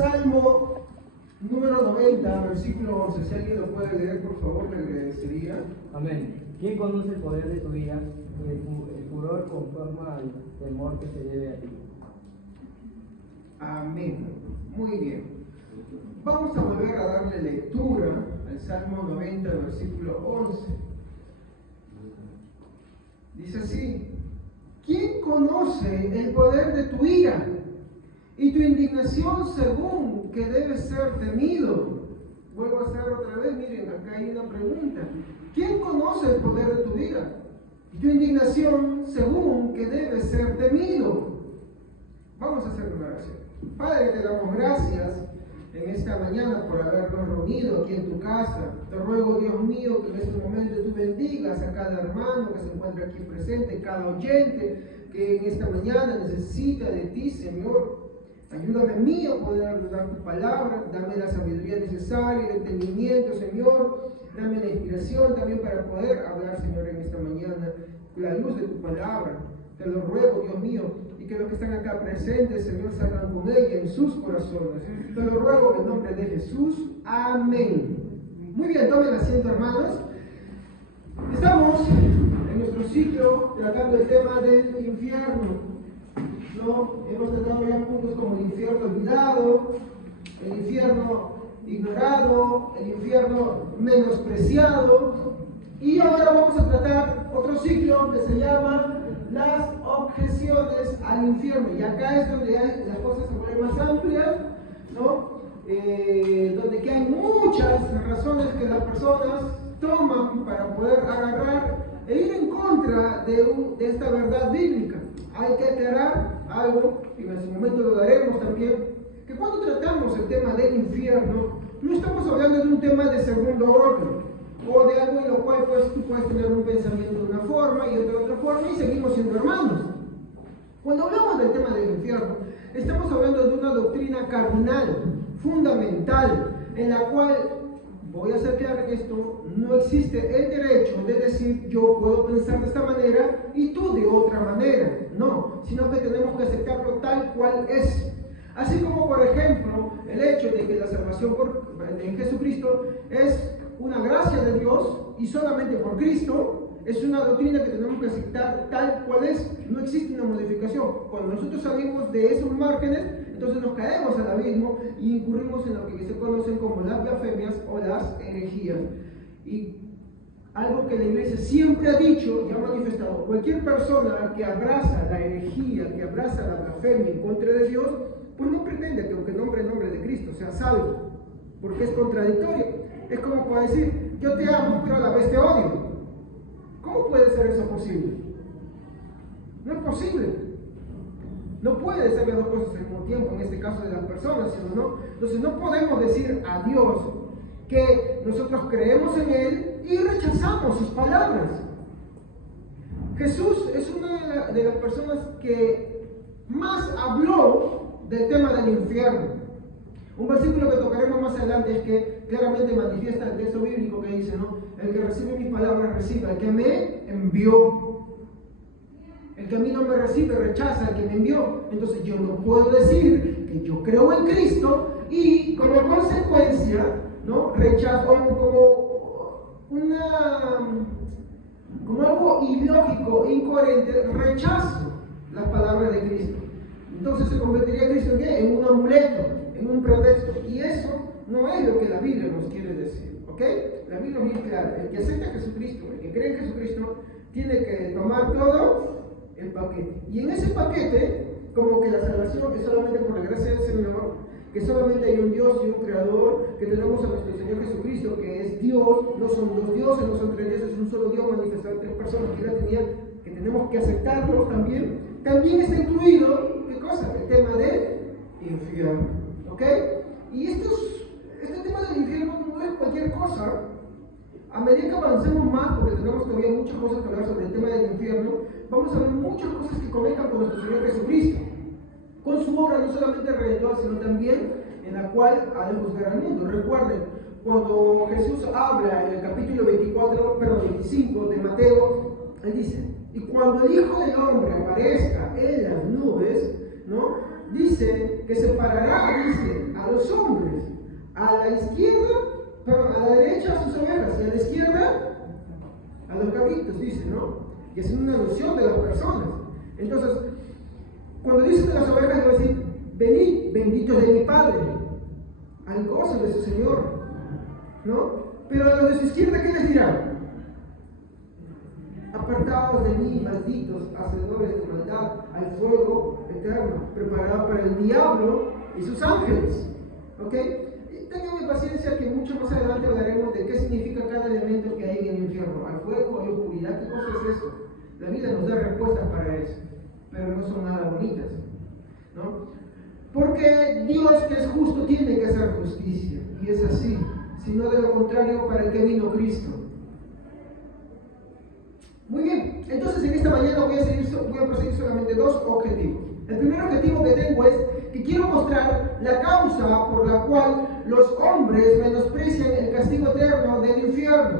Salmo número 90, versículo 11. Si alguien lo puede leer, por favor, le agradecería. Amén. ¿Quién conoce el poder de tu ira y el furor conforme al temor que se debe a ti? Amén. Muy bien. Vamos a volver a darle lectura al Salmo 90, versículo 11. Dice así: ¿quién conoce el poder de tu ira y tu indignación según que debe ser temido? Vuelvo a hacer otra vez, miren, acá hay una pregunta. ¿Quién conoce el poder de tu ira y tu indignación según que debe ser temido? Vamos a hacer una oración. Padre, te damos gracias en esta mañana por habernos reunido aquí en tu casa. Te ruego, Dios mío, que en este momento tú bendigas a cada hermano que se encuentra aquí presente, cada oyente que en esta mañana necesita de ti, Señor. Ayúdame a mí a poder ayudar tu palabra, dame la sabiduría necesaria, el entendimiento, Señor. Dame la inspiración también para poder hablar, Señor, en esta mañana, la luz de tu palabra. Te lo ruego, Dios mío, y que los que están acá presentes, Señor, salgan con ella en sus corazones. Te lo ruego en el nombre de Jesús. Amén. Muy bien, tomen asiento, hermanos. Estamos en nuestro sitio tratando el tema del infierno. ¿No? Hemos tratado ya puntos como el infierno olvidado, el infierno ignorado, el infierno menospreciado. Y ahora vamos a tratar otro ciclo que se llama las objeciones al infierno. Y acá es donde las cosas se vuelven más amplias, ¿no? Donde que hay muchas razones que las personas toman para poder agarrar e ir en contra de esta verdad bíblica. Hay que aclarar algo, y en su momento lo daremos también, que cuando tratamos el tema del infierno, no estamos hablando de un tema de segundo orden, o de algo en lo cual pues, tú puedes tener un pensamiento de una forma y otro de otra forma, y seguimos siendo hermanos. Cuando hablamos del tema del infierno, estamos hablando de una doctrina cardinal, fundamental, en la cual, voy a hacer claro que esto, no existe el derecho de decir yo puedo pensar de esta manera y tú de otra manera, no, sino que tenemos que aceptarlo tal cual es. Así como, por ejemplo, el hecho de que la salvación en Jesucristo es una gracia de Dios y solamente por Cristo, es una doctrina que tenemos que aceptar tal cual es, no existe una modificación. Cuando nosotros salimos de esos márgenes, entonces nos caemos al abismo y incurrimos en lo que se conocen como las blasfemias o las herejías. Y algo que la iglesia siempre ha dicho y ha manifestado: cualquier persona que abraza la herejía, que abraza la blasfemia en contra de Dios, pues no pretende que aunque nombre el nombre de Cristo sea salvo, porque es contradictorio. Es como para decir, yo te amo pero a la vez te odio. ¿Cómo puede ser eso posible? No es posible. No puede ser las dos cosas al mismo tiempo, en este caso de las personas, ¿sí o no? Entonces no podemos decir a Dios que nosotros creemos en Él y rechazamos sus palabras. Jesús es una de las personas que más habló del tema del infierno. Un versículo que tocaremos más adelante es que claramente manifiesta el texto bíblico que dice, ¿no? El que recibe mis palabras recibe al que me envió. El que a mí no me recibe rechaza al que me envió. Entonces yo no puedo decir que yo creo en Cristo y como consecuencia, ¿no? Rechazo como algo ilógico, incoherente, rechazo las palabras de Cristo. Entonces se convertiría Cristo ¿en qué? En un amuleto, en un pretexto. Y eso no es lo que la Biblia nos quiere decir, ¿ok? La Biblia es muy clara. El que acepta a Jesucristo, el que cree en Jesucristo, tiene que tomar todo el paquete. Y en ese paquete, como que la salvación es solamente por la gracia del Señor, que solamente hay un Dios y un Creador, que tenemos a nuestro Señor Jesucristo, que es Dios, no son dos dioses, no son tres dioses, es un solo Dios manifestado en tres personas, que tenemos que aceptarlos también. También está incluido, ¿qué cosa? El tema del infierno, ¿ok? Y este tema del infierno no es cualquier cosa. A medida que avancemos más, porque tenemos todavía muchas cosas que hablar sobre el tema del infierno, vamos a ver muchas cosas que conectan con nuestro Señor Jesucristo, con su obra no solamente redentora, sino también en la cual ha de juzgar al mundo. Recuerden, cuando Jesús habla en el capítulo 25 de Mateo, Él dice, y cuando el Hijo del Hombre aparezca en las nubes, ¿no? dice que separará, dice, a los hombres, a la izquierda, perdón, a la derecha a sus ovejas y a la izquierda a los cabritos, dice, ¿no? Y es una alusión de las personas. Entonces, cuando dice de las ovejas, le va a decir, venid, benditos de mi Padre, al gozo de su Señor, ¿no? Pero a los de su izquierda, ¿qué les dirá? Apartados de mí, malditos, hacedores de maldad, al fuego eterno, preparado para el diablo y sus ángeles. ¿Ok? Tengan paciencia que mucho más adelante hablaremos de qué significa cada elemento que hay en el infierno. Al fuego, hay oscuridad, ¿qué cosa es eso? La vida nos da respuestas para eso, pero no son nada bonitas, ¿no? Porque Dios, que es justo, tiene que hacer justicia, y es así. Si no, de lo contrario, ¿para qué vino Cristo? Muy bien, entonces en esta mañana voy a proseguir solamente dos objetivos. El primer objetivo que tengo es que quiero mostrar la causa por la cual los hombres menosprecian el castigo eterno del infierno.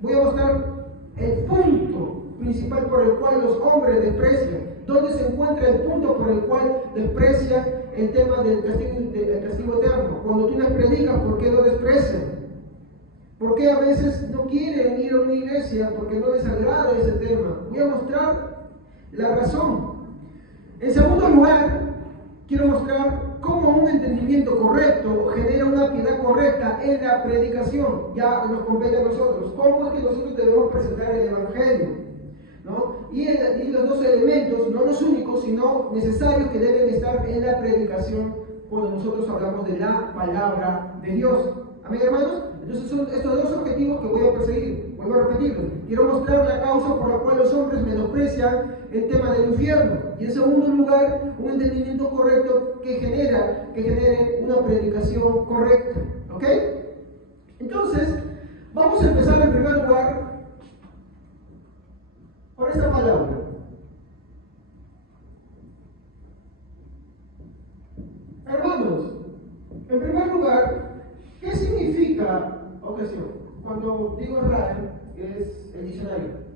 Voy a mostrar el punto principal por el cual los hombres desprecian. ¿Dónde se encuentra el punto por el cual desprecian el tema del castigo eterno? Cuando tú les predicas, ¿por qué lo desprecian? ¿Por qué a veces no quieren ir a una iglesia? Porque no les agrada ese tema. Voy a mostrar la razón. En segundo lugar, quiero mostrar cómo un entendimiento correcto genera una piedad correcta en la predicación. Ya nos compete a nosotros. ¿Cómo es que nosotros debemos presentar el Evangelio? ¿No? Y los dos elementos, no los únicos, sino necesarios que deben estar en la predicación cuando nosotros hablamos de la palabra de Dios. Amén, hermanos. Entonces son estos dos objetivos que voy a perseguir. Vuelvo a repetirlos. Quiero mostrar la causa por la cual los hombres menosprecian el tema del infierno. Y en segundo lugar, un entendimiento correcto que genere una predicación correcta. ¿Ok? Entonces, vamos a empezar en primer lugar por esta palabra. Hermanos, en primer lugar, ¿qué significa objeción? Cuando digo real, es el diccionario.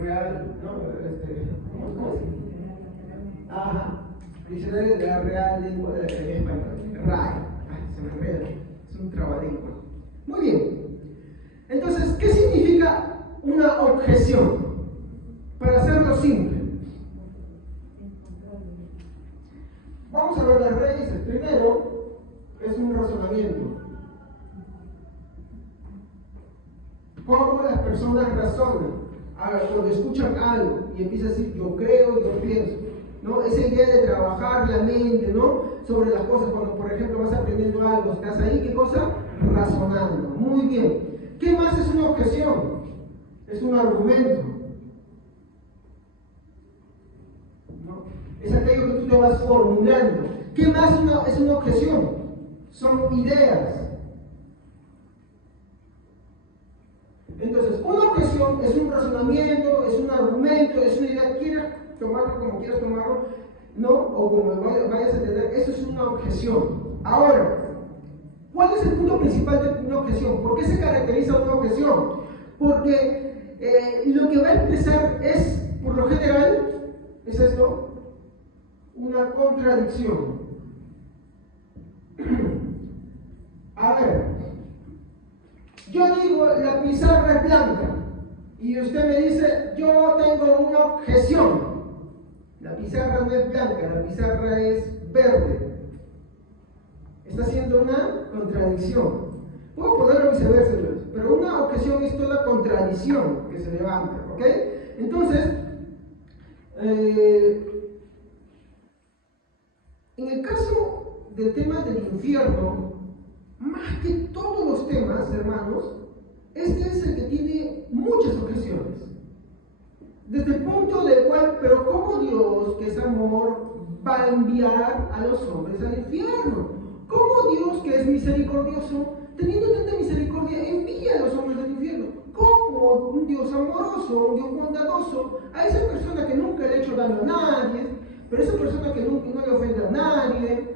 Real, ¿no? ¿Cómo se dice? Ajá. Diccionario de la Real Lengua de Español. RAE. Se me enreda. Es un trabadillo. Muy bien. Entonces, ¿qué significa una objeción? Para hacerlo simple. Vamos a ver las raíces. Primero, es un razonamiento. ¿Cómo las personas razonan? Cuando escuchan algo y empiezan a decir yo creo, yo pienso, ¿no? Esa idea de trabajar la mente, ¿no? Sobre las cosas, cuando por ejemplo vas aprendiendo algo, estás ahí, ¿qué cosa? Razonando. Muy bien. ¿Qué más es una objeción? Es un argumento, ¿no? Es aquello que tú te vas formulando. ¿Qué más es una objeción? Son ideas. Entonces, una objeción es un razonamiento, es un argumento, es una idea, quieras tomarlo como quieras tomarlo, ¿no? O como vayas a entender, eso es una objeción. Ahora, ¿cuál es el punto principal de una objeción? ¿Por qué se caracteriza una objeción? Porque lo que va a expresar es, por lo general, es esto, una contradicción. A ver, yo digo, la pizarra es blanca, y usted me dice, yo tengo una objeción. La pizarra no es blanca, la pizarra es verde. Está haciendo una contradicción. Puedo ponerlo viceversa, pero una objeción es toda contradicción que se levanta, ¿ok? Entonces, en el caso del tema del infierno, más que todos los temas, hermanos, este es el que tiene muchas objeciones. Desde el punto del cual, pero ¿cómo Dios, que es amor, va a enviar a los hombres al infierno? ¿Cómo Dios, que es misericordioso, teniendo tanta misericordia, envía a los hombres al infierno? ¿Cómo un Dios amoroso, un Dios bondadoso, a esa persona que nunca le ha hecho daño a nadie, pero esa persona que nunca no le ofende a nadie,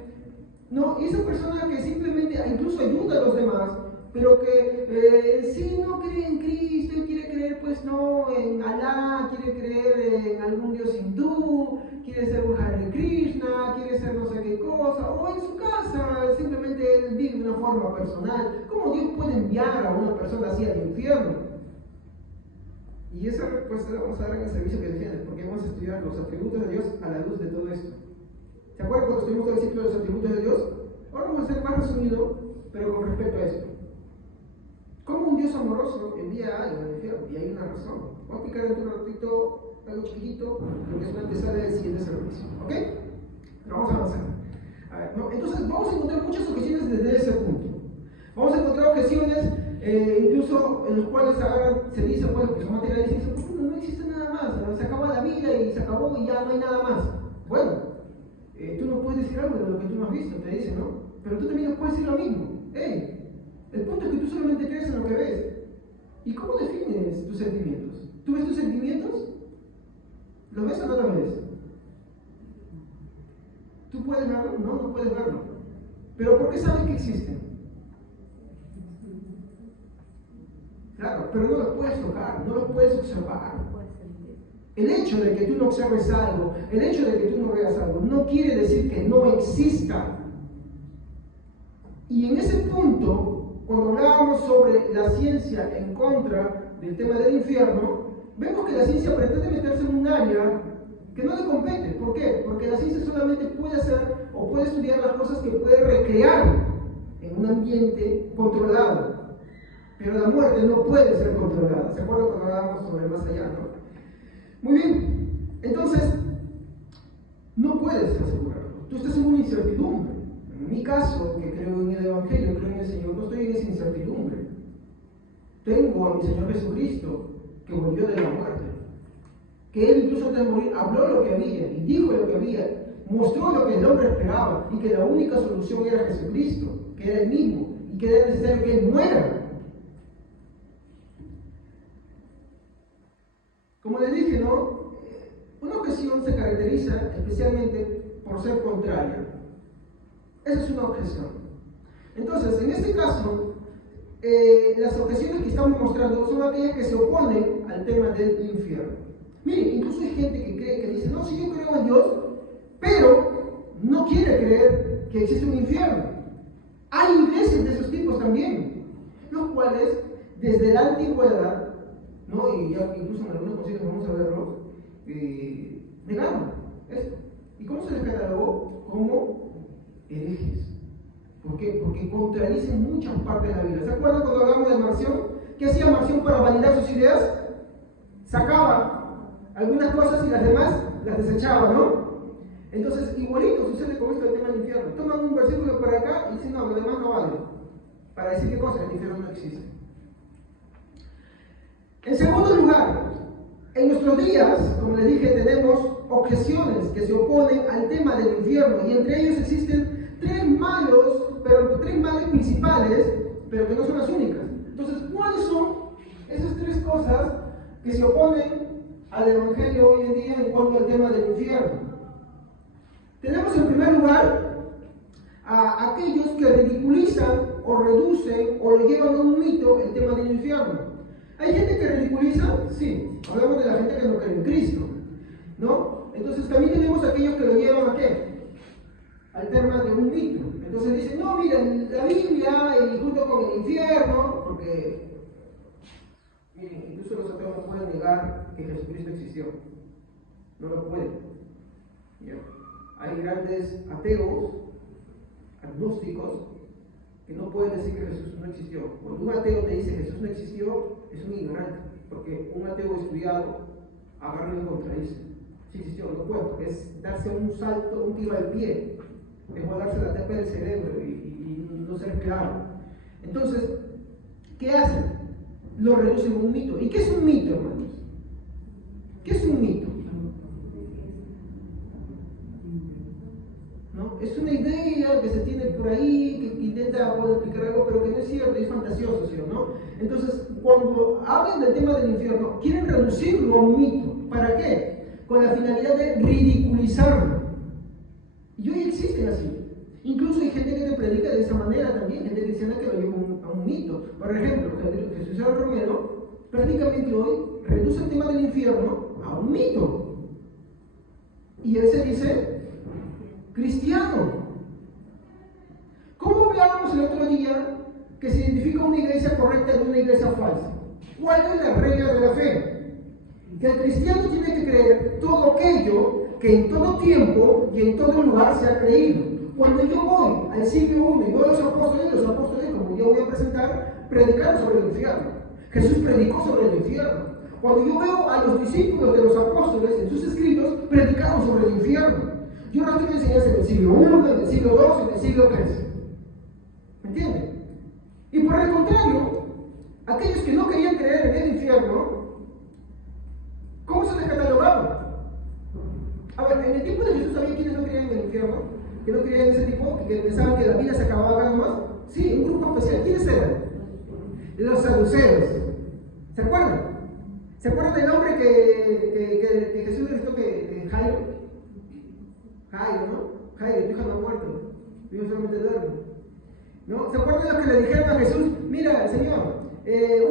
¿no? Y esa persona que simplemente incluso ayuda a los demás, pero que en sí no cree en Cristo y quiere creer pues pues no, en Alá, quiere creer en algún dios hindú, quiere ser un Hare Krishna, quiere ser no sé qué cosa, o en su casa simplemente él vive de una forma personal. ¿Cómo Dios puede enviar a una persona así al infierno? Y esa respuesta la vamos a dar en el servicio que viene, porque vamos a estudiar los atributos de Dios a la luz de todo esto. ¿Se acuerdan cuando estuvimos el ciclo de los atributos de Dios? Ahora vamos a hacer más resumido, pero con respecto a esto. ¿Cómo un Dios amoroso envía algo al infierno? Y hay una razón. Voy a explicar en un ratito algo chiquitito, lo que es una antesala del siguiente servicio. ¿Ok? Pero vamos a avanzar. A ver, ¿no? Entonces, vamos a encontrar muchas objeciones desde ese punto. Vamos a encontrar objeciones, incluso en los cuales ahora se dice, bueno, que son materialistas, y dicen, no existe nada más, se acaba la vida y se acabó y ya no hay nada más. Bueno, tú no puedes decir algo de lo que tú no has visto, te dicen, ¿no? Pero tú también no puedes decir lo mismo. El punto es que tú solamente crees en lo que ves. ¿Y cómo defines tus sentimientos? ¿Tú ves tus sentimientos? ¿Lo ves o no lo ves? ¿Tú puedes verlo? No, no puedes verlo. ¿Pero por qué sabes que existen? Claro, pero no los puedes tocar, no los puedes observar. El hecho de que tú no observes algo, el hecho de que tú no veas algo, no quiere decir que no exista. Y en ese punto, cuando hablábamos sobre la ciencia en contra del tema del infierno, vemos que la ciencia pretende meterse en un área que no le compete. ¿Por qué? Porque la ciencia solamente puede hacer o puede estudiar las cosas que puede recrear en un ambiente controlado. Pero la muerte no puede ser controlada. ¿Se acuerdan cuando hablábamos sobre el más allá, no? Muy bien. Entonces, no puedes asegurarlo. Tú estás en una incertidumbre. En mi caso, que creo en el Evangelio, creo en el Señor, no estoy en esa incertidumbre. Tengo a mi Señor Jesucristo, que volvió de la muerte. Que Él incluso antes de morir habló lo que había y dijo lo que había. Mostró lo que el hombre esperaba y que la única solución era Jesucristo, que era el mismo y que era necesario que Él muera. Como les dije, ¿no? Una objeción se caracteriza especialmente por ser contraria. Esa es una objeción. Entonces, en este caso, las objeciones que estamos mostrando son aquellas que se oponen al tema del infierno. Miren, incluso hay gente que cree, que dice, no, sí, yo creo en Dios, pero no quiere creer que existe un infierno. Hay iglesias de esos tipos también, los cuales, desde la antigüedad, ¿no? Y ya incluso en algunos concilios vamos a verlo, negaron esto. ¿Y cómo se les catalogó? Como herejes. ¿Por qué? Porque contradicen muchas partes de la Biblia. ¿Se acuerdan cuando hablamos de Marción? ¿Qué hacía Marción para validar sus ideas? Sacaba algunas cosas y las demás las desechaba, ¿no? Entonces, igualito sucede con esto del tema del infierno. Toman un versículo por acá y dicen, no, lo demás no vale. Para decir qué cosa, el infierno no existe. En segundo lugar, en nuestros días, como les dije, tenemos objeciones que se oponen al tema del infierno y entre ellos existen tres males principales, pero que no son las únicas. Entonces, ¿cuáles son esas tres cosas que se oponen al Evangelio hoy en día en cuanto al tema del infierno? Tenemos en primer lugar a aquellos que ridiculizan o reducen o lo llevan a un mito el tema del infierno. ¿Hay gente que ridiculiza? Sí, hablamos de la gente que no cree en Cristo, ¿no? Entonces también tenemos aquellos que lo llevan a ¿qué? Al tema de un mito. Entonces dicen, no, miren, la Biblia y junto con el infierno, porque, miren, incluso los ateos no pueden negar que Jesucristo existió. No lo pueden. ¿Ya? Hay grandes ateos, agnósticos, que no pueden decir que Jesús no existió. Cuando un ateo te dice que Jesús no existió, es un ignorante, porque un ateo estudiado agarra y contradice. Sí existió, no puede, es darse un salto, un tiro al pie, es volarse la tapa del cerebro y no ser claro. Entonces, ¿qué hacen? Lo reducen a un mito. ¿Y qué es un mito, hermanos? ¿Qué es un mito? ¿No? Es una idea que se tiene por ahí, que intenta explicar algo, pero que no es cierto, es fantasioso, ¿sí o no? Entonces, cuando hablan del tema del infierno, quieren reducirlo a un mito. ¿Para qué? Con la finalidad de ridiculizarlo. Y hoy existen así. Incluso hay gente que te predica de esa manera también, gente cristiana que lo lleva a un mito. Por ejemplo, Jesús Romero prácticamente hoy reduce el tema del infierno a un mito. Y él se dice cristiano. ¿Cómo hablábamos el otro día que se identifica una iglesia correcta de una iglesia falsa? ¿Cuál es la regla de la fe? Que el cristiano tiene que creer todo aquello que en todo tiempo y en todo lugar se ha creído. Cuando yo voy al siglo I y veo a los apóstoles, como yo voy a presentar, predicaron sobre el infierno. Jesús predicó sobre el infierno. Cuando yo veo a los discípulos de los apóstoles en sus escritos, predicaron sobre el infierno. Yo no tengo enseñanza en el siglo I, en el siglo II, en el siglo III. ¿Me entienden? Y por el contrario, aquellos que no querían creer en el infierno, ¿cómo se les catalogaba? A ver, en el tiempo de Jesús había quienes no creían en el infierno, que no creían en ese tipo, que pensaban que la vida se acababa nada más. Sí, un grupo especial. ¿Quiénes eran? Los saduceos. ¿Se acuerdan? ¿Se acuerdan del nombre que Jesús le dijo que Jairo? Jairo, ¿no? Jairo, tu hija no ha muerto, vivo solamente duerme. ¿No? ¿Se acuerdan de los que le dijeron a Jesús? Mira, Señor,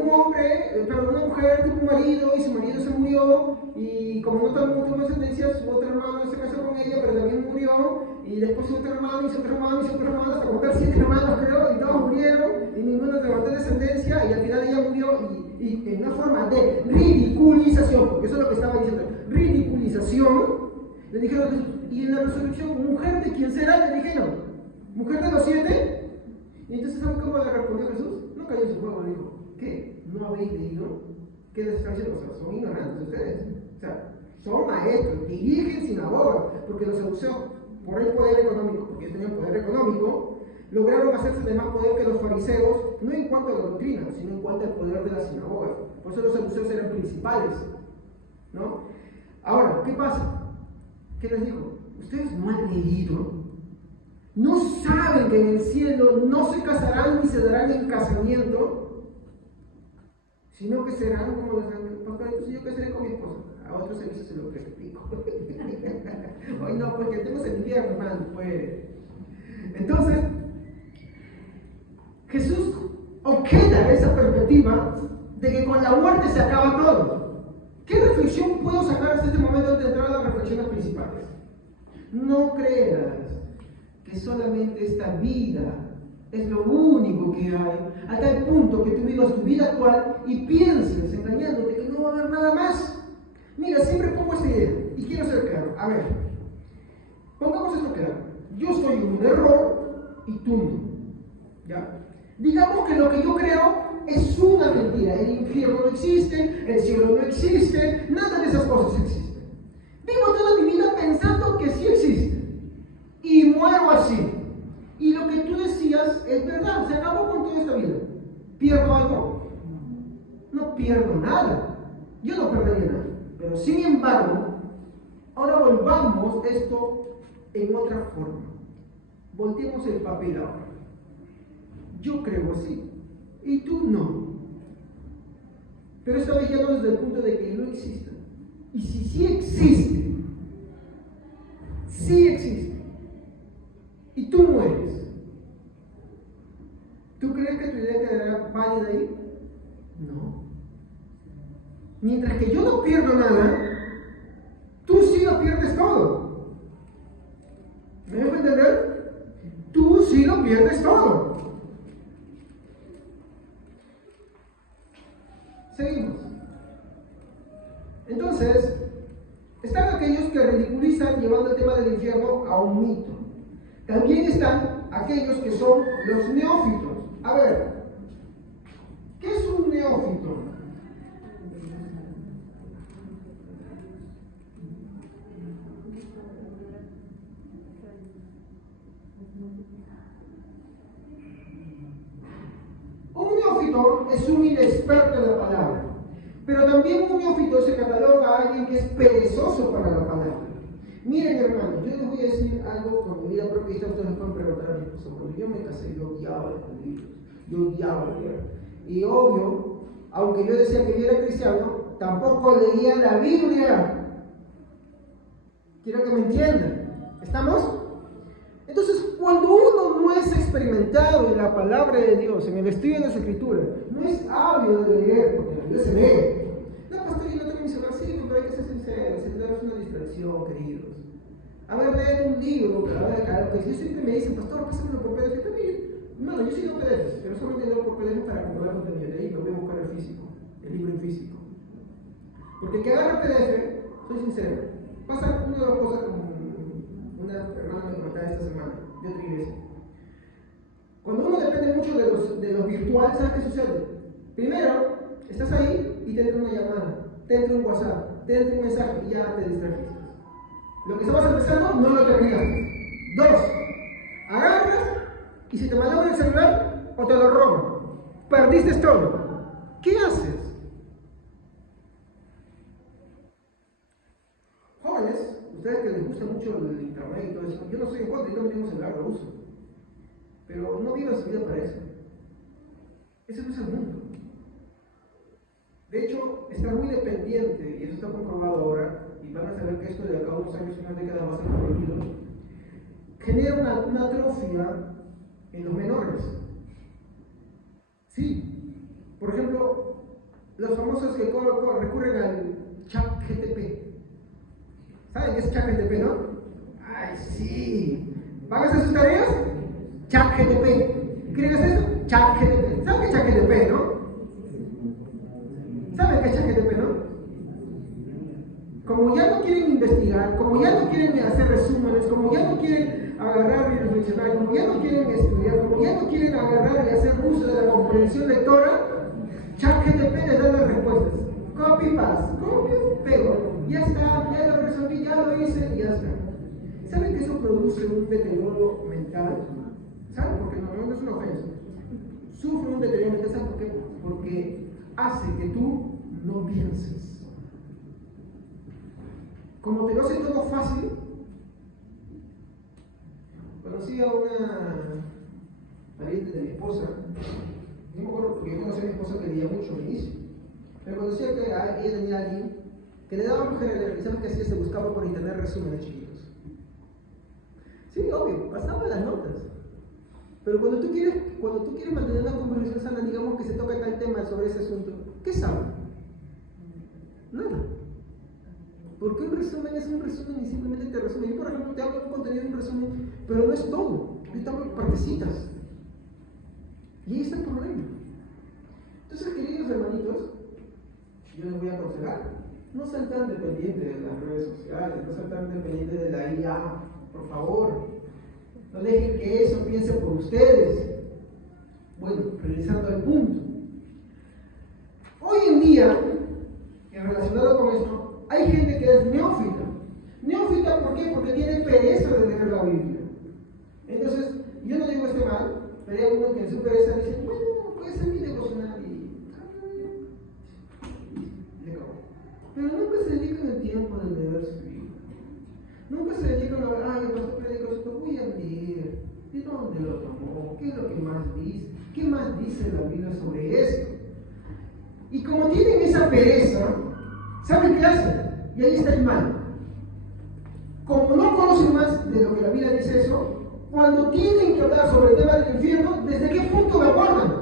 una mujer tuvo un marido y su marido se murió, y como no tuvo descendencia, su otro hermano se casó con ella, pero también murió, y después su otro hermano, y su otro hermano, y su otro hermano, hasta contar 7 hermanos creo, y todos murieron, y ninguno levantó descendencia, y al final ella murió, y en una forma de ridiculización, porque eso es lo que estaba diciendo, ridiculización, le dijeron a Jesús, y en la resurrección, ¿mujer de quién será? Le dijeron, ¿mujer de los 7? Y entonces, ¿saben cómo le respondió Jesús? No cayó en su juego, le dijo, ¿qué? ¿No habéis leído? ¿Qué les está diciendo? O sea, son ignorantes ustedes. O sea, son maestros, dirigen sinagogas, porque los saduceos, por el poder económico, porque ellos tenían poder económico, lograron hacerse de más poder que los fariseos, no en cuanto a la doctrina, sino en cuanto al poder de las sinagogas. Por eso los saduceos eran principales, ¿no? Ahora, ¿qué pasa? ¿Qué les dijo? Ustedes no han leído, no saben que en el cielo no se casarán ni se darán en casamiento, sino que serán como los ángeles. Pastor, entonces yo casaré con mi esposa. A otros servicios se lo explico. Hoy no, porque tenemos el infierno, hermano. Pues. Entonces, Jesús objeta esa perspectiva de que con la muerte se acaba todo. ¿Qué reflexión puedo sacar hasta este momento de entrar a las reflexiones principales? No creas que solamente esta vida es lo único que hay, a tal punto que tú vivas tu vida actual y pienses, engañándote, que no va a haber nada más. Mira, siempre pongo esta idea, y quiero ser claro. A ver, pongamos esto claro. Yo soy un error y tú no. ¿Ya? Digamos que lo que yo creo es una mentira. El infierno no existe, el cielo no existe, nada de esas cosas existe. Vivo toda mi vida pensando que sí existe. Y muero así. Y lo que tú decías es verdad, se acabó con toda esta vida. ¿Pierdo algo? No pierdo nada. Yo no perdería nada. Pero sin embargo, ahora volvamos esto en otra forma. Volteemos el papel ahora. Yo creo así y tú no. Pero esta vez ya no desde el punto de que no exista. Y si sí existe, y tú mueres, ¿tú crees que tu idea quedará válida ahí? No. Mientras que yo no pierdo nada, tú sí lo pierdes todo. ¿Me dejo entender? Tú sí lo pierdes todo. Seguimos. Entonces, están aquellos que ridiculizan llevando el tema del infierno a un mito. También están aquellos que son los neófitos. A ver, ¿qué es un neófito? Un neófito es un inexperto en la palabra, pero también un neófito se cataloga a alguien que es perezoso para la palabra. Miren, hermanos, yo les voy a decir algo con mi vida propia y ustedes me pueden preguntar a mi esposa. Cuando yo me casé, yo odiaba los libros, yo odiaba leer. Y obvio, aunque yo decía que yo era cristiano, tampoco leía la Biblia. Quiero que me entiendan. ¿Estamos? Entonces, cuando uno no es experimentado en la palabra de Dios, en el estudio de las Escrituras, no es hábil de leer, porque la Biblia se lee. No, pastor, yo información, queridos. A ver, leen un libro, a ver, que siempre me dicen, pastor, pásamelo por PDF. También, no, yo sí leo PDFs, pero solamente leo por PDF para comprobar contenido. De ahí me voy a buscar el físico, el libro en físico. Porque que agarra PDF, soy sincero, pasa una de las cosas como una hermana me comentaba esta semana, de otra iglesia. Cuando uno depende mucho de lo virtual, ¿sabes qué sucede? Primero, estás ahí y te entra una llamada, te entra un WhatsApp, te entra un mensaje y ya te distrajiste. Lo que estabas empezando no lo terminaste. 2, agarras y se te malogra el celular o te lo roban. Perdiste todo. ¿Qué haces? Jóvenes, ustedes que les gusta mucho el internet y todo eso, yo no soy en contra, yo también tengo celular, lo uso. Pero no vivan su vida para eso. Ese no es el mundo. De hecho, está muy dependiente, y eso está comprobado ahora, y van a saber que esto de acá a unos años, unas décadas va a ser prohibido, genera una atrofia en los menores. Sí. Por ejemplo, los famosos que recurren al chat GTP. ¿Saben qué es chat GTP, no? ¡Ay, sí! ¿Pagas a sus tareas? Chat GTP. ¿Quieres eso? Chat GTP. ¿Saben qué es chat GTP, no? ¿Saben qué es chat GTP, no? Como ya no quieren investigar, como ya no quieren hacer resúmenes, como ya no quieren agarrar y reflexionar, como ya no quieren estudiar, como ya no quieren agarrar y hacer uso de la comprensión lectora, ChatGPT les da las respuestas. Copy, paste, copio, pego. Ya está, ya lo resolví, ya lo hice y ya está. ¿Saben que eso produce un deterioro mental? ¿Saben? Porque no es una ofensa. Sufre un deterioro mental, ¿saben por qué? Porque hace que tú no pienses. Como te lo hace todo fácil, conocí a una pariente de mi esposa. No me acuerdo porque yo conocí a mi esposa que leía mucho al inicio. Pero conocí que ella tenía a alguien que le daba mujeres, ¿sabes qué hacía? Se buscaba por internet resúmenes chiquitos. Sí, obvio, pasaba las notas. Pero cuando tú quieres mantener una conversación sana, digamos que se toca tal tema sobre ese asunto, ¿qué sabe? Nada. Porque un resumen es un resumen y simplemente te resume. Yo, por ejemplo, te hablo de un contenido en un resumen, pero no es todo. Yo te hablo de partecitas. Y ahí está el problema. Entonces, queridos hermanitos, yo les voy a aconsejar, no sean tan dependientes de las redes sociales, no sean tan dependientes de la IA, por favor. No dejen que eso piense por ustedes. Bueno, regresando al punto. Hoy en día, y relacionado con esto, hay gente que es neófita. Neófita, ¿por qué? Porque tiene pereza de leer la Biblia. Entonces, yo no digo esté mal, pero hay uno que en su pereza dice, bueno, puede ser mi devocional y acabó. Pero nunca se dedican el tiempo de leer su Biblia. Nunca se dedican a ver, ay, el pastor predicó esto, voy a leer. ¿De dónde lo tomó? ¿Qué es lo que más dice? ¿Qué más dice la Biblia sobre esto? Y como tienen esa pereza, ¿saben qué hacen? Y ahí está el mal. Como no conocen más de lo que la Biblia dice eso, cuando tienen que hablar sobre el tema del infierno, ¿desde qué punto lo abordan?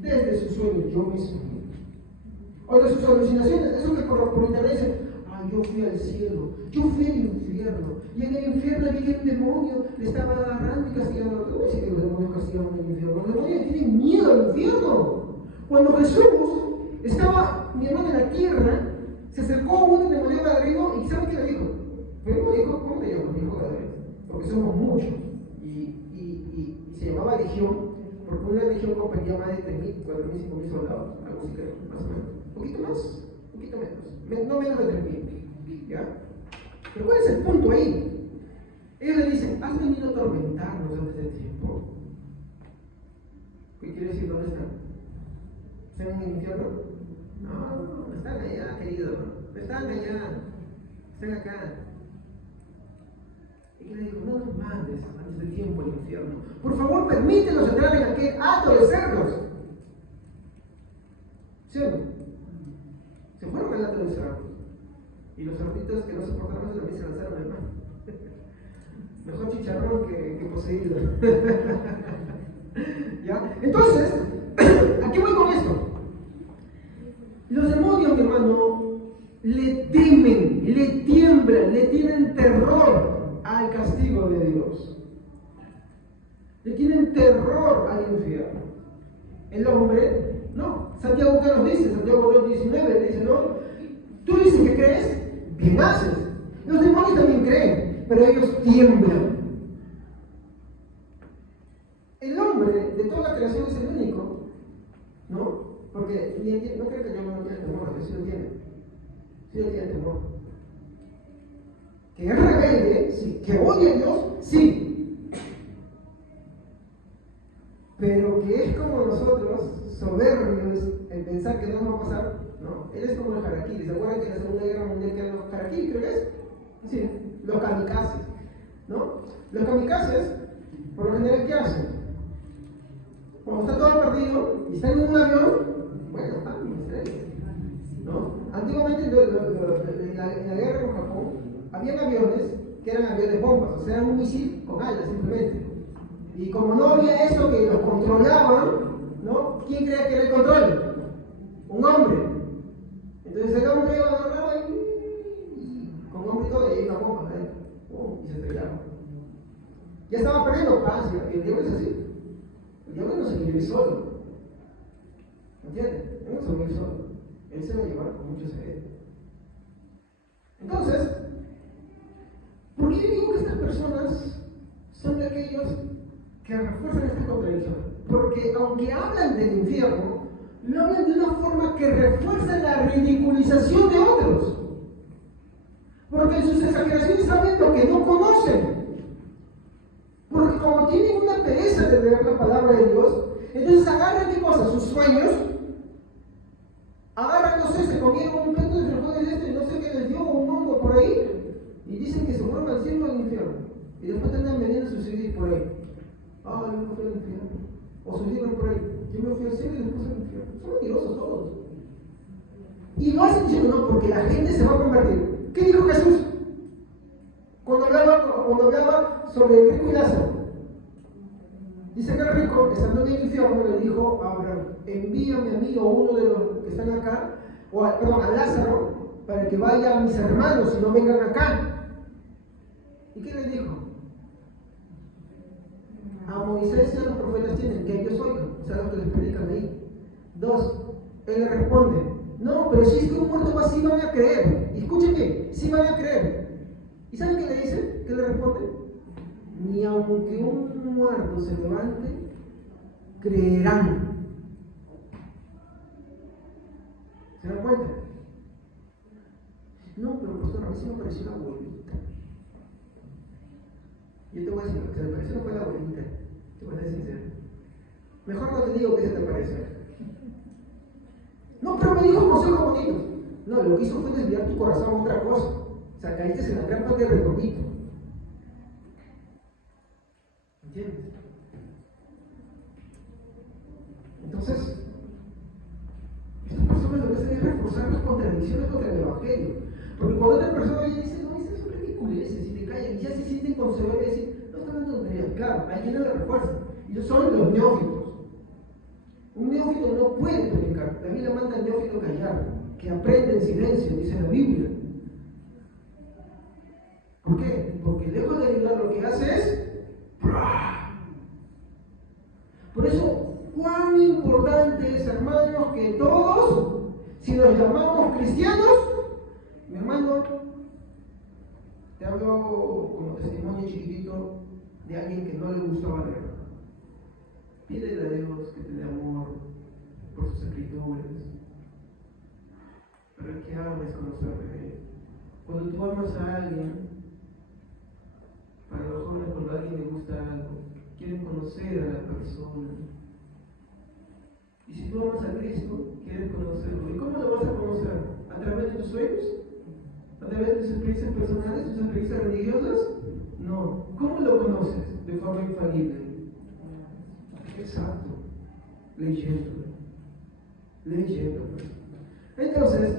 Desde sus sueños, yo mismo. O de sus alucinaciones, eso que por internet dicen, yo fui al cielo, yo fui al infierno, y en el infierno vi que el demonio le estaba agarrando y castigando. ¿Cómo dice que los demonios castigan en el infierno? Los demonios tienen miedo al infierno. Cuando Jesús estaba, mi hermano, en la tierra, se acercó a un endemoniado gadareno y ¿saben qué le dijo? Primero dijo, ¿cómo te llamas? Dijo gadareno, porque somos muchos. Y se llamaba legión, porque una legión comprendía más de 3.000, 4.000, 5.000 soldados, algo así que más o menos. Un poquito más, un poquito menos, no menos de 3.000, ¿ya? Pero ¿cuál es el punto ahí? Ellos le dicen, has venido a atormentarnos antes del tiempo. ¿Qué quiere decir? ¿Dónde están? ¿Están en el infierno? No, están allá, querido. Están allá. Están acá. Y le dijo, no nos mandes antes del tiempo al infierno. Por favor, permítenos entrar en aquel hato de cerdos. ¿Sí o no? Se fueron al hato de cerdos. Y los cerditos que no se portaron más también se lanzaron al mar. Mejor chicharrón que poseído. ¿Ya? Entonces, ¿a qué voy con esto? Los demonios, mi hermano, le temen le tiemblan, le tienen terror al castigo de Dios. Le tienen terror al infierno. El hombre, no. Santiago, ¿qué nos dice? Santiago 2:19 dice, no, tú dices que crees, bien haces. Los demonios también creen, pero ellos tiemblan. El hombre de toda la creación es el único, ¿no? Porque no creo que yo no tiene temor, porque sí lo tiene. Sí lo tiene temor. Que es rebelde, sí. Que odia a Dios, sí. Pero que es como nosotros, soberbios, en pensar que no va a pasar, ¿no? Él es como los harakiri. ¿Se acuerdan que en la Segunda Guerra Mundial que eran los harakiri, creo que es? Sí, los kamikazes, ¿no? Los kamikazes, por lo general, ¿qué hacen? Cuando está todo perdido y están en un avión, bueno, están estrellas, ¿no? Antiguamente, en la guerra con Japón, habían aviones que eran aviones bombas, o sea, un misil con alas, simplemente. Y como no había eso que los controlaban, ¿no? ¿Quién creía que era el control? Un hombre. Entonces el hombre agarraba y con hombre y todo, y ahí una bomba adentro. Y se estrellaba. Ya estaba perdiendo paz, y el diablo es así. El diablo no se vive solo. ¿Entiendes? Él no se vive solo. Él se va a llevar con mucho secreto. Entonces, ¿por qué digo que estas personas son de aquellos que refuerzan esta contradicción? Porque aunque hablan del infierno, lo hablan de una forma que refuerza la ridiculización de otros. Porque en sus exageraciones saben lo que no conocen. Porque como tienen una pereza de leer la palabra de Dios, entonces agarran ¿qué cosa? Sus sueños, agarran, no sé, se comieron un plato de frijoles y no sé qué les dio, un hongo por ahí, y dicen que se fueron al cielo o al infierno. Y después andan vendiendo sus CDs por ahí. Ah, yo me fui al infierno. O sus libros por ahí. Yo me fui al cielo y después al infierno. Son mentirosos todos. Y lo hacen diciendo, no, porque la gente se va a convertir. ¿Qué dijo Jesús? Cuando hablaba sobre el rico y Lázaro. Dice que el rico, estando en el infierno, le dijo a Abraham, envíame a mí o uno de los que están acá, a Lázaro, para que vaya a mis hermanos y no vengan acá. ¿Y qué le dijo? A Moisés y a los profetas tienen que ellos oigan, o sea, los que les predican ahí. 2, él le responde, no, pero si es que un muerto va, sí van a creer. Y escuchen bien, sí van a creer. ¿Y saben qué le dice? ¿Qué le responde? Ni aunque un muerto se levante, creerán. ¿Se dan cuenta? No, pero pastor, a mí sí me pareció una abuelita. Yo te voy a decir, lo que se me pareció no fue la abuelita. Te voy a ser sincero. Mejor no te digo qué se te parece. No, pero me dijo consejos bonitos. No, lo que hizo fue desviar tu corazón a otra cosa. O sea, caíste en la trampa del retornito. ¿Entiendes? Entonces, estas personas lo que hacen es reforzar las contradicciones contra el Evangelio. Porque cuando otra persona dice, no, esas son ridiculeces, y te callan, y ya se sienten con soberbia y dicen, no están dando tonterías. Claro, hay quienes la refuerzan. Y ellos son los neófitos. Un neófito no puede predicar. La Biblia manda al neófito callar, que aprenda en silencio, dice la Biblia. ¿Por qué? Porque lejos de ayudar lo que hace es... Por eso, cuán importante es, hermanos, que todos, si nos llamamos cristianos, mi hermano, te hablo como testimonio chiquitito de alguien que no le gustaba la guerra. Pídele a Dios que te dé amor por sus escrituras, para que ames conocer de Él. Cuando tú amas a alguien, para los jóvenes, cuando a alguien le gusta algo, quieren conocer a la persona. Y si tú amas a Cristo, quieres conocerlo. ¿Y cómo lo vas a conocer? ¿A través de tus sueños? ¿A través de tus experiencias personales, tus experiencias religiosas? No. ¿Cómo lo conoces? De forma infalible. Exacto. Leyéndolo. Entonces,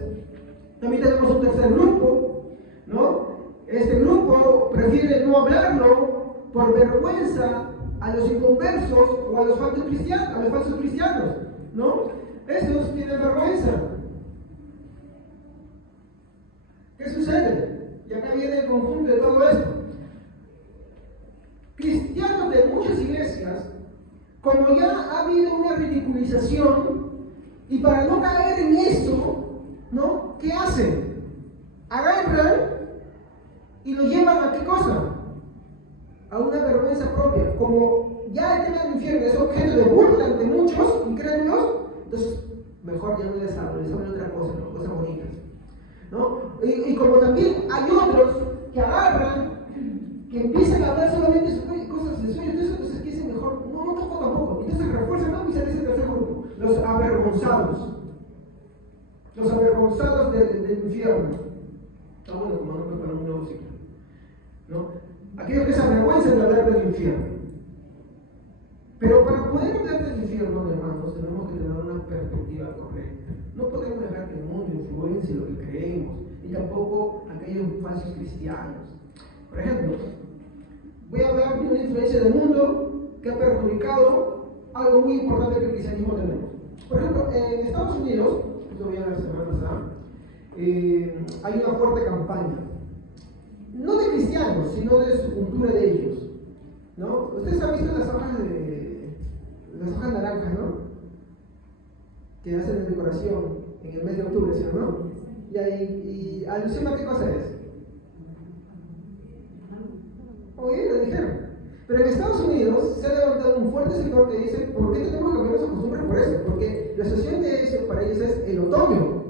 también tenemos un tercer grupo, ¿no? Este grupo prefiere no hablarlo por vergüenza a los inconversos o a los falsos cristianos, ¿no? Estos tienen vergüenza. ¿Qué sucede? Y acá viene el conjunto de todo esto. Cristianos de muchas iglesias, como ya ha habido una ridiculización, y para no caer en eso, ¿no? ¿Qué hacen? Agarran y lo llevan a qué cosa? A una vergüenza propia. Como ya el tema del infierno es objeto de burla ante muchos incrédulos, entonces mejor ya no les hablo de otra cosa, ¿no? Cosas bonitas, ¿no? Y como también hay otros que agarran, que empiezan a hablar solamente sobre cosas de sueños, entonces dicen mejor, no toco tampoco. Entonces refuerzan más y sale ese tercer grupo, los avergonzados. Los avergonzados del infierno. Está bueno como nombre para un nuevo ciclo, ¿no? Aquellos que se avergüenzan de hablar del infierno. Pero para poder hablar del infierno, hermanos, tenemos que tener una perspectiva correcta. No podemos dejar que el mundo influencie lo que creemos, y tampoco aquellos falsos cristianos. Por ejemplo, voy a hablar de una influencia del mundo que ha perjudicado algo muy importante que el cristianismo tenemos. Por ejemplo, en Estados Unidos, esto voy a la semana pasada, hay una fuerte campaña, no de cristianos, sino de su cultura de ellos, ¿no? Ustedes han visto las hojas naranjas, ¿no? Que hacen de decoración en el mes de octubre, ¿sí o no? Y alusión a qué cosa es. Oye, lo dijeron. Pero en Estados Unidos se ha levantado un fuerte sector que dice, ¿por qué tenemos que cambiar nuestra costumbre por eso? Porque la asociación de eso para ellos es el otoño.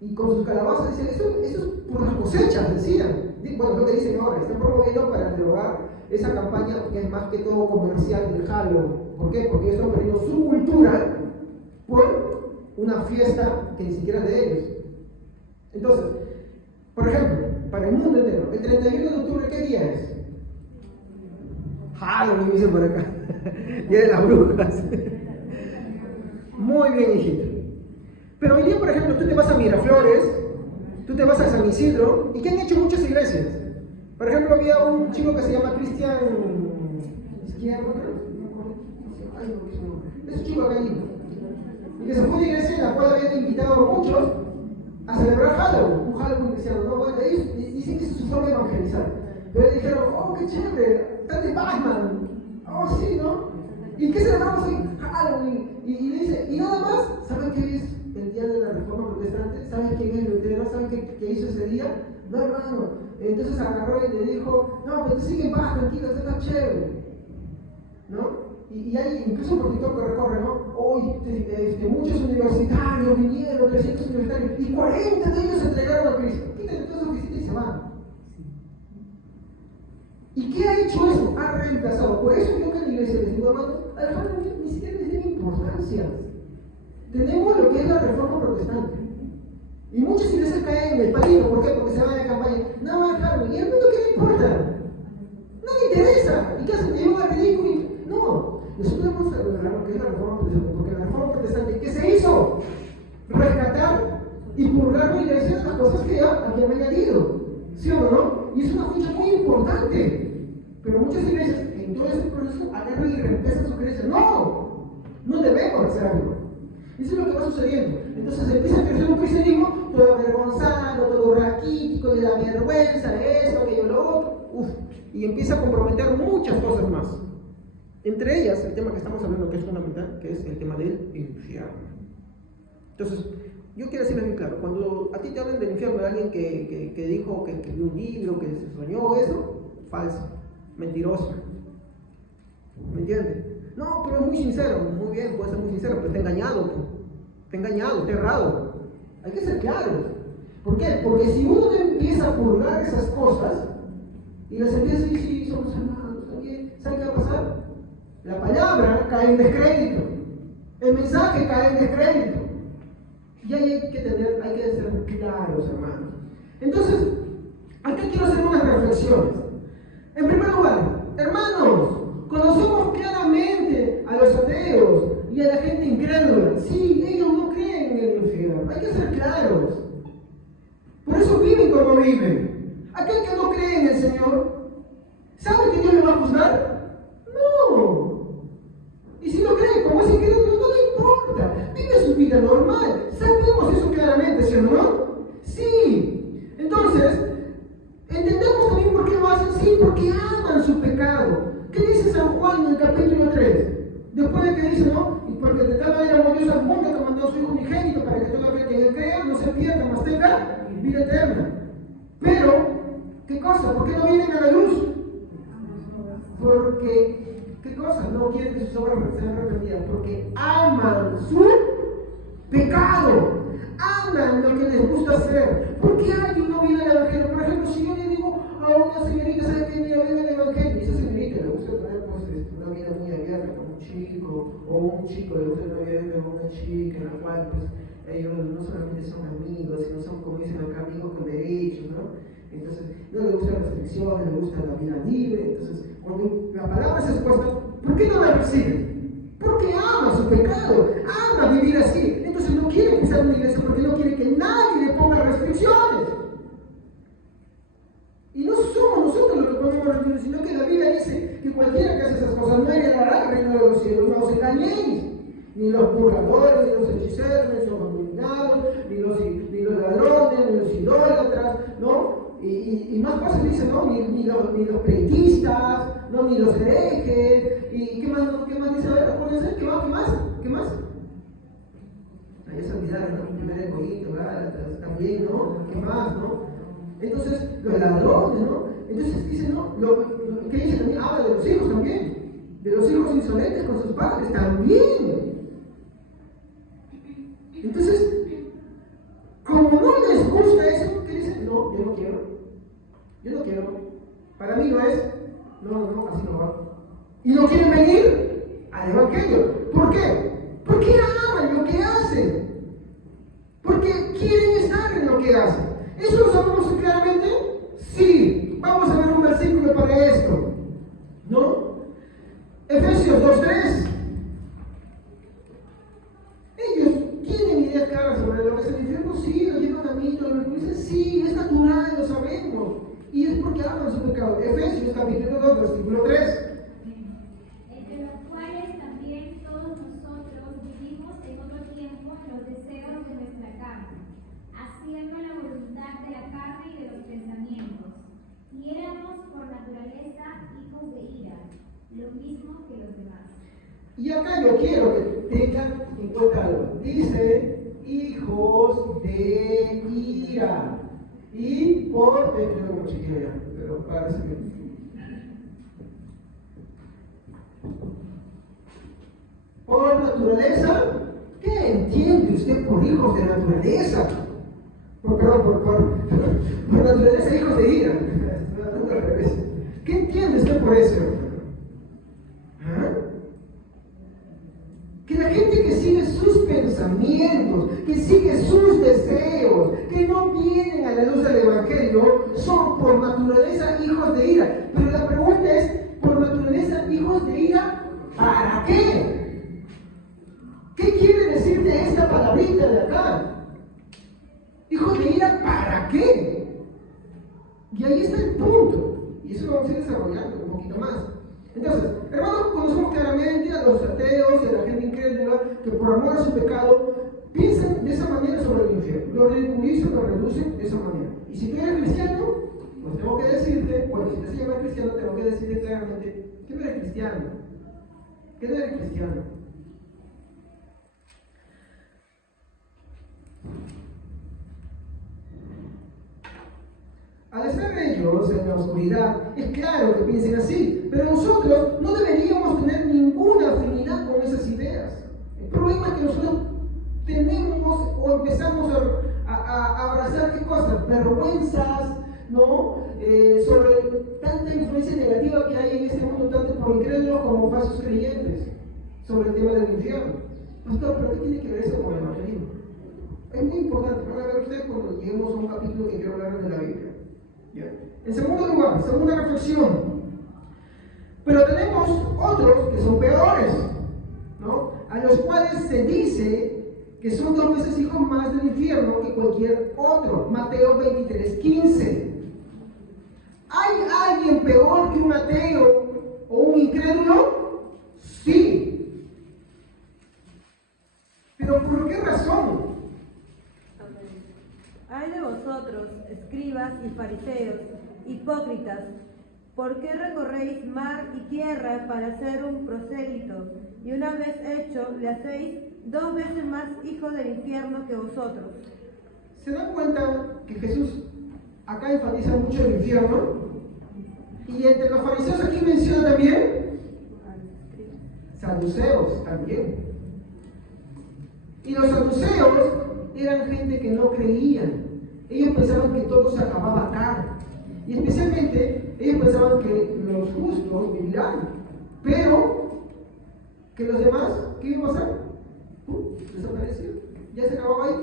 Y con sus calabazas dicen, eso es por las cosechas, decían. Bueno, lo que dicen ahora, están promoviendo para derogar esa campaña que es más que todo comercial del Halloween. ¿Por qué? Porque ellos están perdiendo su cultura por una fiesta que ni siquiera es de ellos. Entonces, por ejemplo, para el mundo entero, el 31 de octubre, ¿qué día es? Halloween, me dicen por acá. Día de las brujas. Muy bien, hijito. Pero hoy día, por ejemplo, tú te vas a Miraflores, tú te vas a San Isidro, ¿y qué han hecho muchas iglesias? Por ejemplo, había un chico que se llama Cristian Izquierdo, creo. Es un chico acá en y que se fue a una iglesia en la cual habían invitado a muchos a celebrar Halloween, un Halloween cristiano. No, bueno, ellos dicen que es su forma de evangelizar. Pero ellos dijeron, oh, qué chévere, están de Batman. Oh, sí, ¿no? ¿Y qué celebramos hoy? Halloween. Y dice, y nada más, ¿saben qué es el día de la Reforma Protestante? ¿Saben quién es Lutero? ¿Saben qué hizo ese día? No, hermano. Entonces agarró y le dijo, no, pero tú sigue en paz, tranquilo, está chévere, ¿no? Y hay incluso un protector que recorre, ¿no? Hoy muchos universitarios vinieron, 300 universitarios, y 40 de ellos se entregaron a Cristo. Quítate toda esa oficina y se van. ¿Y qué ha hecho eso? Ha reemplazado. Por eso yo que en la iglesia les digo, hermanos, a la familia ni siquiera les den importancia. Tenemos lo que es la Reforma Protestante. Y muchas iglesias caen en el pánico. ¿Por qué? Porque se van a la campaña. No, Carlos, ¿y el mundo qué le importa? No le interesa. ¿Y qué hacen? Te llevan al ridículo. No. Nosotros debemos celebrar lo que es la Reforma Protestante. Porque la Reforma Protestante, ¿qué se hizo? Rescatar y purgar la iglesia de las cosas que ya habían añadido. ¿Sí o no? Y es una fecha muy importante. Pero muchas iglesias, en todo ese proceso, agarran y reemplazan su creencia. No. No debemos hacerlo. Eso es lo que va sucediendo. Entonces empieza a crecer un cristianismo todo avergonzado, todo raquítico, de la vergüenza de esto, aquello, lo otro. Y empieza a comprometer muchas cosas más. Entre ellas, el tema que estamos hablando, que es fundamental, que es el tema del infierno. Entonces, yo quiero decirles bien claro, cuando a ti te hablan del infierno de alguien que dijo que escribió un libro, que se soñó eso, falso, mentiroso. ¿Me entiendes? No, pero es muy sincero. Muy bien, puede ser muy sincero, pero está engañado. Está engañado, está errado. Hay que ser claros. ¿Por qué? Porque si uno empieza a purgar esas cosas y las empieza a decir, sí, somos hermanos, también, ¿sabe qué va a pasar? La palabra cae en descrédito. El mensaje cae en descrédito. Y ahí hay que ser claros, hermanos. Entonces, acá quiero hacer unas reflexiones. En primer lugar, hermanos, conocemos claramente a los ateos y a la gente incrédula. Sí, ellos no creen en el infierno. Hay que ser claros. Por eso viven como viven. Aquel que no cree en el Señor, ¿sabe que Dios le va a juzgar? No. Y si no cree, como es incrédulo, no le importa. Vive su vida normal. Sabemos eso claramente, ¿sí o no? Sí. Entonces, entendemos también por qué lo hacen, sí, porque aman su pecado. ¿Qué dice San Juan en el capítulo 3? Después de que dice, ¿no? Y porque de tal manera amó Dios al mundo que mandó a su Hijo unigénito para que todo aquel que en él crea no se pierda, mas tenga vida eterna. Pero, ¿qué cosa? ¿Por qué no vienen a la luz? Porque, ¿qué cosa? No quieren que sus obras sean arrepentidas. Porque aman su pecado. Aman lo que les gusta hacer. ¿Por qué alguien no viene al Evangelio? Por ejemplo, si yo le digo a una señorita, ¿sabe qué? Mira, viene al Evangelio. Y esa señorita le gusta tener pues, una vida muy abierta con un chico, o un chico le gusta tener una vida con una chica, en la cual pues ellos no solamente son amigos, sino son, como dicen acá, amigos con derechos, ¿no? Entonces, no le gustan restricciones, le gusta la vida libre. Entonces, cuando la palabra es expuesta, ¿por qué no la recibe? Porque ama su pecado, ama vivir así. Entonces no quiere pisar una iglesia porque no quiere que nadie le ponga restricciones. Y no somos nosotros los que ponemos restricciones, sino que la Biblia dice que cualquiera que hace esas cosas no heredará el reino de los cielos. No os engañéis. Ni los burladores, ni los hechiceros, ni los contaminados, ni los ladrones, ni los idólatras, ¿no? Y más cosas dicen, ¿no? Ni los pleitistas, ¿no? Ni los herejes. ¿Y qué más dice? A ver, acuérdense, ¿qué más? Ahí se olvidaron, ¿no? Primer Corintios, Gálatas, también, ¿no? ¿Qué más, no? Entonces, los ladrones, ¿no? Entonces dicen, ¿no? ¿Qué dice también? Habla de los hijos también. De los hijos insolentes con sus padres también. Entonces, como no les gusta eso, ¿qué dicen? No, yo no quiero. Para mí no es. No, así no va. Y no quieren venir al Evangelio. ¿Por qué? Porque aman lo que hacen. Porque quieren estar en lo que hacen. ¿Eso lo sabemos claramente? Sí. Vamos a ver un versículo para esto, ¿no? Efesios 2:3. Ellos tienen ideas claras sobre lo que es el infierno. Sí, lo llevan a mí, lo dicen, sí, es natural, lo sabemos. Y es porque aman su pecado. Efesios capítulo 2, versículo 3. Entre los cuales también todos nosotros vivimos en otro tiempo en los deseos de nuestra carne, haciendo la voluntad de la carne y de los pensamientos. Y éramos por naturaleza hijos de ira, lo mismo que los demás. Y acá yo quiero que tengan en cuenta algo. Dice, hijos de ira. Y por, tengo como chiquillo ya, pero parece que por naturaleza, ¿qué entiende usted por hijos de naturaleza? Por naturaleza, hijos de ira. ¿Qué entiende usted por eso? ¿Ah? Que la gente que sigue sus pensamientos, que sigue sus deseos, que no vienen a la luz del Evangelio, son por naturaleza hijos de ira. Pero la pregunta es, por naturaleza hijos de ira, ¿para qué? ¿Qué quiere decirte esta palabrita de acá? Hijos de ira, ¿para qué? Y ahí está el punto. Y eso lo vamos a ir desarrollando un poquito más. Entonces, hermanos, conocemos claramente a los ateos y a la gente incrédula que por amor a su pecado piensan de esa manera sobre el infierno. Lo ridiculizan, lo reducen de esa manera. Y si tú eres cristiano, pues tengo que decirte, bueno, si te llamas cristiano, tengo que decirte claramente que no eres cristiano. Que no eres cristiano. Al estar ellos en la oscuridad, es claro que piensen así, pero nosotros no deberíamos tener ninguna afinidad con esas ideas. El problema es que nosotros tenemos o empezamos a abrazar qué cosas, vergüenzas, ¿no? Sobre tanta influencia negativa que hay en este mundo, tanto por incrédulos como falsos creyentes, sobre el tema del infierno. Pastor, ¿pero qué tiene que ver eso con el evangelismo? Es muy importante, van a ver ustedes cuando lleguemos a un capítulo que quiero hablar de la Biblia. ¿Ya? En segundo lugar, segunda reflexión. Pero tenemos otros que son peores, ¿no? A los cuales se dice que son 2 veces hijos más del infierno que cualquier otro. Mateo 23:15. ¿Hay alguien peor que un ateo o un incrédulo? Sí. ¿Pero por qué razón? Ay de vosotros, escribas y fariseos, hipócritas, ¿por qué recorréis mar y tierra para ser un prosélito? Y una vez hecho, le hacéis 2 veces más hijo del infierno que vosotros. ¿Se dan cuenta que Jesús acá enfatiza mucho el infierno? Y entre los fariseos aquí menciona también saduceos también. Y los saduceos eran gente que no creían. Ellos pensaban que todo se acababa acá. Y especialmente ellos pensaban que los justos vivirán, pero que los demás, ¿qué iba a pasar? Desapareció. Ya se acababa ahí.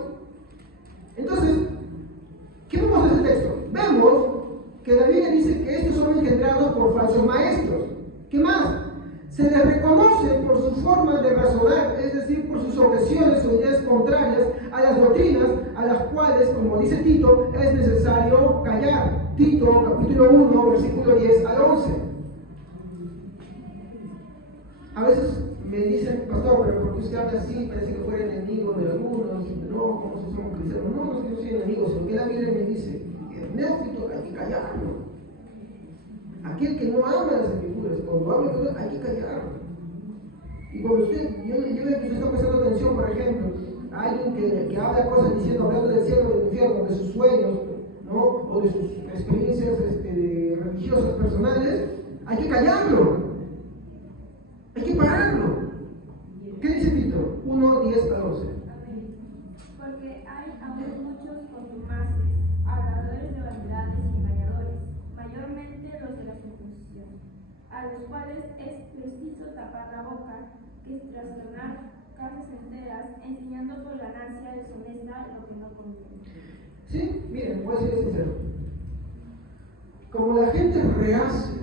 Entonces, ¿qué vemos en este texto? Vemos que la Biblia dice que estos son engendrados por falsos maestros. ¿Qué más? Se les reconoce por su forma de razonar, es decir, por sus objeciones o ideas contrarias a las doctrinas a las cuales, como dice Tito, es necesario callar. Tito, capítulo 1, versículo 10 al 11. A veces me dicen, pastor, pero porque usted habla así, parece que fuera enemigo de algunos. No, como si somos cristianos. No, no es que yo soy enemigo, sino que la Biblia me dice, el neófito hay que callarlo. Aquel que no habla las escrituras, cuando habla cosas hay que callarlo. Y cuando yo veo que usted está prestando atención, por ejemplo, a alguien que habla cosas diciendo, hablando del cielo, del infierno, de sus sueños, ¿no? O de sus experiencias religiosas personales, hay que callarlo. Hay que pararlo. ¿Qué dice Tito? 1, 10 a 12. Porque hay aún muchos contumaces, habladores de vanidades y engañadores, mayormente los de la circuncisión, a los cuales es preciso tapar la boca, que es trastornar casas enteras, enseñando por ganancia deshonesta lo que no conviene. Sí, miren, voy a ser sincero. Como la gente rehace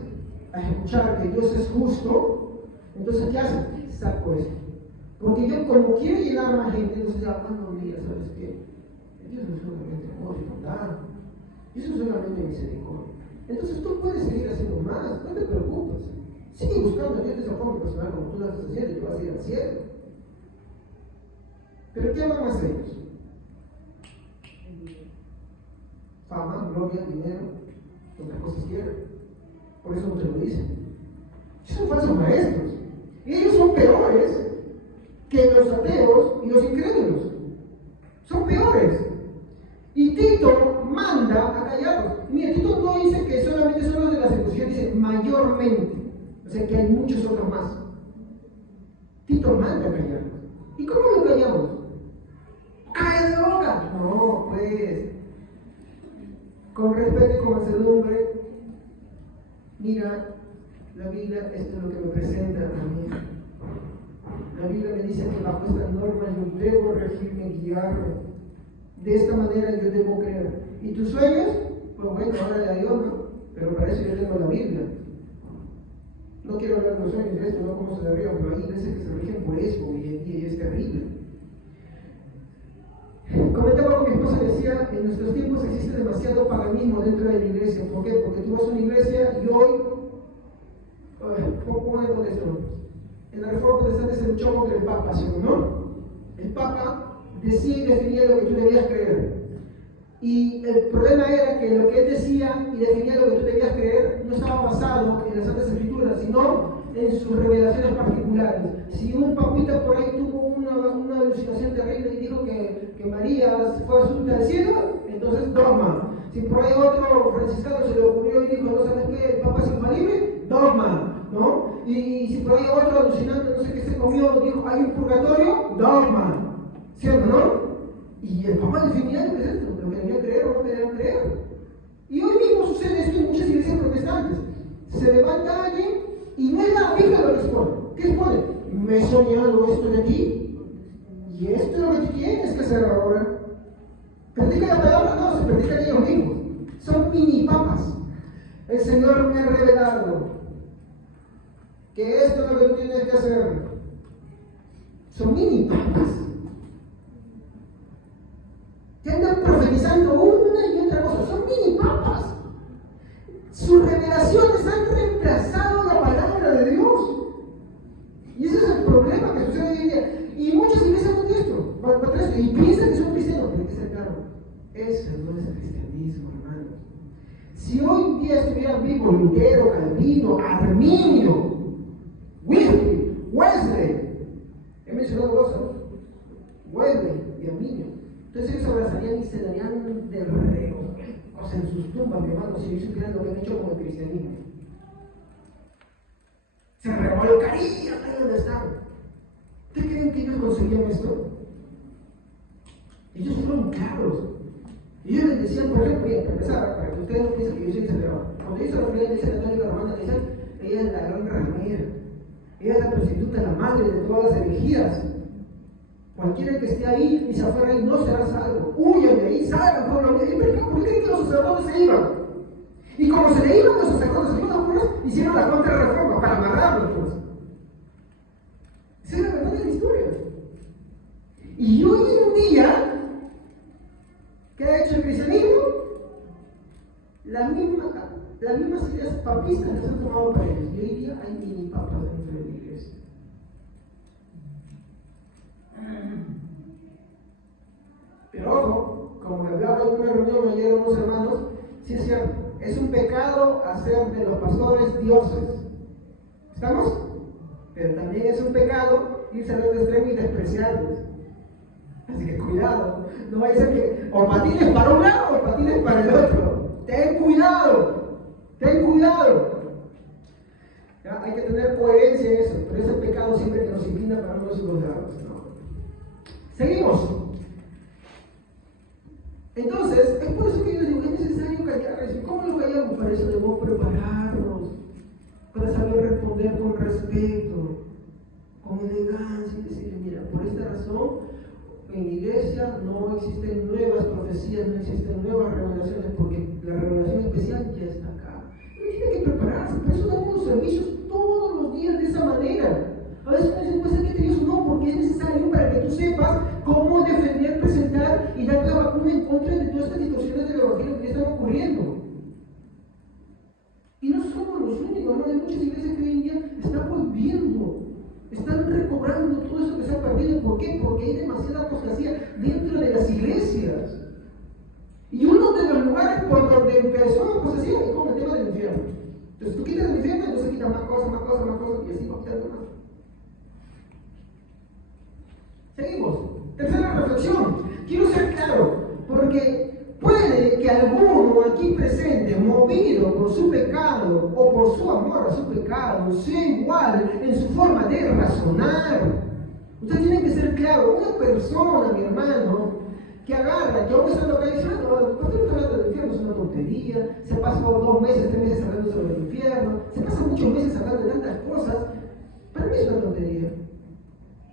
a escuchar que Dios es justo, entonces ¿qué hacen? Saco esto. Porque yo, como quiero llegar a más gente, entonces ya, no, mira, ¿sabes qué? Dios no es solamente amor y bondad, Dios es solamente misericordia. Entonces tú puedes seguir haciendo más, no te preocupes. Sigue buscando a Dios de esa forma personal como tú lo estás haciendo y te vas a ir al cielo. Pero ¿qué aman más ellos? Fama, gloria, dinero, otras cosas quieren. Por eso no te lo dicen. Son falsos maestros. Y ellos son peores que los ateos y los incrédulos. Son peores. Y Tito manda a callarlos. Mira, Tito no dice que solamente son los de la circuncisión, dice mayormente. O sea que hay muchos otros más. Tito manda a callarlos. ¿Y cómo lo callamos? ¡Cállate la boca! No, pues, con respeto y con mansedumbre, mira, la Biblia, esto es lo que me presenta a mí. La Biblia me dice que bajo esta norma yo debo regirme, guiarme. De esta manera yo debo creer. ¿Y tus sueños? Pues bueno, órale a Dios, ¿no? Pero para eso yo tengo la Biblia. No quiero hablar de los sueños de esto, no cómo se derriban, pero hay veces que se rigen por eso hoy en día y es terrible. Comentaba con mi esposa y decía, en nuestros tiempos existe demasiado paganismo dentro de la iglesia. ¿Por qué? Porque tú vas a una iglesia y hoy, ¿cómo le contesto? En la Reforma Protestante es el choco del Papa, ¿sí o no? El Papa decía y definía lo que tú debías creer. Y el problema era que lo que él decía y definía lo que tú debías creer no estaba basado en las Santas Escrituras, sino en sus revelaciones particulares. Si un papita por ahí tuvo una alucinación terrible y dijo que María fue asunta al cielo, entonces dogma. Si por ahí otro franciscano se le ocurrió y dijo, no sabes qué, el Papa es infalible, dogma, ¿no? Y si por ahí otro alucinante, no sé qué se comió, dijo, hay un purgatorio, dogma, ¿cierto, no? Y el Papa definía lo que es esto, lo que debía creer o no debía creer. Y hoy mismo sucede esto en muchas iglesias protestantes. Se levanta alguien y no es la Biblia lo que expone. ¿Qué expone? Me he soñado esto de ti. Y esto es lo que tú tienes que hacer ahora. ¿Predica la palabra? No, se predican ellos mismos. Son mini papas. El Señor me ha revelado que esto es lo que tú tienes que hacer. Son mini papas. Que andan profetizando una y otra cosa. Son mini papas. Sus revelaciones han reemplazado la palabra de Dios. Y ese es el problema que sucede hoy en día. Y muchas iglesias con esto, y piensan que son cristianos, pero hay que ser claro, ese no es el cristianismo, hermanos. Si hoy día estuvieran vivos Lutero, Calvino, Arminio, Wesley, he mencionado dos, ¿no? Wesley y Arminio. Entonces ellos se abrazarían y se darían de revuelcos en sus tumbas, mi hermano, si ellos supieran lo que han hecho con el cristianismo. Se revolcarían ahí donde están. ¿Ustedes creen que ellos conseguían esto? Ellos fueron claros. Y ellos les decían, por ejemplo, para empezar, para que ustedes no piensen que yo soy exagerado. Cuando ellos se referían a la Iglesia Católica Romana, decían, ella es la gran ramera. Ella es la prostituta, la madre de todas las herejías. Cualquiera que esté ahí y se afuera ahí no será salvo. Huyan de ahí, salgan, pueblo. ¿Por qué creen que los sacerdotes se iban? Y como se le iban los sacerdotes, hicieron la contrarreforma para amarrarlos. Pues. Esa es la verdad de la historia. Y hoy en día, ¿qué ha hecho el cristianismo? Las mismas ideas papistas las han tomado para ellos. Y hoy día hay mini papas dentro de la iglesia. Pero ojo, como me hablaba en una reunión ayer unos hermanos, sí es cierto, es un pecado hacer de los pastores dioses. ¿Estamos? Pero también es un pecado irse al otro extremo y despreciarlos. Así que cuidado, no vaya a ser que o patines para un lado o patines para el otro. Ten cuidado, ten cuidado. ¿Ya? Hay que tener coherencia en eso, pero es el pecado siempre que nos inclina para uno de sus lados. ¿No? Seguimos. Entonces, es por eso que yo les digo, es necesario callarles. ¿Cómo lo callamos? Para eso debemos prepararnos, para saber responder con respeto, con elegancia, y decir, mira, por esta razón, en la iglesia no existen nuevas profecías, no existen nuevas revelaciones, porque la revelación especial ya está acá. Uno tiene que prepararse, por eso damos los servicios todos los días de esa manera. A veces uno dice, puede ser que te digas no, porque es necesario para que tú sepas cómo defender, presentar y dar la vacuna en contra de todas estas situaciones del evangelio que están ocurriendo. Y no somos los únicos, ¿no? Hay muchas iglesias que hoy en día están volviendo, están recobrando todo eso que se ha perdido. ¿Por qué? Porque hay demasiada apostasía dentro de las iglesias. Y uno de los lugares por donde empezó la apostasía es con el tema del infierno. Entonces tú quitas el infierno, entonces quitas más cosas, y así va quitando más. Seguimos. Tercera reflexión. Quiero ser claro, porque puede que alguno aquí presente, movido por su pecado o por su amor a su pecado, sea igual en su forma de razonar. Ustedes tienen que ser claros. Una persona, mi hermano, que agarra, yo me estoy acá diciendo, ¿por qué no hablando del infierno? Es una tontería. Se pasa 2 meses, 3 meses hablando sobre el infierno. Se pasa muchos meses hablando de tantas cosas. Para mí es una tontería.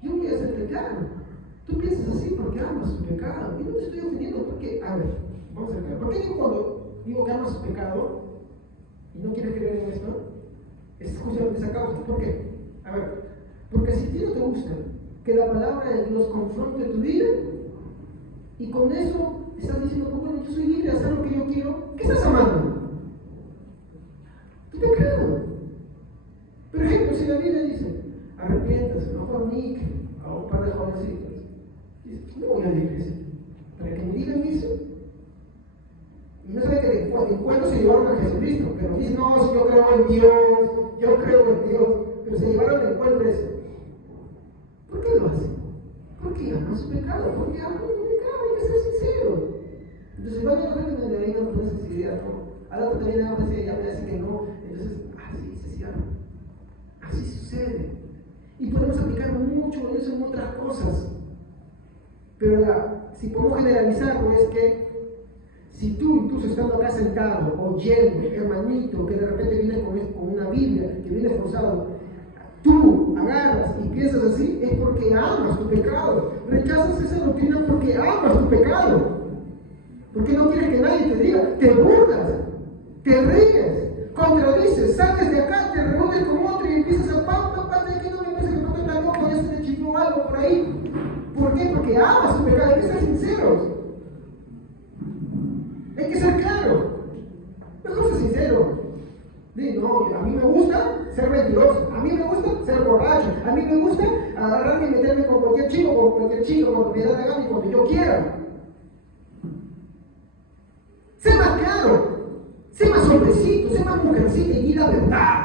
Yo voy a hacerte claro. Tú piensas así porque amas su pecado. Y no te estoy ofendiendo porque, a ver, vamos a ver. ¿Por qué digo cuando digo que amas su pecado y no quieres creer en esto? Es justamente esa causa. ¿Por qué? A ver, porque si a ti no te gusta que la palabra de Dios confronte tu vida y con eso estás diciendo, pues bueno, yo soy libre de hacer lo que yo quiero, ¿qué estás amando? Tu pecado. Por ejemplo, si la Biblia dice, arrepiéntase, no fornique, a un par de jovencitos. No voy a la iglesia para que me digan eso. Y no sabe que de cuándo se llevaron a Jesucristo, pero dicen, no, si yo creo en Dios, pero se llevaron el encuentro eso. ¿Por qué lo hacen? Porque aman su pecado, porque aman su pecado, hay que ser sinceros. Entonces van a ver donde hay una sinceridad, ¿no? A la otra también hay una sinceridad, me dice que no, entonces así se cierra. Así sucede. Y podemos aplicar mucho eso en otras cosas. Pero si podemos generalizarlo es que si tú incluso estando acá sentado, oyendo, hermanito, que de repente viene con una Biblia, que viene forzado, tú agarras y piensas así, es porque amas tu pecado. Rechazas esa doctrina porque amas tu pecado. Porque no quieres que nadie te diga, te burlas, te ríes, contradices, sales de acá, te reúnes con otro y empiezas a de aquí no me parece que no está loco, ya se te chingó algo por ahí. ¿Por qué? Porque amas tu pecado, hay que ser sinceros. Hay que ser claro. Mejor ser sincero. Di, no, a mí me gusta ser mentiroso, a mí me gusta ser borracho, a mí me gusta agarrarme y meterme con cualquier chico, con cualquier chico, cuando me da la gana y cuando yo quiera. Sé más claro. Sé más hombrecito, sé más mujercita y di la verdad.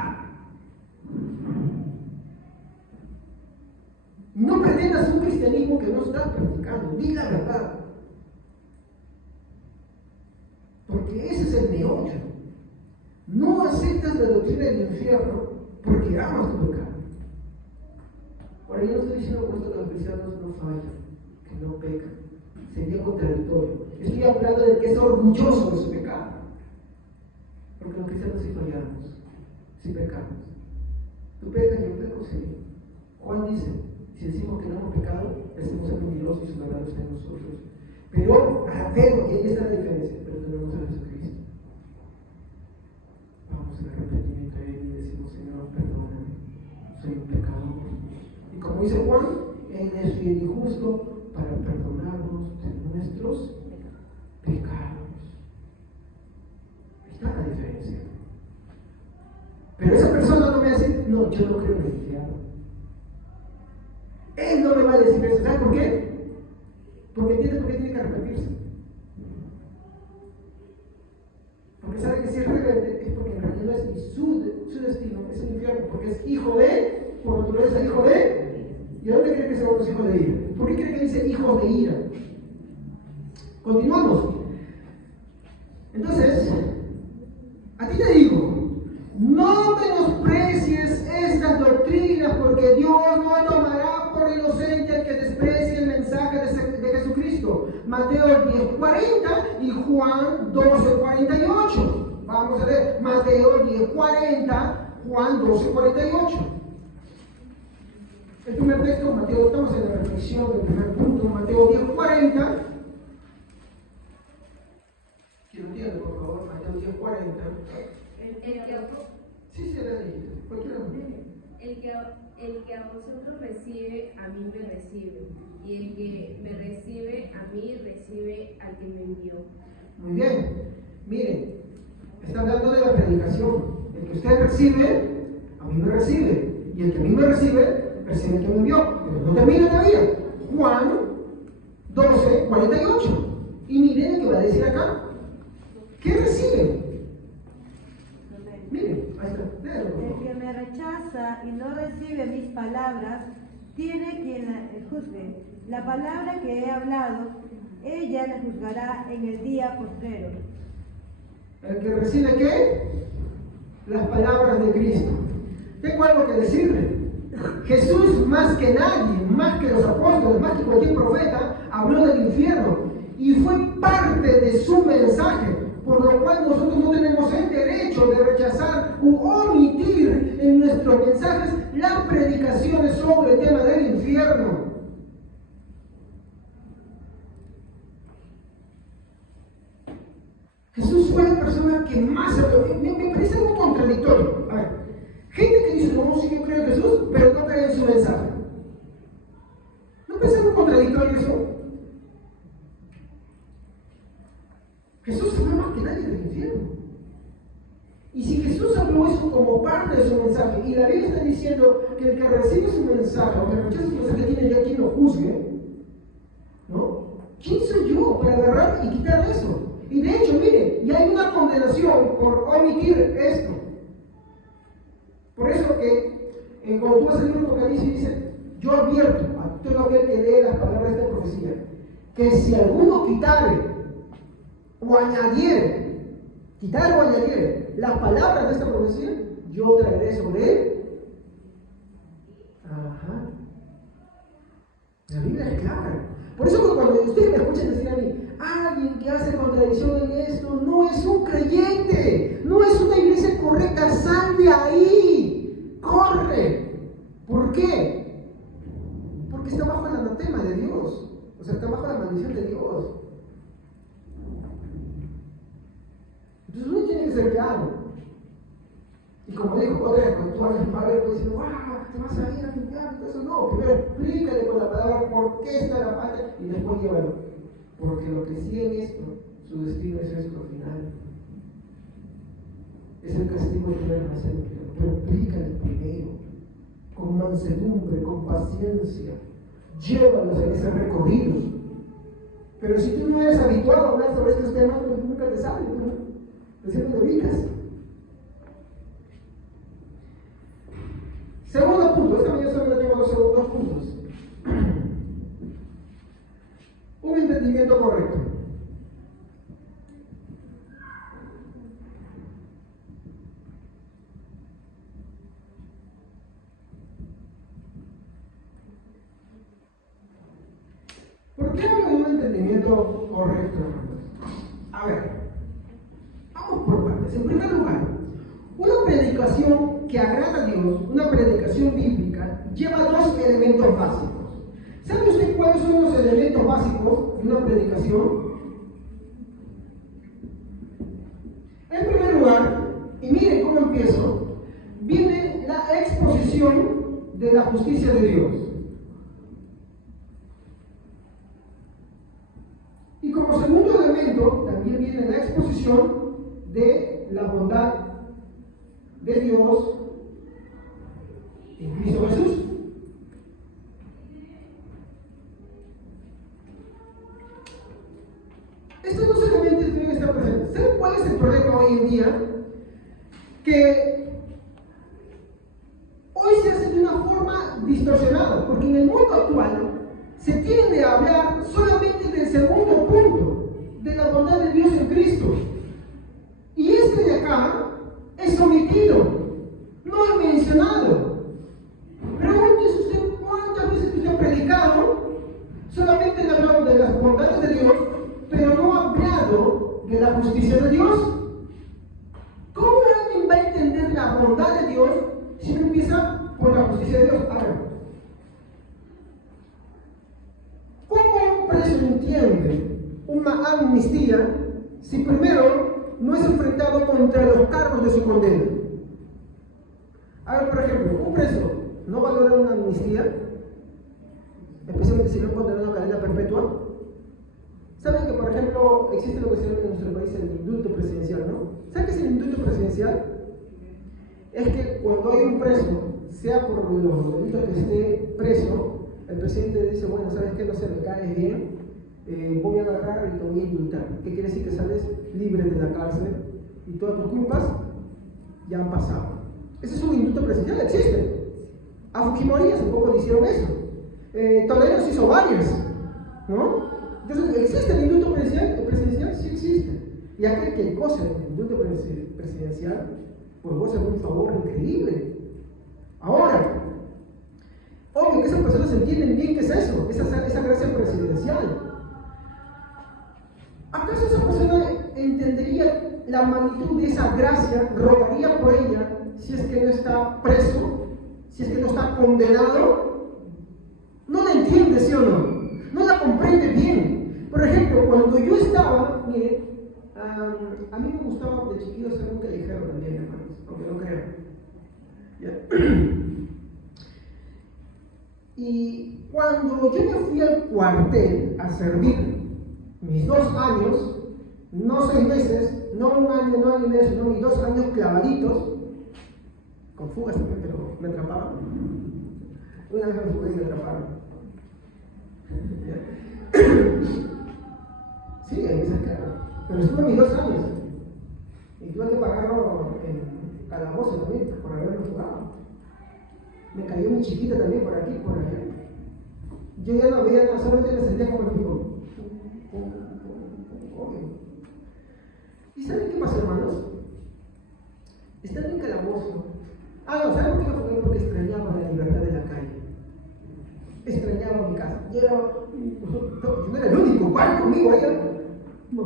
No pretendas un cristianismo que no estás practicando, di la verdad. Porque ese es el meollo. No aceptas la doctrina del infierno porque amas tu pecado. Ahora, yo no estoy diciendo con esto que los cristianos no fallan, que no pecan. Sería contradictorio. Estoy hablando de que es orgulloso de su pecado. Porque los cristianos sí fallamos, sí pecamos. ¿Tú pecas? Yo peco, sí. Juan dice, si decimos que no hemos pecado, decimos ser mentirosos y su verdad no está en nosotros. Pero, y ahí está la diferencia, pero tenemos a Jesucristo. Vamos al arrepentimiento a Él y decimos, Señor, perdóname, soy un pecador. Y como dice Juan, Él es fiel y justo para perdonarnos de nuestros pecados. Ahí está la diferencia. Pero esa persona no me va a decir, no, yo no creo en el infierno. Él no me va a decir eso. ¿Sabes por qué? Porque entiende por qué tiene que arrepentirse. Porque sabe que si es rebelde es porque en realidad es su destino es el infierno, porque es hijo de, por naturaleza hijo de. ¿Y a dónde cree que se van los hijos de ira? ¿Por qué cree que dice hijos de ira? Continuamos. Entonces, a ti te digo, no menosprecies estas doctrinas, porque Dios no tomará por inocente al que desprecie el mensaje de Jesucristo. Mateo 10:40 y Juan 12:48. Vamos a ver, Mateo 10:40, Juan 12:48. El primer texto, Mateo, estamos en la reflexión del primer punto, Mateo 10:40. ¿Quién lo tiene, por favor? Mateo 10:40. Sí, se la dijiste. Cualquiera. El que a vosotros recibe, a mí me recibe. Y el que me recibe, a mí recibe al que me envió. Muy bien. Miren, está hablando de la predicación. El que usted recibe, a mí me recibe. Y el que a mí me recibe, recibe al que me envió. Pero no termina todavía. Juan 12:48. Y miren lo que va a decir acá. ¿Qué recibe? Miren, ahí está. El que me rechaza y no recibe mis palabras, tiene quien la juzgue. La palabra que he hablado, ella la juzgará en el día postrero. El que recibe ¿qué? Las palabras de Cristo. Tengo algo que decirle. Jesús, más que nadie, más que los apóstoles, más que cualquier profeta, habló del infierno y fue parte de su mensaje, por lo cual nosotros no tenemos el derecho de rechazar u omitir en nuestros mensajes las predicaciones sobre el tema del infierno. Jesús fue la persona que más habló. Me parece muy contradictorio. A ver, gente que dice, no, sí, yo creo en Jesús, pero no cree en su mensaje. ¿No parece muy contradictorio eso? Jesús habló más que nadie del infierno. Y si Jesús habló eso como parte de su mensaje, y la Biblia está diciendo que el que recibe su mensaje o que rechaza su mensaje tiene ya quien lo juzgue, ¿no? ¿Quién soy yo para agarrar y quitar eso? Y de hecho, miren, ya hay una condenación por omitir esto. Por eso que cuando tú vas a leer un Apocalipsis dice, yo advierto a todo aquel que lee las palabras de esta profecía, que si alguno quitare o añadiere las palabras de esta profecía, yo traeré sobre él. Ajá. La Biblia es clara. Por eso que cuando ustedes me escuchan decir a mí, alguien que hace contradicción en esto no es un creyente, no es una iglesia correcta, sal de ahí, corre. ¿Por qué? Porque está bajo el anatema de Dios, o sea, está bajo la maldición de Dios. Entonces uno tiene que ser claro. Y como dijo otra vez, cuando tú hablas de padre, puedes decir, ¡wow! Te vas a ir a infierno, todo eso no. Primero explícale con la palabra por qué está la falta y después llévalo. Porque lo que sigue en esto, su destino es esto al final. Es el castigo eterno, es el infierno. Pero explícale primero, con mansedumbre, con paciencia. Llévalos en ese recorrido. Pero si tú no eres habituado a hablar sobre estos temas, pues nunca te sale, ¿no? Reciben levitas. Segundo punto, esta mañana solo tengo dos puntos. Un entendimiento correcto. ¿Por qué hablo de un entendimiento correcto, hermanos? A ver, vamos por partes. En primer lugar, una predicación que agrada a Dios, una predicación bíblica, lleva dos elementos básicos. ¿Sabe usted cuáles son los elementos básicos de una predicación? En primer lugar, y miren cómo empiezo, viene la exposición de la justicia de Dios. Y como segundo elemento, también viene la exposición de la bondad de Dios en Cristo Jesús. Estos dos elementos deben estar presentes. ¿Saben cuál es el problema hoy en día? Que hoy se hace de una forma distorsionada, porque en el mundo actual se tiende a hablar solamente del segundo punto, de la bondad de Dios en Cristo. Y este de acá es omitido, no es mencionado. Pregúntese usted cuántas veces usted ha predicado, solamente ha hablado de las bondades de Dios, pero no ha hablado de la justicia de Dios. ¿Cómo alguien va a entender la bondad de Dios si no empieza por la justicia de Dios? A ver, ¿cómo un preso entiende una amnistía si primero no es enfrentado contra los cargos de su condena? A ver, por ejemplo, un preso no valora una amnistía, especialmente si no es condenado a cadena perpetua. ¿Saben que, por ejemplo, existe lo que se llama en nuestro país el indulto presidencial, no? ¿Saben qué es el indulto presidencial? Es que cuando hay un preso, sea por los delitos que esté preso, el presidente dice, bueno, ¿sabes qué? No se me cae bien, voy a agarrar y te voy a indultar. ¿Qué quiere decir? Que sales libre de la cárcel y todas tus culpas ya han pasado. Ese es un indulto presidencial, existe. A Fujimori hace poco le hicieron eso. Toledo se hizo varios, ¿no? Entonces, ¿existe el indulto presidencial? Sí existe. Y aquel que goza del indulto presidencial, pues goza de un favor increíble. Ahora, obvio que esas personas entienden bien qué es eso, esa gracia presidencial. ¿Acaso esa persona entendería la magnitud de esa gracia, rogaría por ella si es que no está preso, si es que no está condenado? No la entiende, ¿sí o no? No la comprende bien. Por ejemplo, cuando yo estaba, mire, a mí me gustaba de chiquito ser un callejero también, hermanos, aunque no crean. ¿Ya? Y cuando yo me fui al cuartel a servir mis 2 años, no 6 meses, no 1 año, no año y medio, sino mis 2 años clavaditos, con fugas también, pero me atrapaban. Una vez me fugué y me atraparon. Sí, ahí me sacaron. Pero estuve mis 2 años. Y tuve que pagarlo en calabozo también, por haberme jugado. Me cayó mi chiquita también por aquí, por allá. Yo ya no veía nada, solamente me sentía como el tipo. ¿Y saben qué pasó, hermanos? Estando en calabozo. No, ¿saben por qué me jugué? Porque extrañaba la libertad de la calle. Extrañaba mi casa. Yo no era el único, van conmigo allá. No.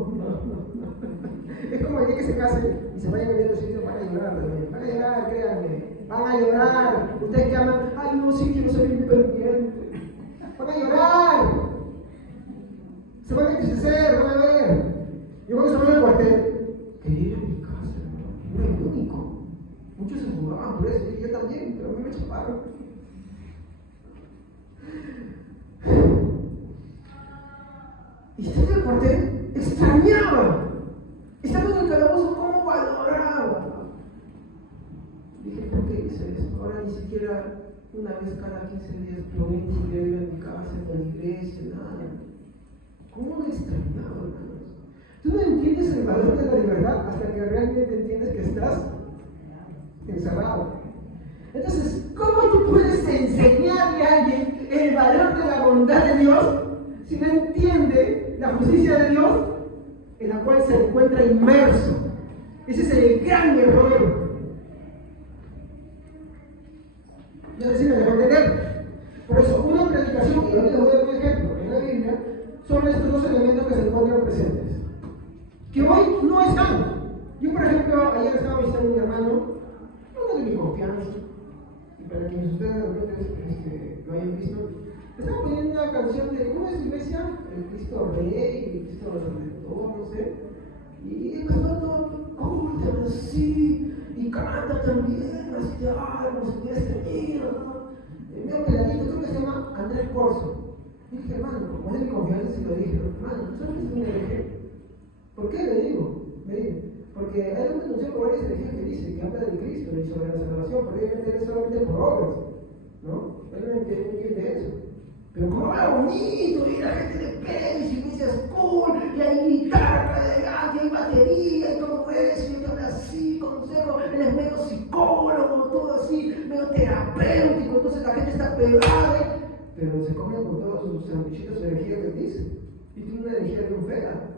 Es como el día que se casen y se vayan a ver los sitios, van a llorar también. Van a llorar, créanme. Van a llorar. Ustedes que aman, ay no, sí, quiero ser independiente. Van a llorar. Se van a entristecer, van a ver. Yo cuando se van al cuartel, quería ir a mi casa, no era el único. Muchos se mudaban por eso, yo también, pero a mí me chaparon. Y estaba en el cuartel, extrañaba. Estaba en el calabozo, ¿cómo valoraba? Dije, ¿por qué hice eso? Ahora ni siquiera una vez cada 15 días prometo ir a mi casa, a la iglesia, nada. ¿Cómo lo extrañaba, hermanos? Tú no entiendes el valor de la libertad hasta que realmente entiendes que estás encerrado. Entonces, ¿cómo tú puedes enseñarle a alguien el valor de la bondad de Dios si no entiende la justicia de Dios en la cual se encuentra inmerso? Ese es el gran error. No sé si me dejó entender. Por eso, una predicación, y ahora les voy a dar un ejemplo en la Biblia, son estos dos elementos que se encuentran presentes, que hoy no están. Yo, por ejemplo, ayer estaba visitando a un hermano, uno de mi confianza, y para quienes ustedes de repente lo hayan visto, estaba poniendo una canción de, ¿cómo es su iglesia? El Cristo Rey, el Cristo Redentor, no sé. Y el pastor no, así, y canta también, así, como si este niño, ¿no? Veo que la niña, creo que se llama Andrés Corso. Y dije, hermano, como es de mi confianza, se lo dije, hermano, ¿sabes que es un hereje? ¿Por qué le digo? Porque hay una denuncia por varias herejías que dice que habla de Cristo y sobre la salvación, pero obviamente es solamente por obras, ¿no? Él no entiende eso. Pero como habla bonito, y la gente de pelis y iglesias cool, y hay guitarra, y hay batería, y todo eso, y habla así, consejo, él es medio psicólogo, todo así, medio terapéutico, entonces la gente está pegada, pero se come con todos sus sandwichitos de herejía que dice, y tiene una herejía bien fea.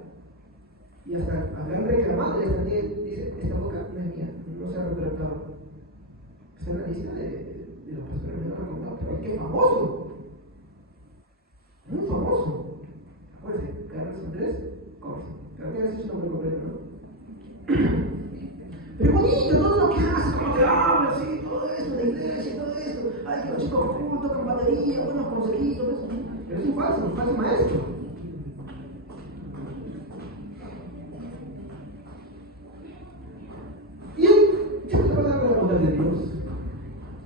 Y hasta hablan reclamado, dice, esta boca no es mía, no se ha retractado. Está en la lista de los pastores menos recomendados, pero ¡qué famoso! Muy famoso. Acuérdense, Carlos Andrés Corso. Creo que ese es su nombre completo, ¿no? Pero bonito, todo lo que hace, como te habla, así, todo esto, la iglesia, todo esto. Ay, que los chicos juntos, con batería, buenos consejitos, eso. Pero es un falso maestro. Y yo te voy a hablar de la bondad de Dios.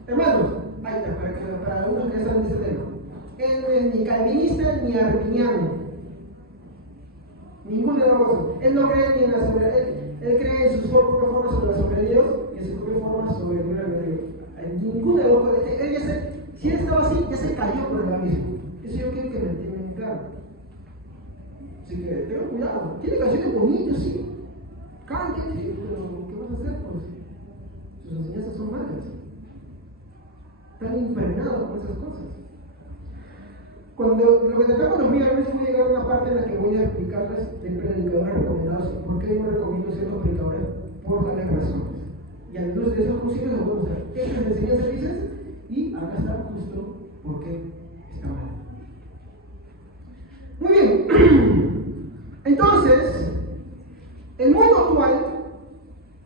Hermanos, ahí está, para unos que saben de ese tema. Él no es ni calvinista ni arminiano. Ninguno de los dos. Él no cree ni en la soberanía. Él cree en sus propias formas sobre la soberanía de Dios y en sus propias formas sobre el libre albedrío. Ninguno de los dos. Si él estaba así, ya se cayó por el abismo. Eso yo quiero que me entiendan claro. Así que tengan cuidado. Tiene canciones bonitas, sí. Canten, sí, pero ¿qué vas a hacer? Pues sus enseñanzas son malas. Están impregnados con esas cosas. Cuando lo que tratamos los viernes, voy a llegar a una parte en la que voy a explicarles de predicadores recomendados y por qué yo recomiendo ciertos predicadores por varias razones. Y entonces de esos consejos les voy a mostrar qué les enseñanzas dices y acá está justo por qué está mal. Muy bien. Entonces, el mundo actual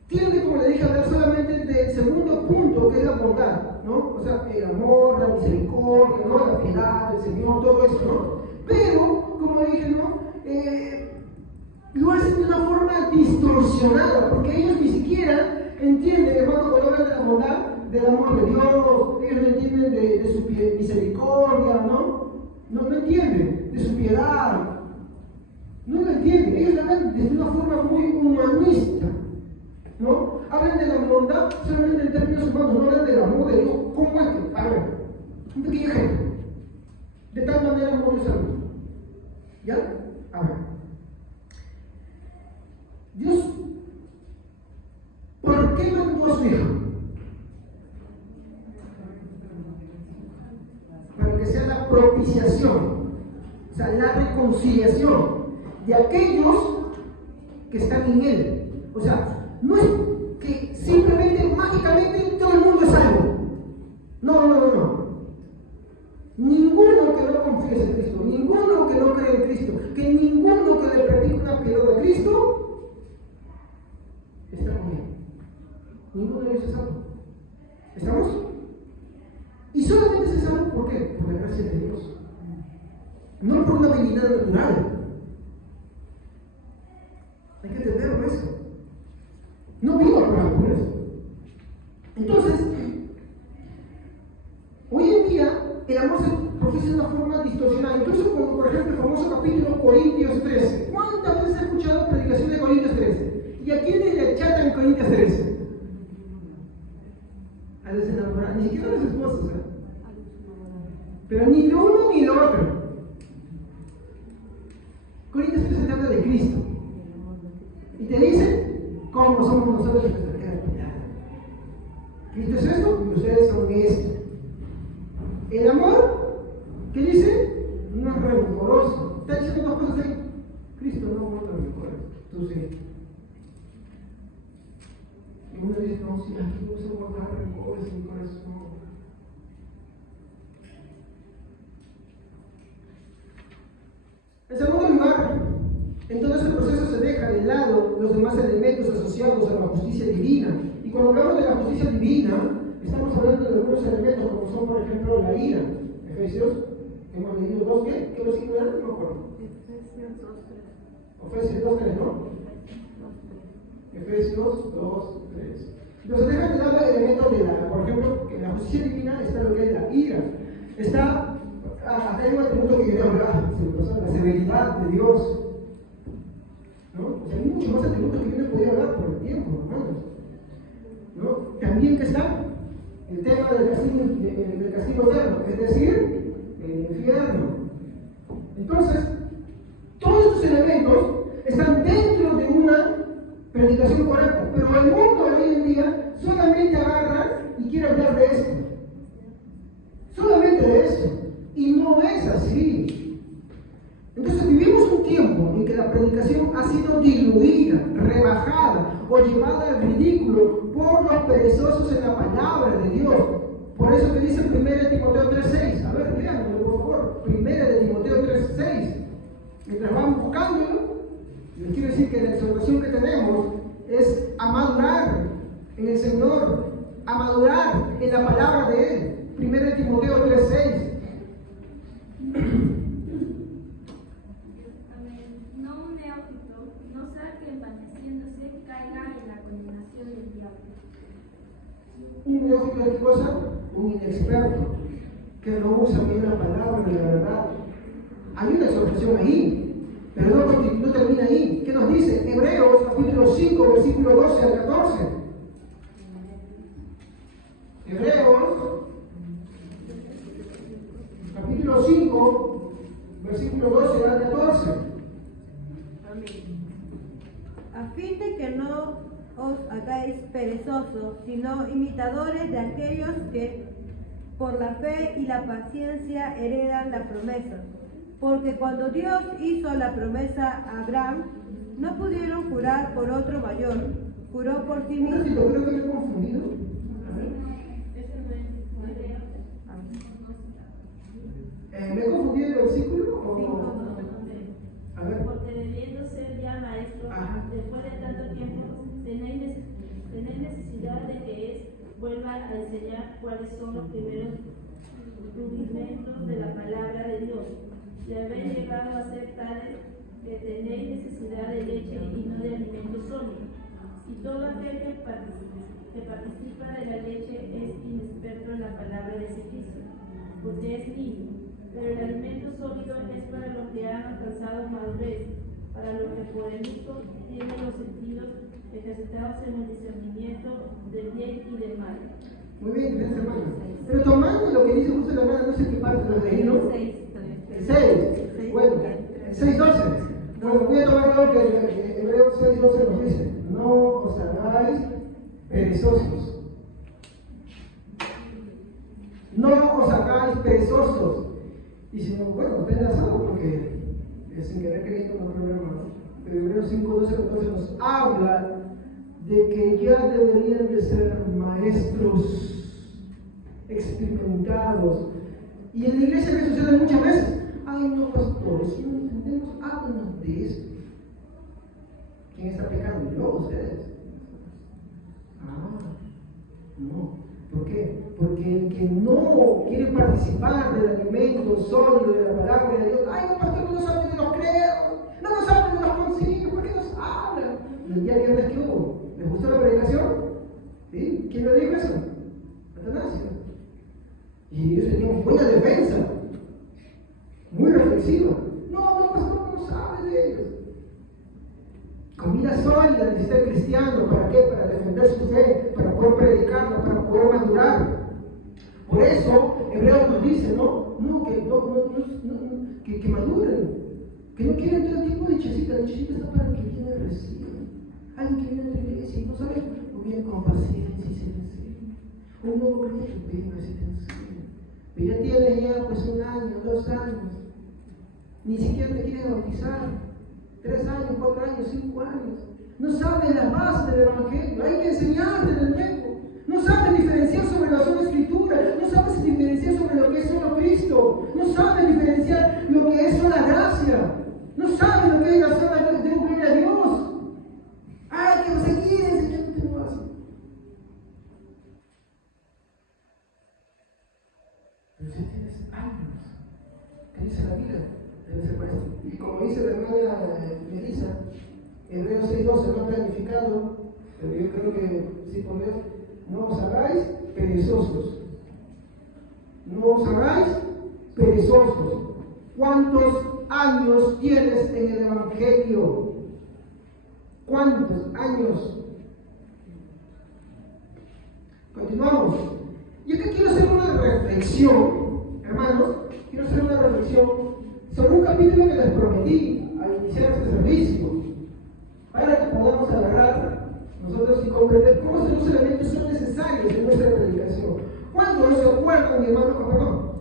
tiende, como le dije, a hablar solamente del segundo punto, que es la bondad, ¿no? O sea, el amor, la misericordia, ¿no? La piedad, el Señor, todo eso, ¿no? Pero, como dije, ¿no? Lo hacen de una forma distorsionada, porque ellos ni siquiera entienden, hermano, cuando hablan de la bondad, del amor de Dios, ellos no entienden de su misericordia, ¿no? No entienden de su piedad. No lo entienden, ellos hablan de una forma muy humanista, ¿no? Hablan de la bondad solamente en términos humanos, no hablan del amor de Dios. ¿Cómo es que? A ver, un pequeño ejemplo. De tal manera amor Dios al mundo. ¿Ya? A ver. Dios, ¿por qué mandó a su Hijo? Para que sea la propiciación, o sea, la reconciliación de aquellos que están en Él. O sea, no es que simplemente, mágicamente, todo el mundo es salvo. No. Ninguno que no confiese en Cristo, ninguno que no cree en Cristo, que ninguno que le practique una piedad de Cristo, está con Él. Ninguno de ellos es salvo. ¿Estamos? Y solamente se salva ¿por qué? Por la gracia de Dios. No por una habilidad natural. Hay que entender eso. No vivo por eso. Entonces, hoy en día el amor se profesa de una forma distorsionada. Incluso como por ejemplo el famoso capítulo Corintios 13. ¿Cuántas veces he escuchado predicación de Corintios 13? ¿Y a quiénes le chatan en Corintios 13? A los enamorados, ni siquiera a los esposos, ¿eh? Pero ni lo uno ni lo otro. Corintios 13 habla de Cristo. te dice cómo somos nosotros en nuestra cara pelada. Cristo es esto y ustedes son esto. El amor, ¿qué dice? No es rencoroso. Está diciendo dos cosas ahí. Cristo no guarda rencores, tú sí. Y uno dice, no, si aquí no se guarda rencores en mi corazón. En segundo lugar, en todo ese proceso se deja de lado los demás elementos asociados a la justicia divina. Y cuando hablamos de la justicia divina, estamos hablando de algunos elementos como son, por ejemplo, la ira. Efesios, hemos leído dos, ¿qué versículo era? No me acuerdo. Efesios 2:3, ¿no? Efesios 2:3. Entonces dejan de lado el elemento de la, por ejemplo, que en la justicia divina está lo que es la ira. Está, acá hay un atributo que quería hablar, la severidad de Dios. ¿No? O sea, hay muchos más atributos que yo no podía hablar por el tiempo, hermanos. ¿No? También que está el tema del castigo eterno, es decir, el infierno. Entonces, todos estos elementos están dentro de una predicación correcta, pero el mundo de hoy en día solamente agarra y quiere hablar de esto. Solamente de eso. Y no es así. Entonces vivimos un tiempo en que la predicación ha sido diluida, rebajada o llevada al ridículo por los perezosos en la palabra de Dios. Por eso que dice 1 Timoteo 3:6. A ver, léanlo por favor. 1 Timoteo 3:6. Mientras van buscándolo, les quiero decir que la exhortación que tenemos es a madurar en el Señor, a madurar en la palabra de Él. 1 Timoteo 3:6. No un neófito, no sea que envaneciéndose caiga en la condenación del diablo. Un neófito, ¿qué cosa? Un inexperto que no usa bien la palabra de la verdad. Hay una exhortación ahí, pero no termina ahí. ¿Qué nos dice? Hebreos capítulo 5, versículo 12 al 14. Hebreos capítulo 5, versículo 12 al 14. A fin de que no os hagáis perezosos, sino imitadores de aquellos que por la fe y la paciencia heredan la promesa. Porque cuando Dios hizo la promesa a Abraham, no pudieron jurar por otro mayor, juró por sí Un mismo. ratito, creo que me he confundido. A ver. ¿Me he confundido el versículo? O... A ver. Porque debiendo ser ya maestro, después de tanto tiempo, tenéis necesidad de que él vuelva a enseñar cuáles son los primeros rudimentos de la palabra de Dios. Y habéis llegado a ser tales que tenéis necesidad de leche y no de alimento sólido. Y todo aquel que participa de la leche es inexperto en la palabra de servicio, porque es niño. Pero el alimento sólido es para los que han alcanzado madurez, para los que por el uso tienen los sentidos ejercitados en el discernimiento del bien y del mal. Muy bien, gracias hermano. Pero tomando lo que dice justo la hermana, no sé qué parte lo leí, ¿no? El 6. Bueno, el 6:12. Bueno, voy a tomar lo que Hebreos 6:12 nos dice. No os hagáis perezosos. No os hagáis perezosos. Y si no, bueno, está enlazado porque sin querer queriendo no problema, ¿no? Pero Hebreos 5:12 nos habla de que ya deberían de ser maestros experimentados. Y en la iglesia que sucede muchas veces, ay no pastores, si no entendemos, háblanos de esto. ¿Quién está pecando? Yo, ustedes. No. ¿Por qué? Porque el que no quiere participar del alimento sólido de la palabra de Dios, ay no pastor, no nos hablen de los credos, no nos hablen de los concilios, ¿por qué nos hablan? Y el día viernes que hubo, ¿les gustó la predicación? ¿Sí? ¿Quién lo dijo eso? Atanasio. Y ellos tenían buena defensa, muy reflexiva. No, pastor, no nos hable de ellos. Comida sólida necesita el cristiano, ¿para qué? Para defender su fe, para poder predicarla, para poder madurar. Por eso, Hebreos nos dice, que maduren, que no quieren todo el tiempo lechecita, la lechecita está para que viene recién. Alguien que viene a la iglesia y no sabe, no viene con paciencia y se le enseña. Un nuevo creyente venga y se te enseña. Pero ya tiene ya pues 1 año, 2 años. Ni siquiera te quiere bautizar. 3 años, 4 años, 5 años. No sabe la base del Evangelio. Hay que enseñarte del tiempo. No sabe diferenciar sobre la sola Escritura. No sabe diferenciar sobre lo que es solo Cristo. No sabe diferenciar lo que es sola gracia. No sabe lo que es la sola gloria a Dios. Ay, que seguir enseñándote más. Pero si tienes años, ¿qué dice la Biblia? Debe ser maestro. Y como dice la hermana Melissa, Hebreos 6:12, no planificado, pero yo creo que sí pondré, no os hagáis perezosos. No os hagáis perezosos. ¿Cuántos años tienes en el Evangelio? ¿Cuántos años? Continuamos. Yo que quiero hacer una reflexión, hermanos, quiero hacer una reflexión sobre un capítulo que les prometí al iniciar este servicio, para que podamos agarrar nosotros y comprender cómo estos elementos son necesarios en nuestra predicación. ¿Cuándo no se acuerdan, mi hermano? Perdón.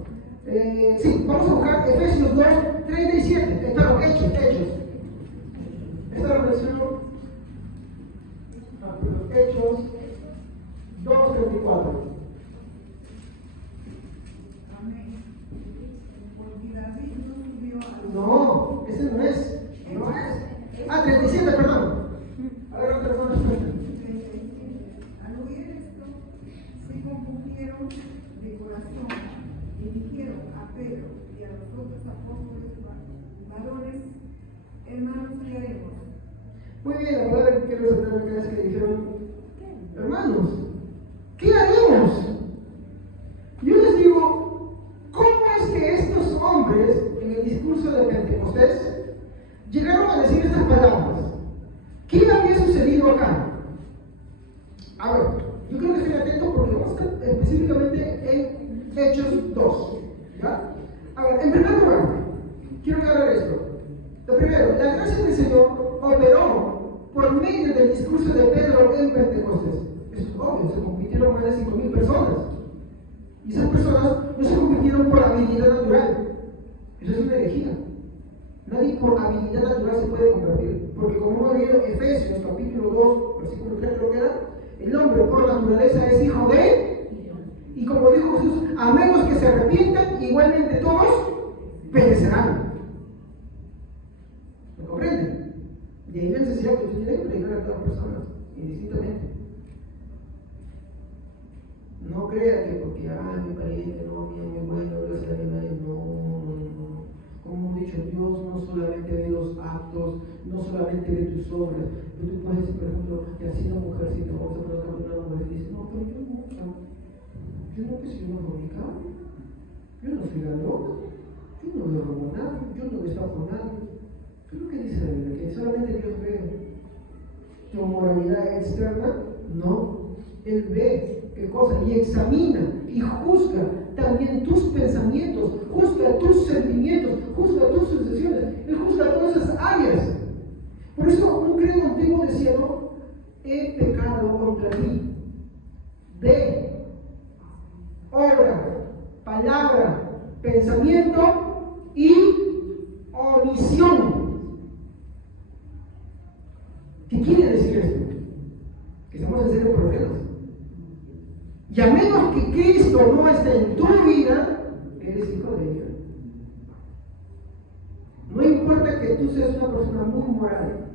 Sí, vamos a buscar Efesios 2, 37. Perdón, Hechos. Esta reflexión, Hechos 2, 34. Amén. Porque David no subió a No, ese no es. No es. 37, perdón. A ver, otra persona. Al oír esto, se compusieron de corazón y dijeron a Pedro y a los otros apóstoles varones, hermanos, ¿qué haremos? Muy bien, la palabra que quiero resaltar acá es que dijeron, hermanos, ¿qué haremos? Yo les digo, ¿cómo es que estos hombres en el discurso de Pentecostés llegaron a decir estas palabras? ¿Qué había sucedido acá? A ver, yo creo que estén atentos porque vamos a estar específicamente en Hechos 2. ¿Ya? A ver, en primer lugar, quiero aclarar esto. Lo primero, la gracia del Señor operó por medio del discurso de Pedro en Pentecostés. Eso es obvio, se convirtieron más de 5,000 personas. Y esas personas no se convirtieron por habilidad natural. Eso es una herejía. Nadie por habilidad natural se puede convertir. Porque como hemos leído Efesios capítulo 2, versículo 3 creo que era, el hombre por naturaleza es hijo de, y como dijo Jesús, a menos que se arrepientan, igualmente todos perecerán. ¿Me comprenden? Y ahí la necesidad que usted tiene que predicar a todas las personas, indistintamente. No crea que porque, mi pariente, no, mi bueno, gracias a Dios, no. Como hemos dicho, Dios no solamente ve los actos, no solamente ve tus obras. Pero tú puedes decir, por ejemplo, que así una mujercita, vamos a poner una mujer y dice, no, pero yo nunca he sido una fornicada, yo no soy ladrona, yo no le robo nada, yo no le estafo nada. ¿Qué es lo que dice la Biblia? Que solamente Dios ve tu moralidad externa. No, Él ve qué cosa y examina y juzga también tus pensamientos, juzga tus sentimientos, juzga tus sensaciones, Él juzga todas esas áreas. Por eso un credo antiguo decía, no, he pecado contra ti de obra, palabra, pensamiento y omisión. ¿Qué quiere decir esto? Que estamos en serio problemas. Y a menos que Cristo no esté en tu vida, eres hijo de Dios. No importa que tú seas una persona muy moral,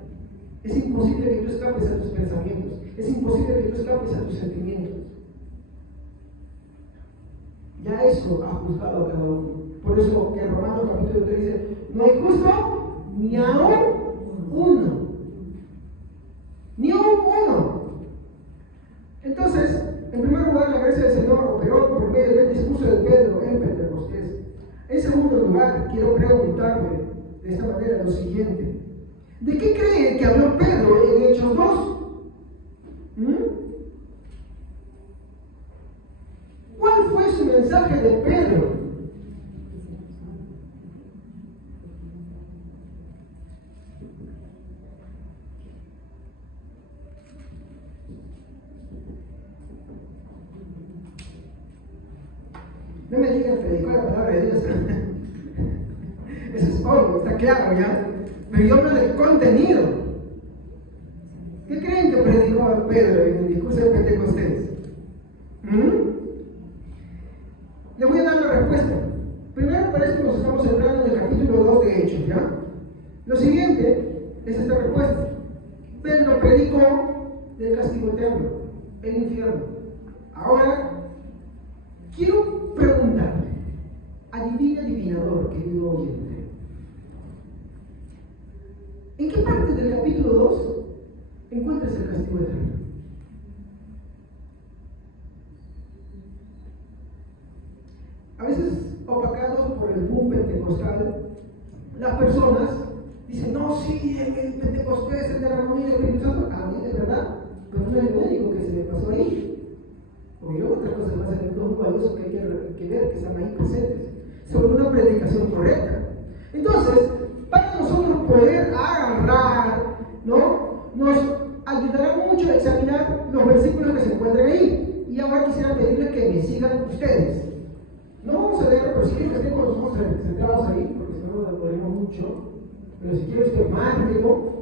es imposible que tú escapes a tus pensamientos, es imposible que tú escapes a tus sentimientos. Ya eso ha juzgado a cada uno. Por eso en Romanos capítulo 3 dice, no hay justo ni aún uno. Ni aún uno. Entonces, en primer lugar, la gracia del Señor operó por medio del discurso de Pedro en Pentecostés. En segundo lugar, quiero preguntarme de esta manera lo siguiente. ¿De qué creen que habló Pedro en Hechos 2? ¿Cuál fue su mensaje de Pedro? No me digan predicó la palabra de Dios. Eso es obvio, está claro ya. Pero yo hablo del contenido. ¿Qué creen que predicó Pedro en el discurso de Pentecostés? Le voy a dar la respuesta. Primero parece que nos estamos entrando en el capítulo 2 de Hechos, ¿ya? Lo siguiente es esta respuesta. Pedro predicó del castigo eterno, el infierno. Ahora, quiero preguntarle, adivinador, querido oyente, ¿en qué parte del capítulo 2 encuentras el castigo eterno? A veces, opacados por el boom pentecostal, las personas dicen, no, sí, el Pentecostés, el derramamiento del Espíritu Santo, amén, es verdad, pero no es lo único que se le pasó ahí. Porque luego otras cosas más en el mundo valioso que hay que ver, que están ahí presentes, sobre una predicación correcta. Entonces, para nosotros poder agarrar, ¿no? Nos ayudará mucho a examinar los versículos que se encuentran ahí. Y ahora quisiera pedirles que me sigan ustedes. No vamos a leer, pero si quieren que estén con los ojos centrados ahí, porque si no nos demoramos mucho. Pero si quiere usted márquelo,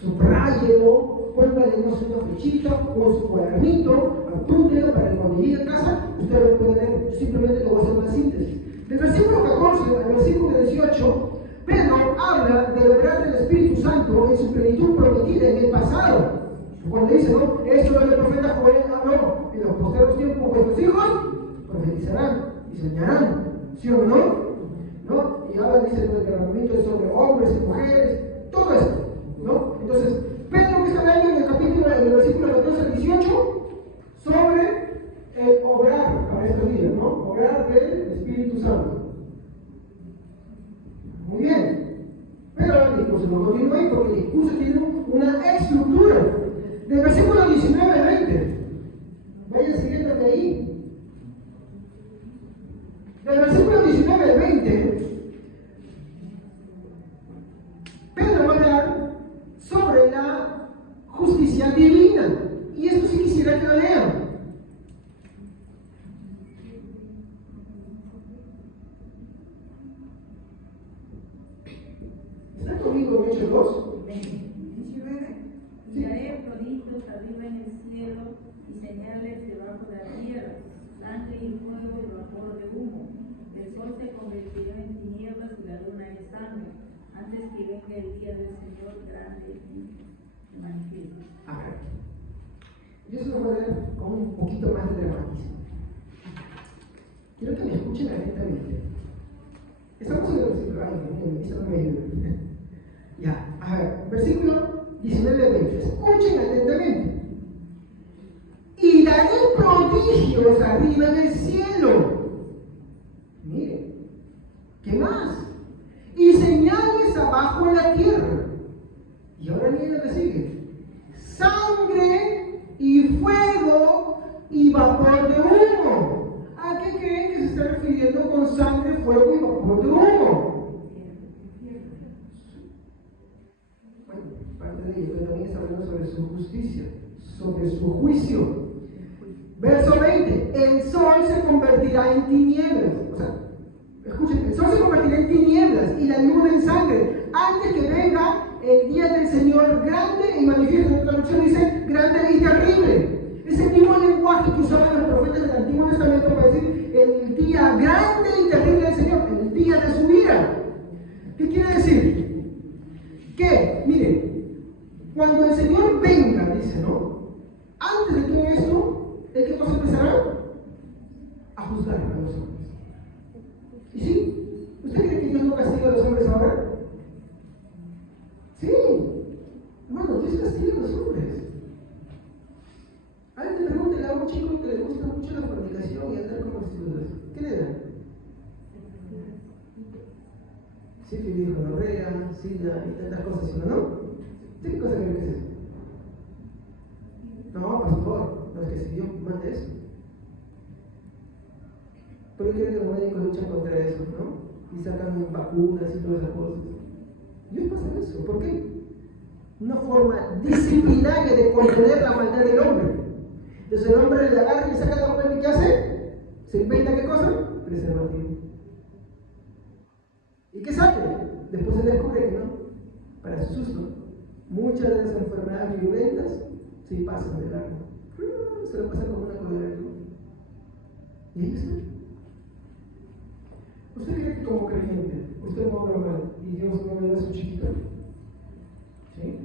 subráyelo, póngale no sé, una flechita o su cuadernito, apúntelo para que cuando llegue a casa usted lo pueda leer. Yo simplemente le voy a hacer una síntesis. Del versículo 14 al versículo 18, Pedro habla de obrar del Espíritu Santo en su plenitud prometida en el pasado. Cuando dice, ¿no? Esto es lo que el profeta Joel habló. En los posteriores tiempos vuestros hijos profetizarán y soñarán. ¿Sí o no? ¿No? Y habla, dice, del derramamiento sobre hombres y mujeres, todo esto, ¿no? Entonces, Pedro que está hablando en el capítulo, en el versículo 14 al 18, sobre el obrar para estos días, ¿no? Obrar del Espíritu Santo. Muy bien. Pero el discurso no continúa ahí porque el discurso tiene una estructura. Del versículo 19 al 20. Vayan siguiendo de ahí. Del versículo 19 al 20, Pedro va a hablar sobre la justicia divina. Y esto sí quisiera que lo lean. ¿Están conmigo en Hechos 2? 19. Y haré prodigios arriba en el cielo y señales debajo de la tierra, sangre y fuego y vapor de humo. El sol se convertirá en tinieblas y la luna en sangre, antes que venga el día del Señor grande y manifiesto. A ver, yo se lo voy a leer con un poquito más de dramatismo. Quiero que me escuchen atentamente. Estamos en el versículo, eso no me ayuda. Ya, a ver, versículo 19-20. Escuchen atentamente. Y daré prodigios arriba en el cielo. Miren, ¿qué más? Y señales abajo en la tierra. Y ahora miren lo que sigue. Sangre y fuego y vapor de humo. ¿A qué creen que se está refiriendo con sangre, fuego y vapor de humo? Bueno, parte de ello, pero también está hablando sobre su justicia, sobre su juicio. Verso 20, el sol se convertirá en tinieblas. O sea, escuchen, el sol se convertirá en tinieblas y la luna en sangre, antes que venga el día del Señor grande y manifiesto. La traducción dice grande y terrible. Es el mismo lenguaje que usaban los profetas del Antiguo Testamento para decir el día grande y terrible del Señor, el día de su ira. ¿Qué quiere decir? Que, miren, cuando el Señor venga, dice, ¿no? Antes de todo esto, ¿el qué cosa empezará? A juzgar a los hombres. ¿Y sí? ¿Usted cree que Dios no castiga a los hombres ahora? Sí. Bueno, Dios castiga a los hombres. Alguien le pregunta a un chico que le gusta mucho la fornicación y andar con prostitutas. ¿Qué le da? Sífilis, gonorrea, sida y tantas cosas, ¿no? ¿Qué cosa cree que es eso? No, pastor, no es que si Dios manda eso. Pero creo que los médicos luchan contra eso, ¿no? Y sacan vacunas y todas esas cosas. Dios pasa eso. ¿Por qué? Una forma disciplinaria de contener la maldad del hombre. Entonces el hombre le agarra y le saca la cuenta y ¿qué hace? ¿Se inventa qué cosa? preservativo. ¿Y qué sale? Después se descubre que no, para su susto. Muchas de las enfermedades violentas sí pasan de largo. Se lo pasa como una colera de luz. ¿Y ahí está? ¿Usted cree que como creyente, usted es normal y Dios no le da a su chiquito? ¿Sí?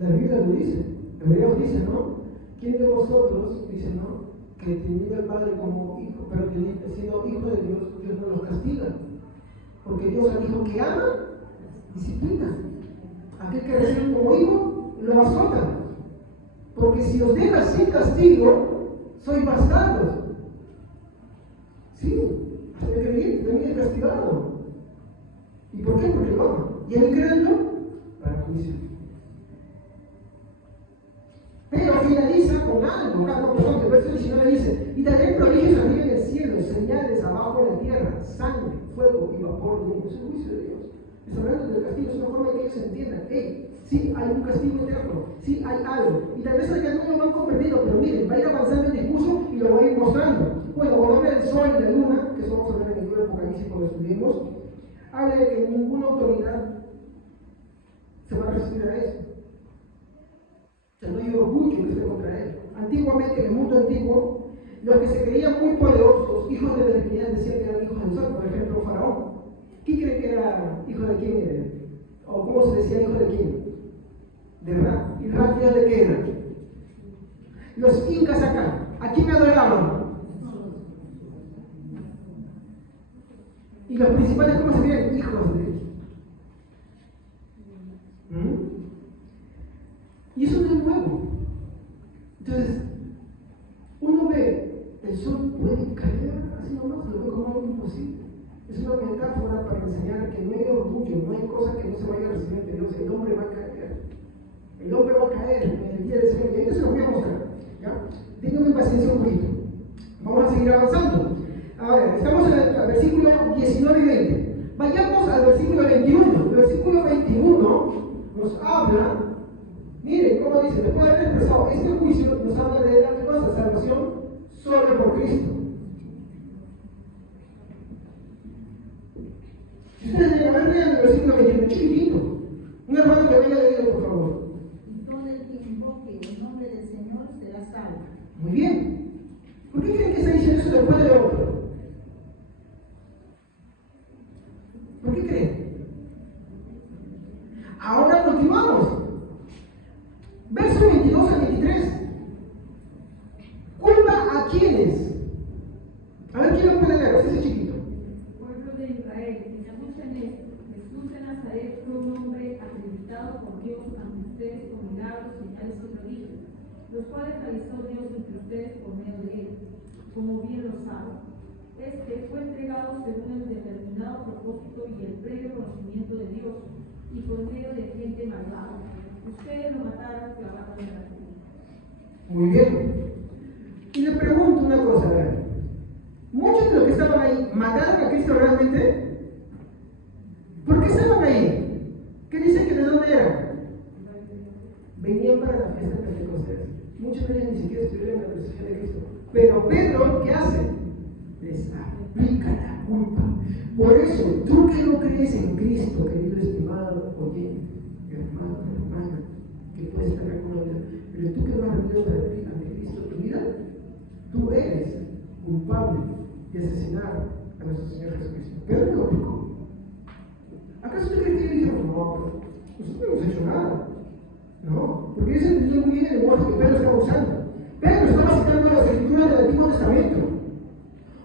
La Biblia lo dice. Hebreos dice, ¿no? ¿Quién de vosotros, dice, no? Que teniendo al Padre como hijo, pero siendo hijo de Dios, Dios no los castiga. Porque Dios al hijo que ama, disciplina. Aquel que recibe como hijo, lo azota. Porque si os deja sin castigo, sois bastardos. Sí, hasta el creyente también es castigado. ¿Y por qué? Porque lo ama. ¿Y el incrédulo? Para juicio. Pero finaliza con algo, perdón, el verso 19 dice: y daré prodigios arriba en el cielo, señales abajo en la tierra, sangre, fuego y vapor de humo. Es el juicio de Dios. Está hablando del castigo, es una forma de que ellos entiendan: sí hay un castigo eterno, sí hay algo. Y tal vez allá no lo han comprendido, pero miren, va a ir avanzando el discurso y lo va a ir mostrando. Bueno, cuando habla del sol y la luna, que eso vamos a ver en el libro de Apocalipsis cuando lo estudiemos, habla de que ninguna autoridad se va a resistir a eso. O sea, no hay orgullo que esté contra él. Antiguamente, en el mundo antiguo, los que se creían muy poderosos, hijos de la divinidad, decían que eran hijos del sol. Por ejemplo, Faraón. ¿Quién cree que era hijo de quién? ¿O cómo se decía hijo de quién? De Ra. ¿Y Ra hijo de qué era? Los incas acá, ¿a quién adoraban? Y los principales, ¿cómo se creían? Hijos de él. Y eso no es nuevo. Entonces, uno ve, el sol puede caer así nomás, lo ve como algo imposible. Es una metáfora para enseñar que no hay orgullo, no hay cosa que no se vaya a recibir de Dios. El hombre va a caer. El hombre va a caer en el día del Señor. Y ahorita se lo voy a mostrar. ¿Ya? Ténganme paciencia un poquito. Vamos a seguir avanzando. Ahora, estamos en el versículo 19 y 20. Vayamos al versículo 21. El versículo 21 nos habla. Miren cómo dice, después de haber expresado este juicio, nos habla de la cosa, salvación solo por Cristo. Ustedes deben haber leído el versículo 21, chiquitito. Un hermano que haya leído, por favor. Y todo el que invoque el nombre del Señor será salvo. Muy bien. ¿Por qué creen que está diciendo eso después de otro? ¿Por qué creen? Ahora continuamos. Verso 22 al 23. ¿Culpa a quiénes? A ver quién lo puede leer, ese chiquito. Pueblo de Israel, que se escuchen esto. Jesús de Nazaret fue un hombre acreditado por Dios ante ustedes con milagros, señales y prodigios, los cuales realizó Dios entre ustedes por medio de él, como bien lo saben. Este fue entregado según el determinado propósito y el previo conocimiento de Dios, y por medio de gente malvada. Ustedes lo mataron clavado en la cruz. Muy bien. Y le pregunto una cosa, a ver. Muchos de los que estaban ahí, ¿mataron a Cristo realmente? ¿Por qué estaban ahí? ¿Qué dicen que de dónde eran? Venían para la fiesta de Pentecostés. Muchos de ellos ni siquiera estuvieron en la presencia de Cristo. Pero Pedro, ¿qué hace? Les aplica la culpa. Por eso, tú que no crees en Cristo, querido estimado oyente, hermano, hermana, que puedes estar con la vida, pero tú que no has rendido ante Cristo tu vida, tú eres culpable de asesinar a nuestro Señor Jesucristo. Pedro lo aplicó. ¿Acaso usted cree que él dijo, no, nosotros no hemos hecho nada? No, porque ese entendió muy bien el lenguaje que Pedro estaba usando. Pedro estaba citando las escrituras del Antiguo Testamento.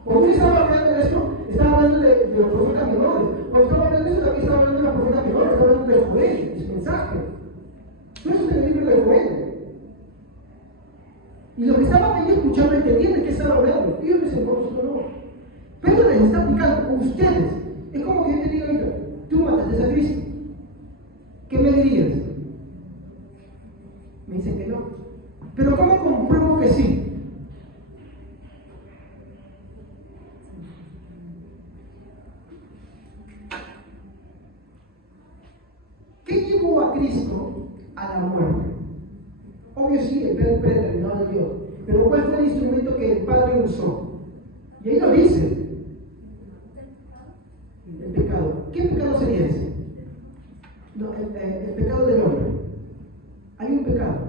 Cuando él estaba hablando de esto, estaba hablando de los profetas menores. Cuando estaba hablando de eso, también estaba hablando de los profetas menores, estaba hablando de Joel, su mensaje. Todo eso es el libro de Joel. Y los que estaban ahí escuchando entendían de qué estaba hablando. Y ellos dicen, no, nosotros no. Pedro les está aplicando, ustedes. Es como que yo te diga ahorita, tú mataste a Cristo. ¿Qué me dirías? Me dicen que no. Pero ¿cómo compruebo que sí? ¿Qué llevó a Cristo a la muerte? Obvio sí, el plan predeterminado de Dios. Pero ¿cuál fue el instrumento que el Padre usó? Y ahí lo dice. ¿qué pecado sería ese? No, el pecado del hombre. Hay un pecado.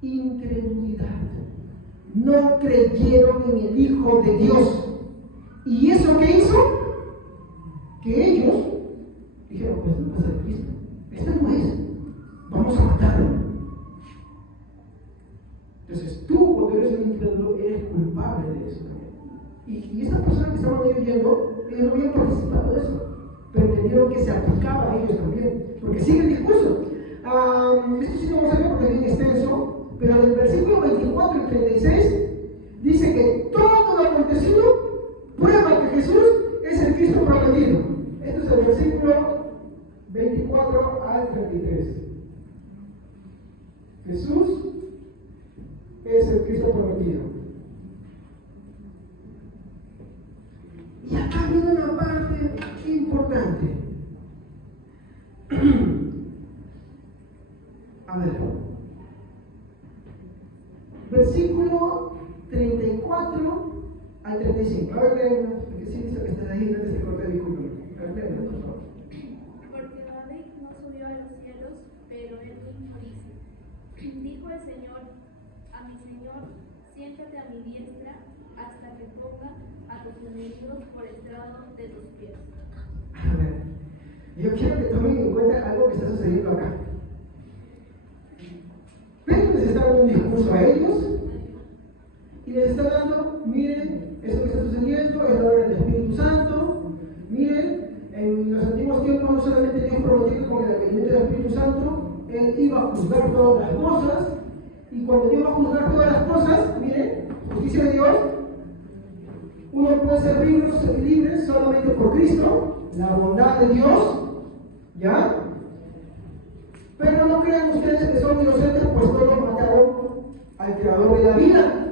Incredulidad. No creyeron en el Hijo de Dios. ¿Y eso qué hizo? Que ellos dijeron, pues no va a ser Cristo. Este no es. Vamos a matarlo. Entonces tú, cuando eres un incrédulo, eres culpable de eso. Y esas personas que estaban ahí oyendo, ellos no habían participado de eso, pero entendieron que se aplicaba a ellos también, porque sigue el discurso. Esto sí no vamos a ver porque es bien extenso, pero en el versículo 24 y 36 dice que todo lo acontecido prueba que Jesús es el Cristo prometido. Esto es el versículo 24 al 33. Jesús es el Cristo prometido. Y acá viene una parte importante. A ver. Versículo 34 al 35. A ver, léenos, porque sí dice que estás ahí, antes de cortar, discúlpame. A ver, léenos, por favor. Porque David no subió a los cielos, pero él mismo dice, dijo el Señor a mi Señor, siéntate a mi diestra hasta que ponga a tus enemigos por estrado de tus pies. A ver, yo quiero que tomen en cuenta algo que está sucediendo acá. Pedro les está dando un discurso a ellos y les está dando, miren, esto que está sucediendo es la obra del Espíritu Santo. Miren, en los antiguos tiempos no solamente Dios prometió que con el advenimiento del Espíritu Santo Él iba a juzgar todas las cosas, y cuando Dios va a juzgar todas las cosas, miren, justicia de Dios, uno puede ser libre solamente por Cristo, la bondad de Dios, ¿ya? Pero no crean ustedes que son inocentes, pues todos mataron al creador de la vida.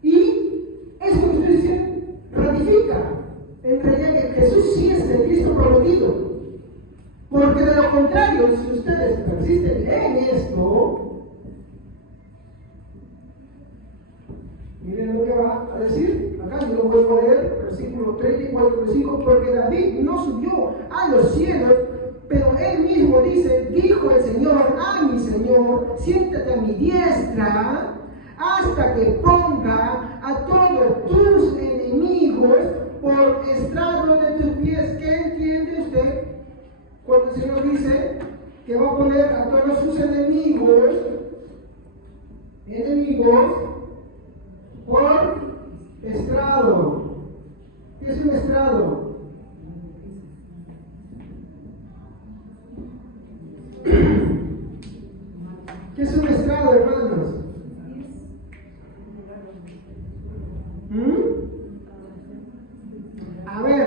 Y eso que ustedes dicen ratifica en realidad que Jesús sí es el Cristo prometido. Porque de lo contrario, si ustedes persisten en esto, miren lo que va a decir. Acá yo lo vuelvo a leer, versículo 34-35, porque David no subió a los cielos, pero él mismo dice, dijo el Señor a mi Señor, siéntate a mi diestra, hasta que ponga a todos tus enemigos por estrado de tus pies. ¿Qué entiende usted cuando el Señor dice que va a poner a todos sus enemigos por estrado? ¿Qué es un estrado? ¿Qué es un estrado, hermanos? A ver,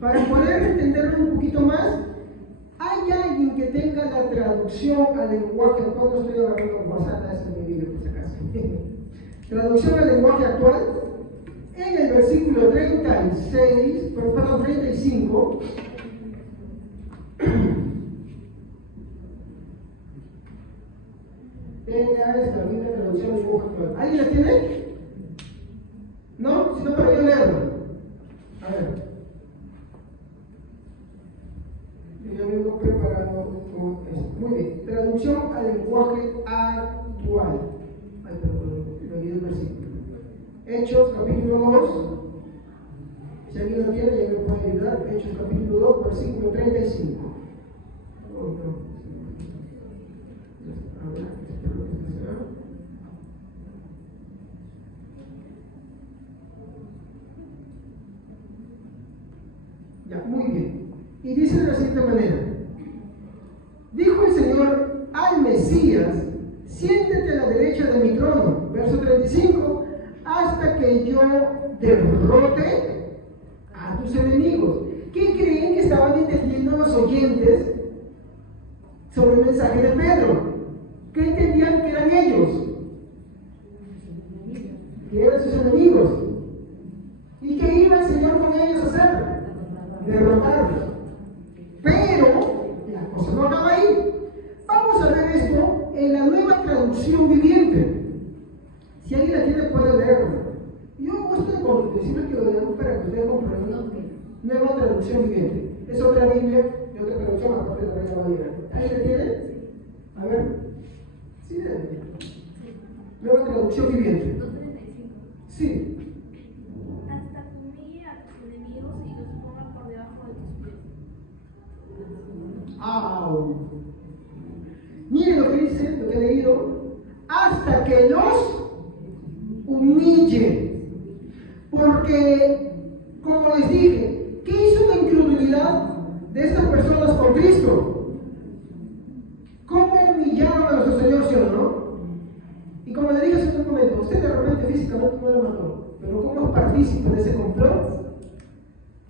para poder entenderlo un poquito más, ¿hay alguien que tenga la traducción al lenguaje actual? No estoy agarrando WhatsApp, eso en mi video, por si acaso. Traducción al lenguaje actual. En el versículo 35. Tenga esta misma traducción al lenguaje actual. ¿Alguien la tiene? ¿No? Si no, para yo leerlo. A ver. Yo ya vengo preparando con esto. Muy bien. Traducción al lenguaje actual. Ay, perdón, me olvidé el versículo. Hechos, capítulo 2. Si alguien lo tiene, ya me puede ayudar. Hechos, capítulo 2, versículo 35. Oh, no. A ver, espero que será. Ya, muy bien. Y dice de la siguiente manera: dijo el Señor al Mesías, siéntate a la derecha de mi trono, verso 35, hasta que yo derrote a tus enemigos. ¿Qué creen que estaban entendiendo los oyentes sobre el mensaje de Pedro? ¿Qué entendían que eran ellos? Que eran sus enemigos. ¿Y qué iba el Señor con ellos a hacer? Derrotarlos. Pero la cosa no acaba ahí. Vamos a ver esto en la Nueva Traducción Viviente. Si alguien la tiene, puede leerlo. Yo hago esto con siempre que lo leamos para que ustedes comprendan Nueva traducción viviente. Es otra Biblia de otra traducción, aparte de la Reina Valera. ¿Ahí la tiene? A ver. Sí, nueva traducción viviente. 235. Sí. Hasta que humille a tus enemigos y los ponga por debajo de tus pies. ¡Au! Miren lo que dice, lo que he leído. Hasta que los humille. Porque, como les dije, ¿qué hizo la incredulidad de estas personas con Cristo? ¿Cómo humillaron a nuestro Señor, sí o no? Y como le dije hace un momento, usted de repente físicamente no lo mató, pero ¿cómo es partícipe de ese complot?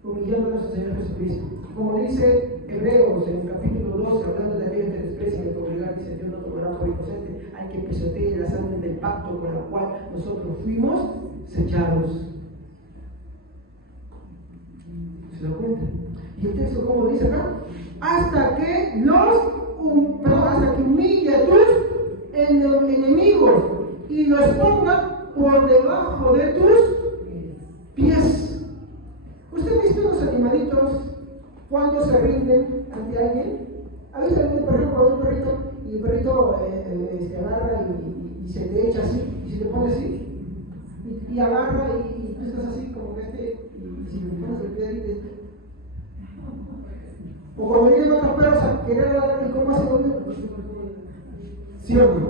Humillando a nuestro Señor Jesucristo. Como dice Hebreos en el capítulo 12, hablando de aquellos que desprecian el congregar, dice: Dios no tomará por inocente al que pisotee la sangre del pacto con la cual nosotros fuimos sellados. ¿Se da cuenta? Y el texto, como dice acá, hasta que humille a tus enemigos y los ponga por debajo de tus pies. ¿Usted ha visto los animalitos cuando se rinden ante alguien? ¿Ha visto algún perrito un perrito y el perrito agarra y se te echa así y se te pone así? Y agarra y tú estás así como que y si le pones el pie ahí o cuando vienen otros perros a querer agarrar y cómo hacen uno, ¿sí o no?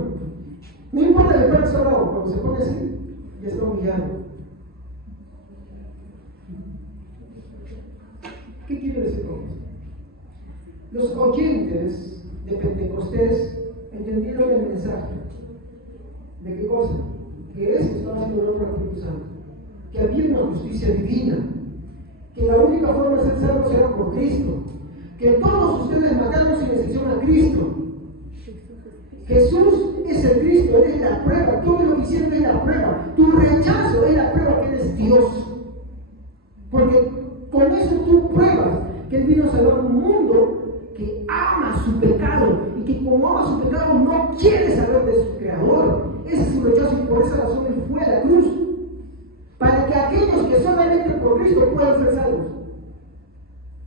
No importa el perro está bravo, cuando se pone así ya está humillado. ¿Qué quiero decir con esto? Los oyentes de Pentecostés entendieron el mensaje. ¿De qué cosa? Que eso estaba haciendo el otro Espíritu Santo. Que había una justicia divina. Que la única forma de ser salvos era por Cristo. Que todos ustedes mataron sin excepción a Cristo. Jesús es el Cristo, Él es la prueba. Todo lo que hicieron es la prueba. Tu rechazo es la prueba que Él es Dios. Porque con eso tú pruebas que Él vino a salvar un mundo que ama su pecado y que como ama su pecado no quiere saber de su Creador. Ese es su rechazo y por esa razón Él fue a la cruz. Para que aquellos que solamente por Cristo puedan ser salvos.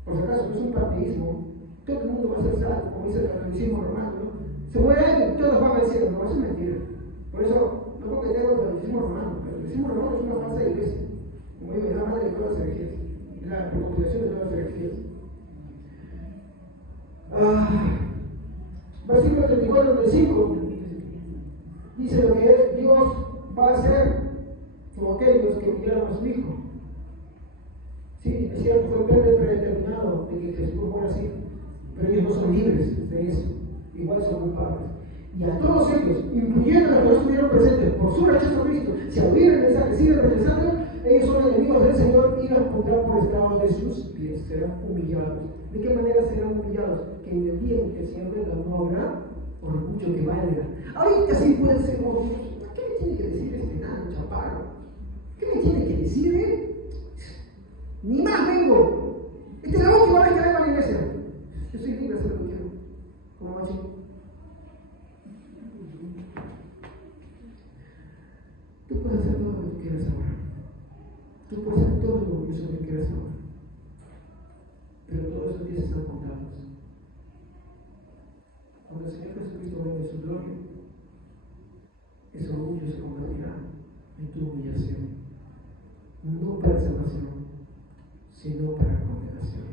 Por si acaso, no es un panteísmo. Todo el mundo va a ser salvo, como dice el catolicismo romano, ¿no? Se muere alguien, todos van a decir, no, eso es mentira. Por eso, no porque tengo el catolicismo romano. El catolicismo romano es una falsa iglesia. Como digo, es la madre de todas las herejías. Es la recopilación de todas las herejías. Versículo 34-35 dice lo que Dios va a hacer con aquellos que humillaron a su Hijo. Sí, es cierto, fue el predeterminado de que Jesús fuera así, pero ellos no son libres de eso, igual son culpables. Y a todos ellos, incluyendo a los que no estuvieron presentes por su rechazo a Cristo, si oyeron el mensaje, siguen rechazando, ellos son enemigos del Señor y los pondrán por estrado de sus pies, serán humillados. ¿De qué manera serán humillados? Que en el día en que el Señor venga no habrá orgullo que valga. Ahorita sí puede ser como, ¿qué me tiene que decir este nano chaparro? ¿Qué me tiene que decir él? Ni más vengo. Esta es la última vez que vengo a la iglesia. Yo soy libre de hacer lo que quiero, como machito. Tú puedes hacer todo lo que quieras ahora. Tú puedes hacer todo lo que quieras ahora. Pero todos esos días están contados. Cuando el Señor Jesucristo venga en su gloria, ese orgullo se convertirá en tu humillación. No para salvación, sino para condenación.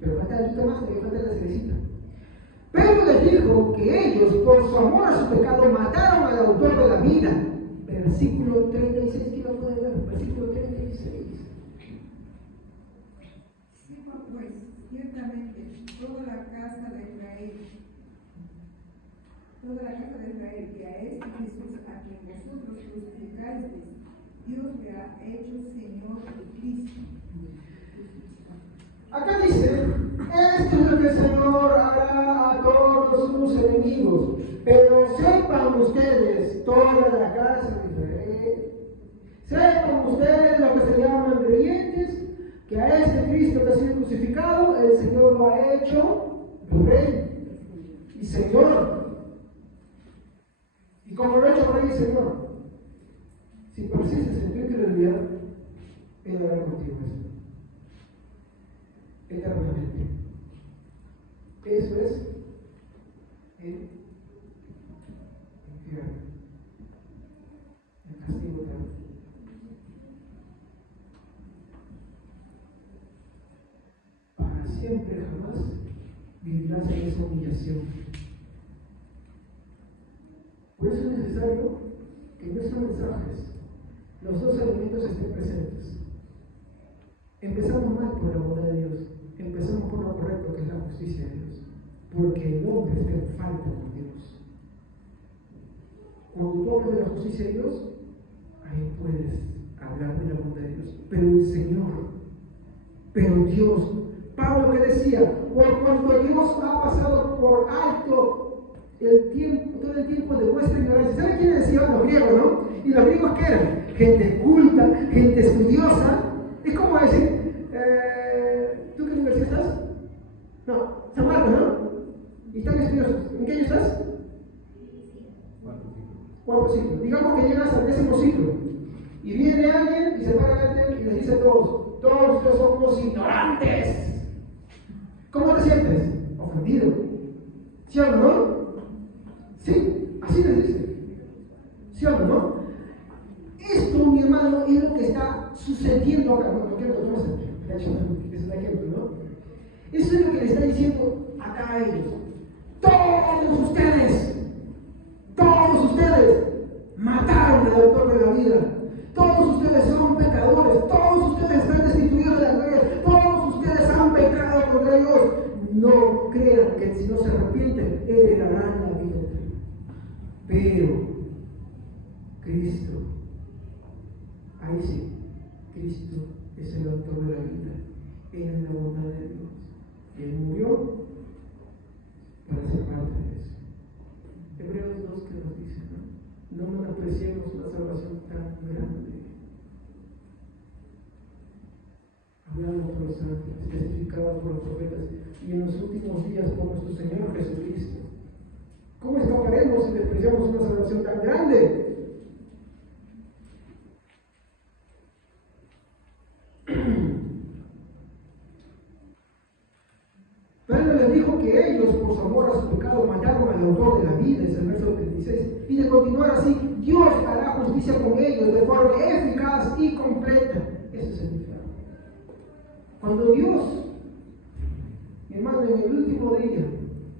Pero falta algo más, porque falta la cerecita. Pero les dijo que ellos, por su amor a su pecado, mataron al autor de la vida. Versículo 36, ¿quién lo puede ver? Versículo 36. Sepa pues, ciertamente, toda la casa de Israel, que a este Jesús, a quien vosotros crucificasteis, Dios le ha hecho Señor y Cristo. Acá dice, esto es lo que el Señor hará a todos sus enemigos, pero sepan ustedes, toda la casa de Israel, sepan ustedes los que se llaman creyentes, que a este Cristo que ha sido crucificado, el Señor lo ha hecho Rey y Señor. Y como lo ha hecho Rey y Señor, si persistes en tu incredulidad, eternamente. Eso es el infierno, el castigo eterno. Para siempre jamás vivirás en esa humillación. Por eso es necesario que en nuestros mensajes los dos elementos estén presentes. Empezamos mal por la bondad de Dios, empezamos por lo correcto que es la justicia de Dios, porque el hombre está en falta con Dios. Cuando tú hablas de la justicia de Dios, ahí puedes hablar de la bondad de Dios, pero el Señor, pero Dios, Pablo que decía, por cuanto Dios ha pasado por alto el tiempo, todo el tiempo de vuestra ignorancia. ¿Saben quiénes decían? Los griegos, ¿no? ¿Y los griegos qué eran? Gente culta, gente estudiosa. Es como decir, ¿tú qué universidad estás? No, San Marcos, ¿no? Y están estudiosos. ¿En qué año estás? Cuarto ciclo. Digamos que llegas al 10º ciclo. Y viene alguien y se para adelante y les dice a todos ustedes son unos ignorantes. ¿Cómo te sientes? Ofendido. ¿Sí o no? Sí, así les dice. ¿Sí o no? Esto, mi hermano, es lo que está sucediendo acá. No quiero que lo tomes es un ejemplo, ¿no? Eso es lo que le está diciendo acá a ellos. Todos ustedes mataron al autor de la vida. Todos ustedes son pecadores. Todos ustedes están destituidos de la gloria. Todos ustedes han pecado contra Dios. No crean que si no se arrepienten, heredarán la vida eterna. Pero Cristo, ahí sí, Cristo es el autor de la vida. Él es la bondad de Dios. Él murió para ser parte de eso. Hebreos 2 que nos dice, no menospreciemos una salvación tan grande, hablada por los ángeles, testificada por los profetas, y en los últimos días por nuestro Señor Jesucristo. ¿Cómo escaparemos si despreciamos una salvación tan grande? Pedro les dijo que ellos, por su amor a su pecado, mataron al autor de la vida, es el verso 36, y de continuar así, Dios hará justicia con ellos de forma eficaz y completa. Eso es el infierno. Cuando Dios, mi hermano, en el último día,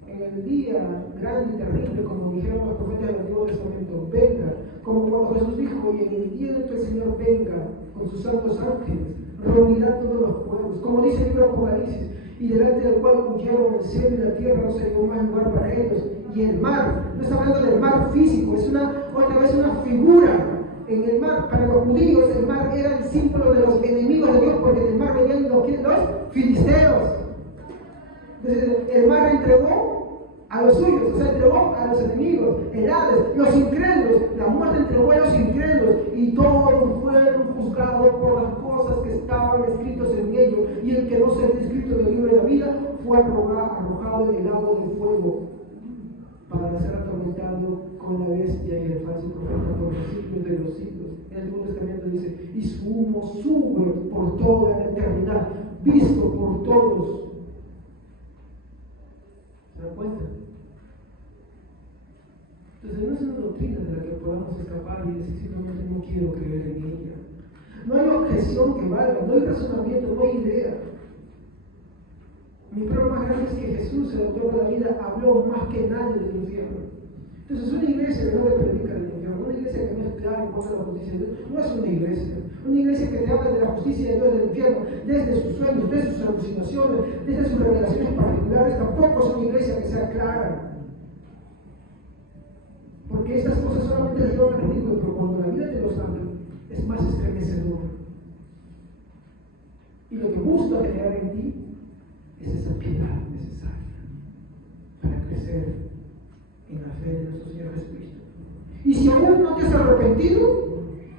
en el día grande y terrible, como dijeron los profetas del Antiguo Testamento, venga, como cuando Jesús dijo, y en el día en que el Señor venga con sus santos ángeles, reunirá todos los pueblos, como dice el libro de Apocalipsis, y delante del cual huyeron el cielo y la tierra, no se dio más lugar para ellos, y el mar, no está hablando del mar físico, es otra vez una figura. En el mar, para los judíos, el mar era el símbolo de los enemigos de Dios, porque del mar venían los filisteos. Entonces, el mar entregó a los suyos, o sea, entregó a los enemigos, el Hades, los incrédulos, la muerte entregó a los incrédulos, y todos fueron juzgados por las cosas que estaban escritos en ellos, y el que no se había escrito en el libro de la vida fue arrojado en el lago de fuego para ser atormentado con la bestia y el falso profeta por los siglos de los siglos. En el Nuevo Testamento dice, y su humo sube por toda la eternidad, visto por todos. ¿Se dan cuenta? Entonces no es una doctrina de la que podamos escapar y decir simplemente no quiero creer en ella. No hay objeción que valga, no hay razonamiento, no hay idea. Mi prueba más grande es que Jesús, el autor de la vida, habló más que nadie del infierno. Entonces una iglesia que no le predica del infierno, una iglesia que no es clara en cuanto a la justicia de Dios, no es una iglesia. Una iglesia que te habla de la justicia de Dios del infierno, desde sus sueños, desde sus alucinaciones, desde sus revelaciones particulares, tampoco es una iglesia que sea clara. Porque estas cosas solamente les llevan al ridículo, pero cuando la vida de los santos es más estremecedora. Y lo que busca generar en ti es esa piedad necesaria para crecer en la fe de nuestro Señor Jesucristo. Y si aún no te has arrepentido,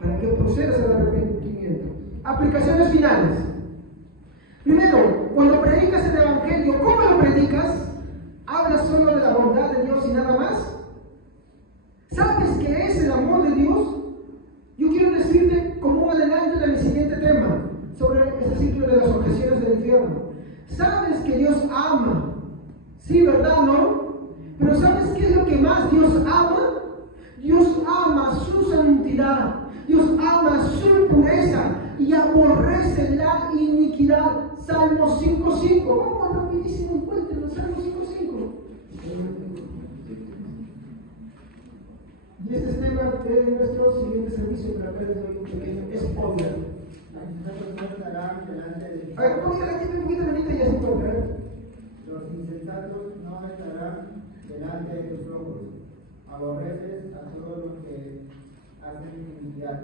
para que procedas al arrepentimiento. Aplicaciones finales. Primero, cuando predicas el Evangelio, ¿cómo lo predicas? ¿Hablas solo de la bondad de Dios y nada más? ¿Sabes qué es el amor de Dios? Yo quiero decirte como un adelanto de mi siguiente tema sobre este ciclo de las objeciones del infierno. Sabes que Dios ama. Sí, ¿verdad? ¿No? Pero ¿sabes qué es lo que más Dios ama? Dios ama su santidad. Dios ama su pureza y aborrece la iniquidad. Salmo 5:5. Vamos rapidísimo, encuéntrenlo. Salmo 5:5. Y este es tema de nuestro siguiente servicio, pero acá les doy un pequeño spoiler. A ver, póngale aquí un poquito manita y ya se puede ver. Los insensatos no estarán delante de tus ojos. Aborreces a todos los que hacen iniquidad.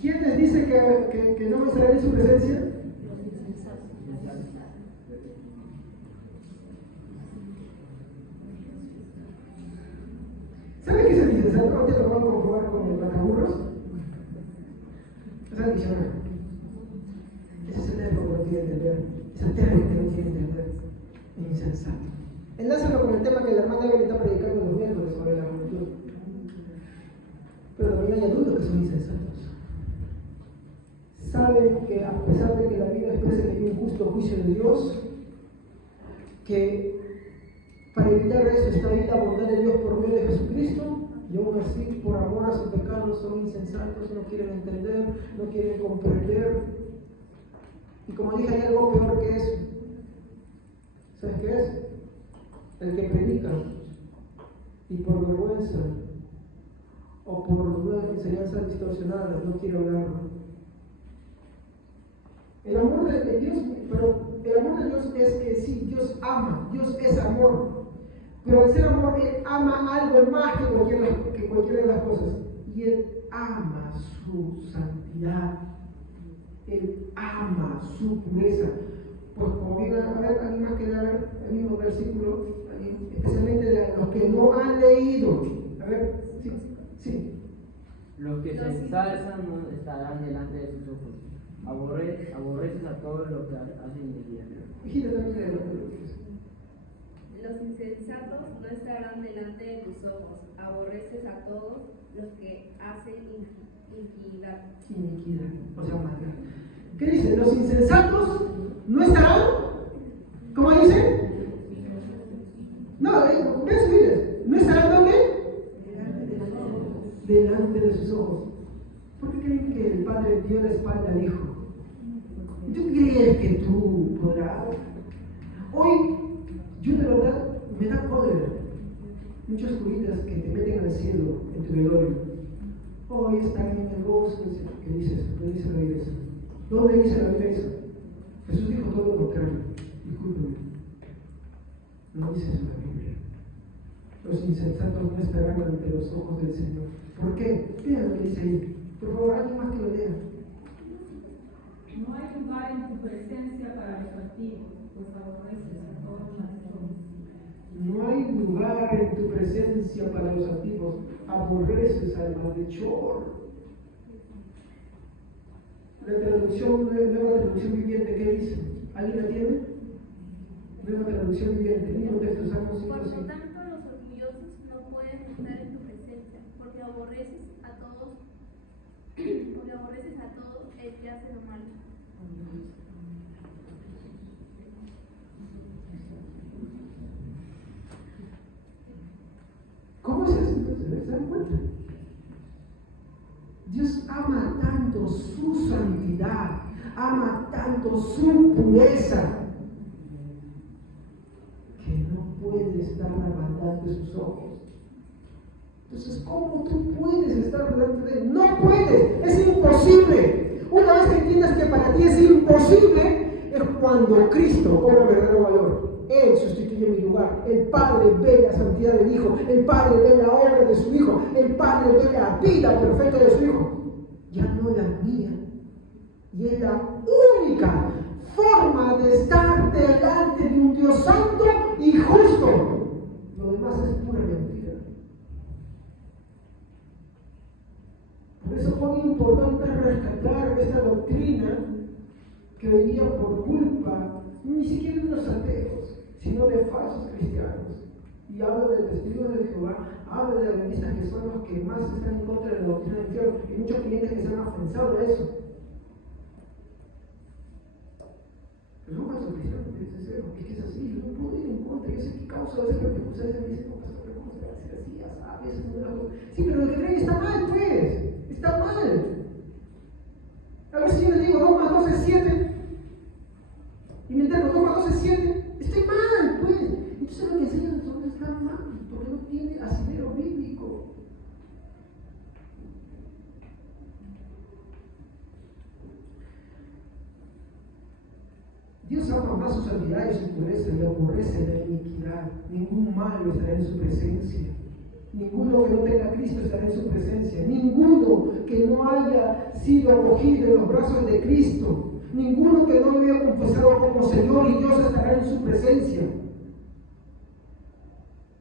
¿Quién les dice que no estarán en su presencia? Los insensatos. ¿Sabe qué es el insensato? Ahorita lo vamos a comprobar con el mataburros. Es el diccionario. Ese es el termo que no tiene entender. Es el termo que no tiene entender. Insensato. Enlázalo con el tema que la hermana Evelyn está predicando los miércoles sobre la juventud. Pero también hay adultos que son insensatos. Saben que a pesar de que la Biblia expresa que hay un justo juicio de Dios, que para evitar eso está ahí la bondad de Dios por medio de Jesucristo, y aún así, por amor a su pecado, son insensatos, no quieren entender, no quieren comprender. Y como dije, hay algo peor que eso. ¿Sabes qué es? El que predica y por vergüenza o por una enseñanza distorsionada no quiere hablarlo. El amor de Dios, pero el amor de Dios es que sí, Dios ama, Dios es amor. Pero al ser amor, Él ama algo más que cualquiera de las cosas. Y Él ama su santidad. Él ama su pureza. Pues como bien, a ver, alguien más que leer el mismo versículo, especialmente de los que no han leído. A ver, sí. Los que se ensalzan no estarán delante de sus ojos. Aborreces a todos los que hacen iniquidad. Hijita, también lee lo que Los insensatos no estarán delante de tus ojos. Aborreces a todos los que hacen iniquidad. Iniquidad, o sea, maldad. ¿Qué dice? Los insensatos no estarán. ¿Cómo dice? No, ve su Biblia. ¿No estarán dónde? Delante de sus ojos. ¿Por qué creen que el Padre dio la espalda al Hijo? ¿Tú crees que tú podrás? Hoy, yo de verdad me da cólera. Muchos curitas que te meten al cielo en tu velorio. Hoy están en el bosque. ¿Qué dice eso? ¿Qué dice la Biblia? ¿Dónde dice la Biblia eso? Jesús dijo todo lo contrario. Discúlpeme. No dice eso la Biblia. Los insensatos no estarán ante los ojos del Señor. ¿Por qué? Vean lo que dice ahí. Por favor, alguien más que lo lea. No hay lugar en tu presencia para los altivos, pues aborreces a todos los malhechores. No hay lugar en tu presencia para los altivos, aborreces al malhechor. La traducción, nueva traducción viviente, ¿qué dice? ¿Alguien la tiene? Nueva traducción viviente, mismo texto, Salmo 5:5. Por lo tanto, los orgullosos no pueden estar en tu presencia, porque aborreces a todos el que hace lo malo. ¿Cómo es eso entonces? ¿Se dan cuenta? Dios ama tanto su santidad, ama tanto su pureza, que no puede estar la maldad de sus ojos. Entonces, ¿cómo tú puedes estar delante de Él? No puedes, es imposible. Una vez que entiendas que para ti es imposible, es cuando Cristo cobra verdadero valor. Él sustituye mi lugar. El Padre ve la santidad del Hijo. El Padre ve la obra de su Hijo. El Padre ve la vida perfecta de su Hijo. Ya no la mía. Y es la única forma de estar delante de un Dios santo y justo. Lo demás es pura mentira. Por eso fue importante rescatar esta doctrina que venía por culpa ni siquiera de los ateos, sino de falsos cristianos. Y hablo de testigos de Jehová, hablo de adventistas que son los que más están en contra de la doctrina del infierno, y muchos clientes que se han ofensado de eso. Pero son falsos cristianos. reconocer, porque es así, yo no puedo ir en contra, yo sé que causa esa repercusión, ustedes me dicen, no, pastor, ¿cómo se va a hacer así? Ya sabes, no es algo. Sí, pero lo que creen está mal, pues, está mal. A ver si yo les digo 2 más 2 es 7, y me entero 2 más 2 es 7, estoy mal, pues. Entonces lo que enseñan los hombres está mal, porque no tiene asidero bíblico. Dios ama más su santidad y su pureza y aborrece la iniquidad. Ningún malo estará en su presencia. Ninguno que no tenga a Cristo estará en su presencia. Ninguno que no haya sido acogido en los brazos de Cristo. Ninguno que no lo haya confesado como Señor y Dios estará en su presencia.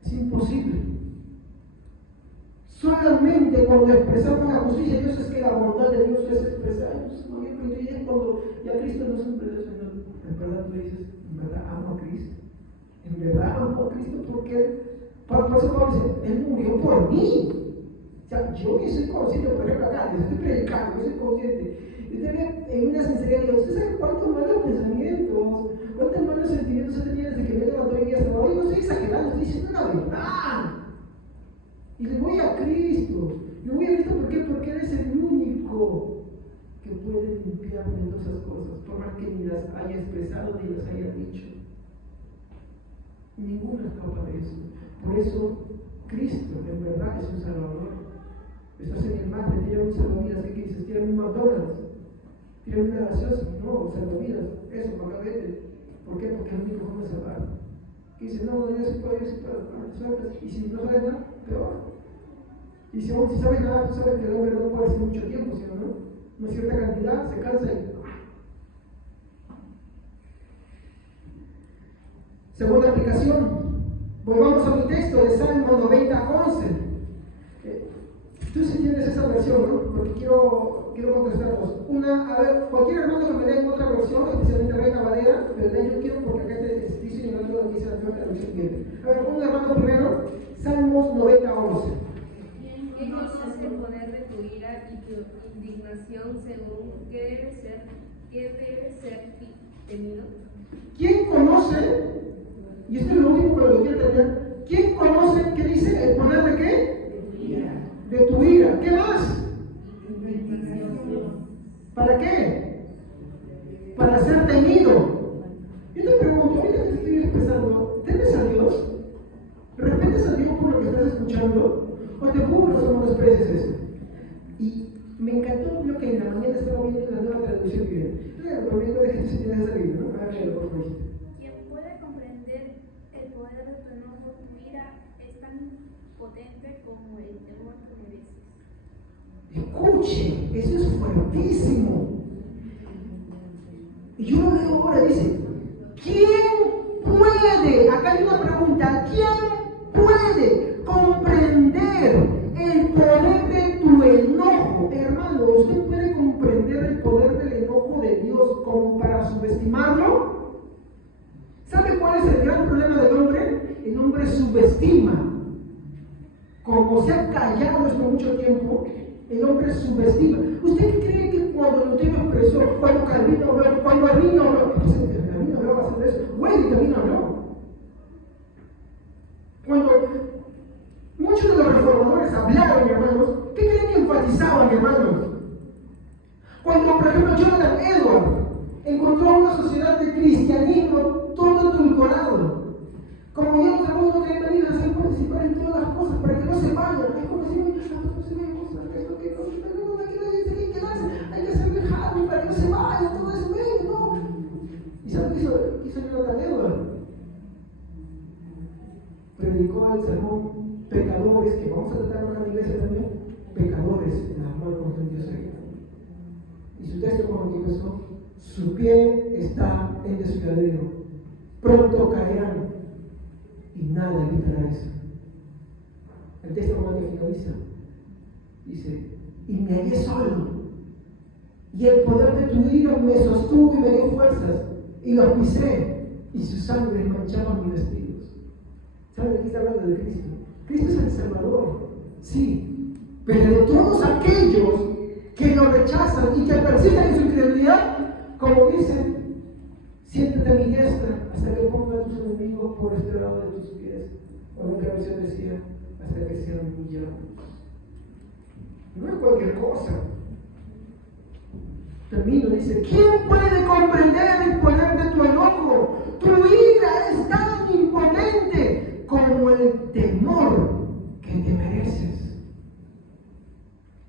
Es imposible. Solamente cuando expresamos la justicia de Dios es que la bondad de Dios es expresada. Entonces, no hay es cuando ya Cristo no es un Señor. En verdad tú dices, en verdad amo a Cristo. En verdad amo a Cristo porque por eso Pablo dice, Él murió por mí. O sea, yo que soy consciente, por ejemplo, acá, yo estoy predicando, yo soy consciente. Y usted ve en una sinceridad, digo, ¿usted sabe cuántos malos pensamientos, cuántos malos sentimientos he tenido desde que me levantó hoy día hasta hoy? No estoy exagerando, estoy diciendo la verdad. Y le voy a Cristo. Le voy a Cristo ¿por qué? Porque Él es el único que puede limpiarme de todas esas cosas, por más que ni las haya expresado ni las haya dicho. Ninguna escapa de eso. Por eso, Cristo en verdad es un Salvador. Estás en el mar, te tiran un salvavidas. ¿Qué dices? Tiran un McDonald's, tiran una gaseosa. No, salvavidas, eso, para acá vete. ¿Por qué? Porque es la única forma de salvar. ¿Qué dice? No, yo sí puedo, sueltas. Y si no sabes nada, peor. Y si aún si sabes nada, tú sabes que el hombre no puede hacer mucho tiempo, ¿sí o no? Una cierta cantidad, se cansa y... Segunda aplicación. Volvamos a mi texto de Salmo 90:11. Tú sí tienes esa versión, ¿no? Porque quiero contestarlos. A ver, cualquier hermano que me dé otra versión, especialmente Reina Valera, pero yo quiero porque acá te estoy señalando lo que dice la nueva traducción bien. A ver, un hermano primero, Salmos 90:11. ¿Qué conoce el poder de tu ira y tu indignación según qué debe ser temido? ¿Quién conoce? Y esto es lo único que lo quiero entender. ¿Quién conoce qué dice el poder de qué? De tu ira. ¿Qué más? ¿Para qué? Para ser temido. Yo te pregunto, ahorita que te estoy expresando, ¿temes a Dios? ¿Respetas a Dios por lo que estás escuchando? ¿O te burlas o no desprecies eso? Y me encantó lo que en la mañana estaba viendo en la nueva traducción bien. Claro, por medio de Jesús tienes esa Biblia, ¿no? Háganlo, por favor. Quien puede comprender el poder de tu enojo, tu ira, es tan potente como el temor que mereces. Escuche, eso es fuertísimo. Y yo lo leo ahora, dice, ¿quién puede? Acá hay una pregunta, ¿quién puede comprender el poder de tu enojo? Hermano, ¿usted puede comprender el poder del enojo de Dios como para subestimarlo? ¿Sabe cuál es el gran problema del hombre? El hombre subestima. Como se ha callado esto mucho tiempo, el hombre subestima. ¿Usted cree que cuando Lutero expresó, cuando Calvino habló, cuando Arminio habló, Arminio habló va a hacer eso, Wesley también habló? Cuando muchos de los reformadores hablaron, hermanos, ¿qué creen que enfatizaban, hermanos? Cuando, por ejemplo, Jonathan Edwards encontró una sociedad de cristianismo todo edulcorado. Como ya los hermanos no querían venir a hacer participar en todas las cosas para que no se vayan. Es como si no se vayan, hay que hacer dejarlo para que no se vayan, todo eso, no. ¿Y sabe qué hizo Jonathan Edwards? Predicó el sermón pecadores, que vamos a tratar en la iglesia también, pecadores en las manos de Dios. Y su texto como que empezó, su pie está en desfiadero, pronto caerán y nada evitará eso. El texto como que finaliza, dice, y me hallé solo, y el poder de tu ira me sostuvo y me dio fuerzas, y los pisé, y su sangre manchaba mis vestidos. ¿Saben de qué está hablando? De Cristo. Cristo es el Salvador, sí, pero de todos aquellos que lo rechazan y que persisten en su incredulidad, como dicen, Siéntate a mi diestra hasta que ponga a tus enemigos por este lado de tus pies. O en otra versión decía, hasta que sean humillados. No es cualquier cosa. Termino, dice, ¿quién puede comprender el poder de tu enojo? Tu ira es tan imponente como el temor que te mereces.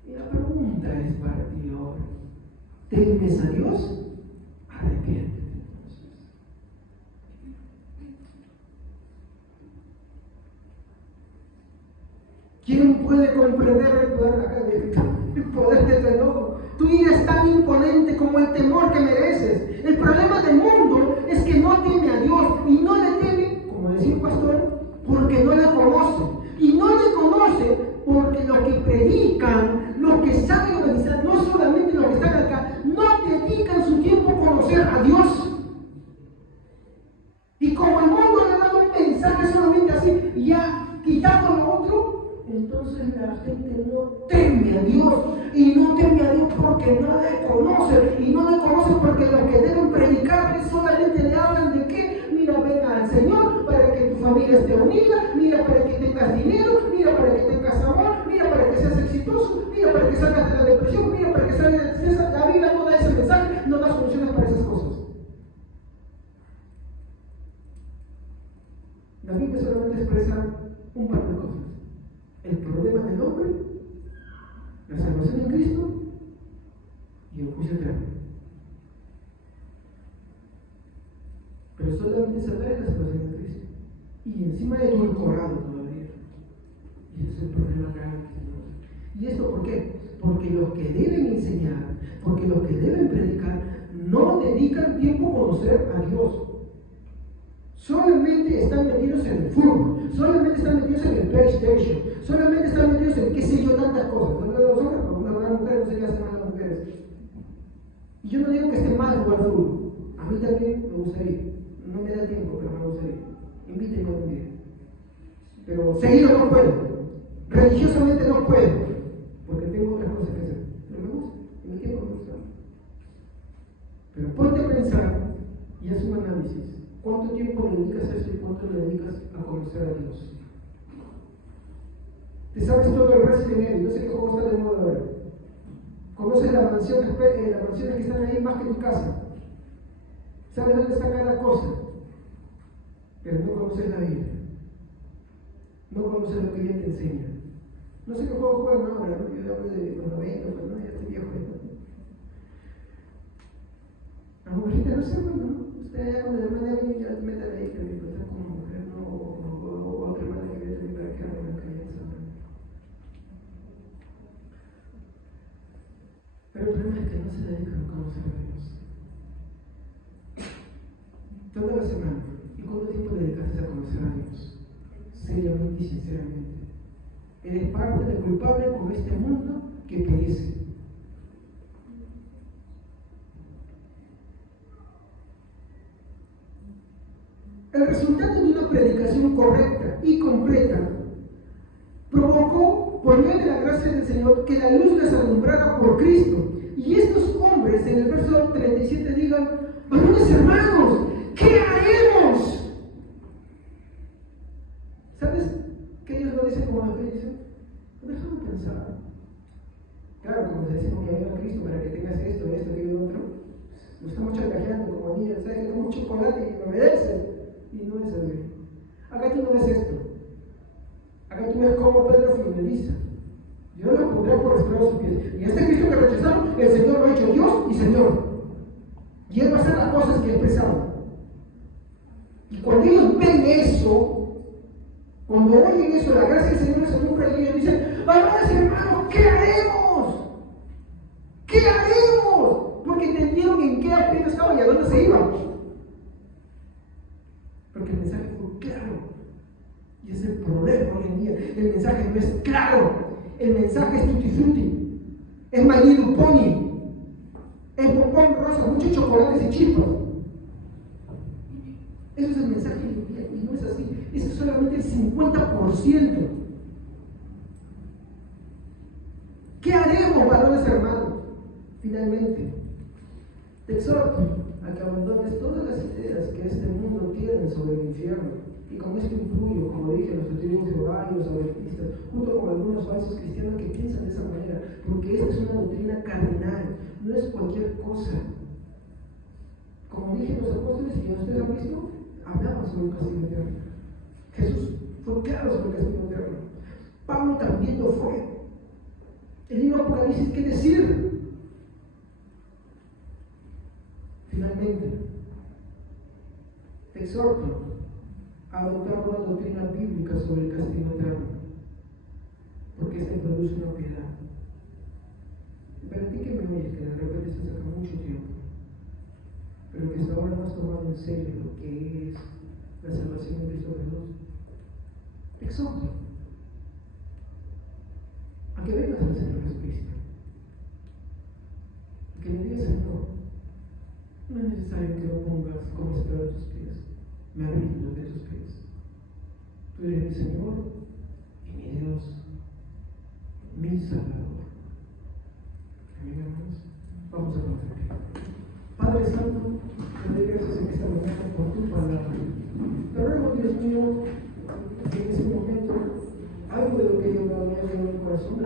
Y la pregunta es para ti ahora. ¿Temes a Dios? Arrepiéntete entonces. ¿Quién puede comprender el poder de tu enojo? Tu ira es tan imponente como el temor que mereces. El problema del mundo es que no teme a Dios y no le teme, como decía un pastor, porque no le conoce. Y no le conoce porque los que predican, los que saben organizar, no solamente los que están acá, no dedican su tiempo a conocer a Dios. Y como el mundo le ha dado un mensaje solamente así, y ya quitando lo otro, entonces la gente no teme a Dios. Y no teme a Dios porque no le conoce. Y no le conoce porque los que deben predicarle solamente le hablan de qué. Mira, venga al Señor para que tu familia esté unida. Mira, para que tengas dinero. Mira, para que tengas amor. Mira, para que seas exitoso. Mira, para que salgas de la depresión. Mira, para que salgas de la tristeza. La Biblia no da ese mensaje, no da soluciones para esas cosas. La Biblia solamente expresa un par de cosas: el problema del hombre, la salvación en Cristo y el juicio eterno. Pero solamente se habla de la salvación en Cristo. Y encima de todo el corrado todavía. Y ese es el problema grande. ¿Y esto por qué? Porque los que deben enseñar, porque los que deben predicar, no dedican tiempo a conocer a Dios. Solamente están metidos en el fútbol, solamente están metidos en el PlayStation, solamente están metidos en qué sé yo, tantas cosas. Los hombres, las mujeres, no sé qué hacen más las mujeres. Y yo no digo que esté mal jugar fútbol, a mí también me gustaría, no me da tiempo, pero me gustaría. Invítenme un día. Pero seguido no puedo, religiosamente no puedo, porque tengo otras cosas que hacer. Pero me gusta, en mi tiempo me gusta. Pero ponte a pensar y haz un análisis. ¿Cuánto tiempo le dedicas a esto y cuánto le dedicas a conocer a Dios? Te sabes todo el Resident Evil, no sé qué juego está de moda ahora. Conoces las mansiones que están ahí más que tu casa. Sabes dónde está cada cosa. Pero no conoces la Biblia. No conoces lo que ella te enseña. No sé qué juego juegan ahora, ¿no? Yo hablo de los 90, ¿no? Ya estoy viejo. Las mujercitas no sé, ¿no? Usted ya con la hermana que ya te mete ahí, que me encuentra como mujer, ¿no? O otra hermana que viene también para que haga una calle. Pero el problema es que no se dedican a conocer a Dios. Toda la semana. ¿Y cuánto tiempo le dedicaste a conocer a Dios? Seriamente y sinceramente. Eres parte del culpable con este mundo que perece. El resultado de una predicación correcta y completa provocó, por medio de la gracia del Señor, que la luz les alumbrara por Cristo. Y estos hombres, en el verso 37, digan: varones hermanos, ¿qué haremos? ¿Sabes que ellos lo dicen como la fe dicen? Déjame pensar. Claro, como te decimos que venga a Cristo para que tengas esto, aquello, otro. Lo estamos chantajeando como niños, ¿sabes? Que tengo un chocolate y me obedeces. Y no es así. Acá tú no ves esto. Acá tú ves cómo Pedro fideliza. Yo lo pondré por estrado sus pies. Y este Cristo que rechazaron, el Señor lo ha hecho Dios y Señor. Y Él va a hacer las cosas que expresamos. Y cuando ellos ven eso, cuando oyen eso, la gracia del Señor se alumbra y ellos dicen: varones hermanos, ¿qué haremos? ¿Qué haremos? Porque entendieron en qué aprieto estaba y a dónde se iban. Porque el mensaje fue claro. Y ese es el problema hoy en día. El mensaje no es claro. El mensaje es tutti frutti. Es My Little Pony. Es bombón rosa, muchos chocolates y chispas. Eso es el mensaje hoy en día. Y no es así. Eso es solamente el 50%. ¿Qué haremos, varones hermanos? Finalmente, te exhorto a que abandones todas las ideas que este mundo tiene sobre el infierno. Y con esto incluyo, como dije, los testigos de Jehová y los adventistas, junto con algunos falsos cristianos que piensan de esa manera, porque esta es una doctrina cardinal, no es cualquier cosa. Como dije, los apóstoles, y ustedes han visto, hablaban sobre el castigo eterno. Jesús fue claro sobre el castigo eterno. Pablo también lo fue. El libro de Apocalipsis, ¿qué decir? Finalmente, te exhorto a adoptar una doctrina bíblica sobre el castigo eterno, porque esta produce una piedad. Para ti que me oyes, que de repente se saca mucho tiempo, pero que hasta ahora no has tomado en serio lo que es la salvación en Cristo Jesús, te exhorto a que vengas al Señor Jesucristo, que le digas, Señor, no es necesario que lo pongas como espera a tus pies, me rindo de tus pies. Tú eres mi Señor y mi Dios, mi Salvador. Amén, hermanos. Vamos a confesar. Padre Santo, te doy gracias en esta mañana por tu palabra. Te ruego, Dios mío, que en ese momento algo de lo que yo me había en el corazón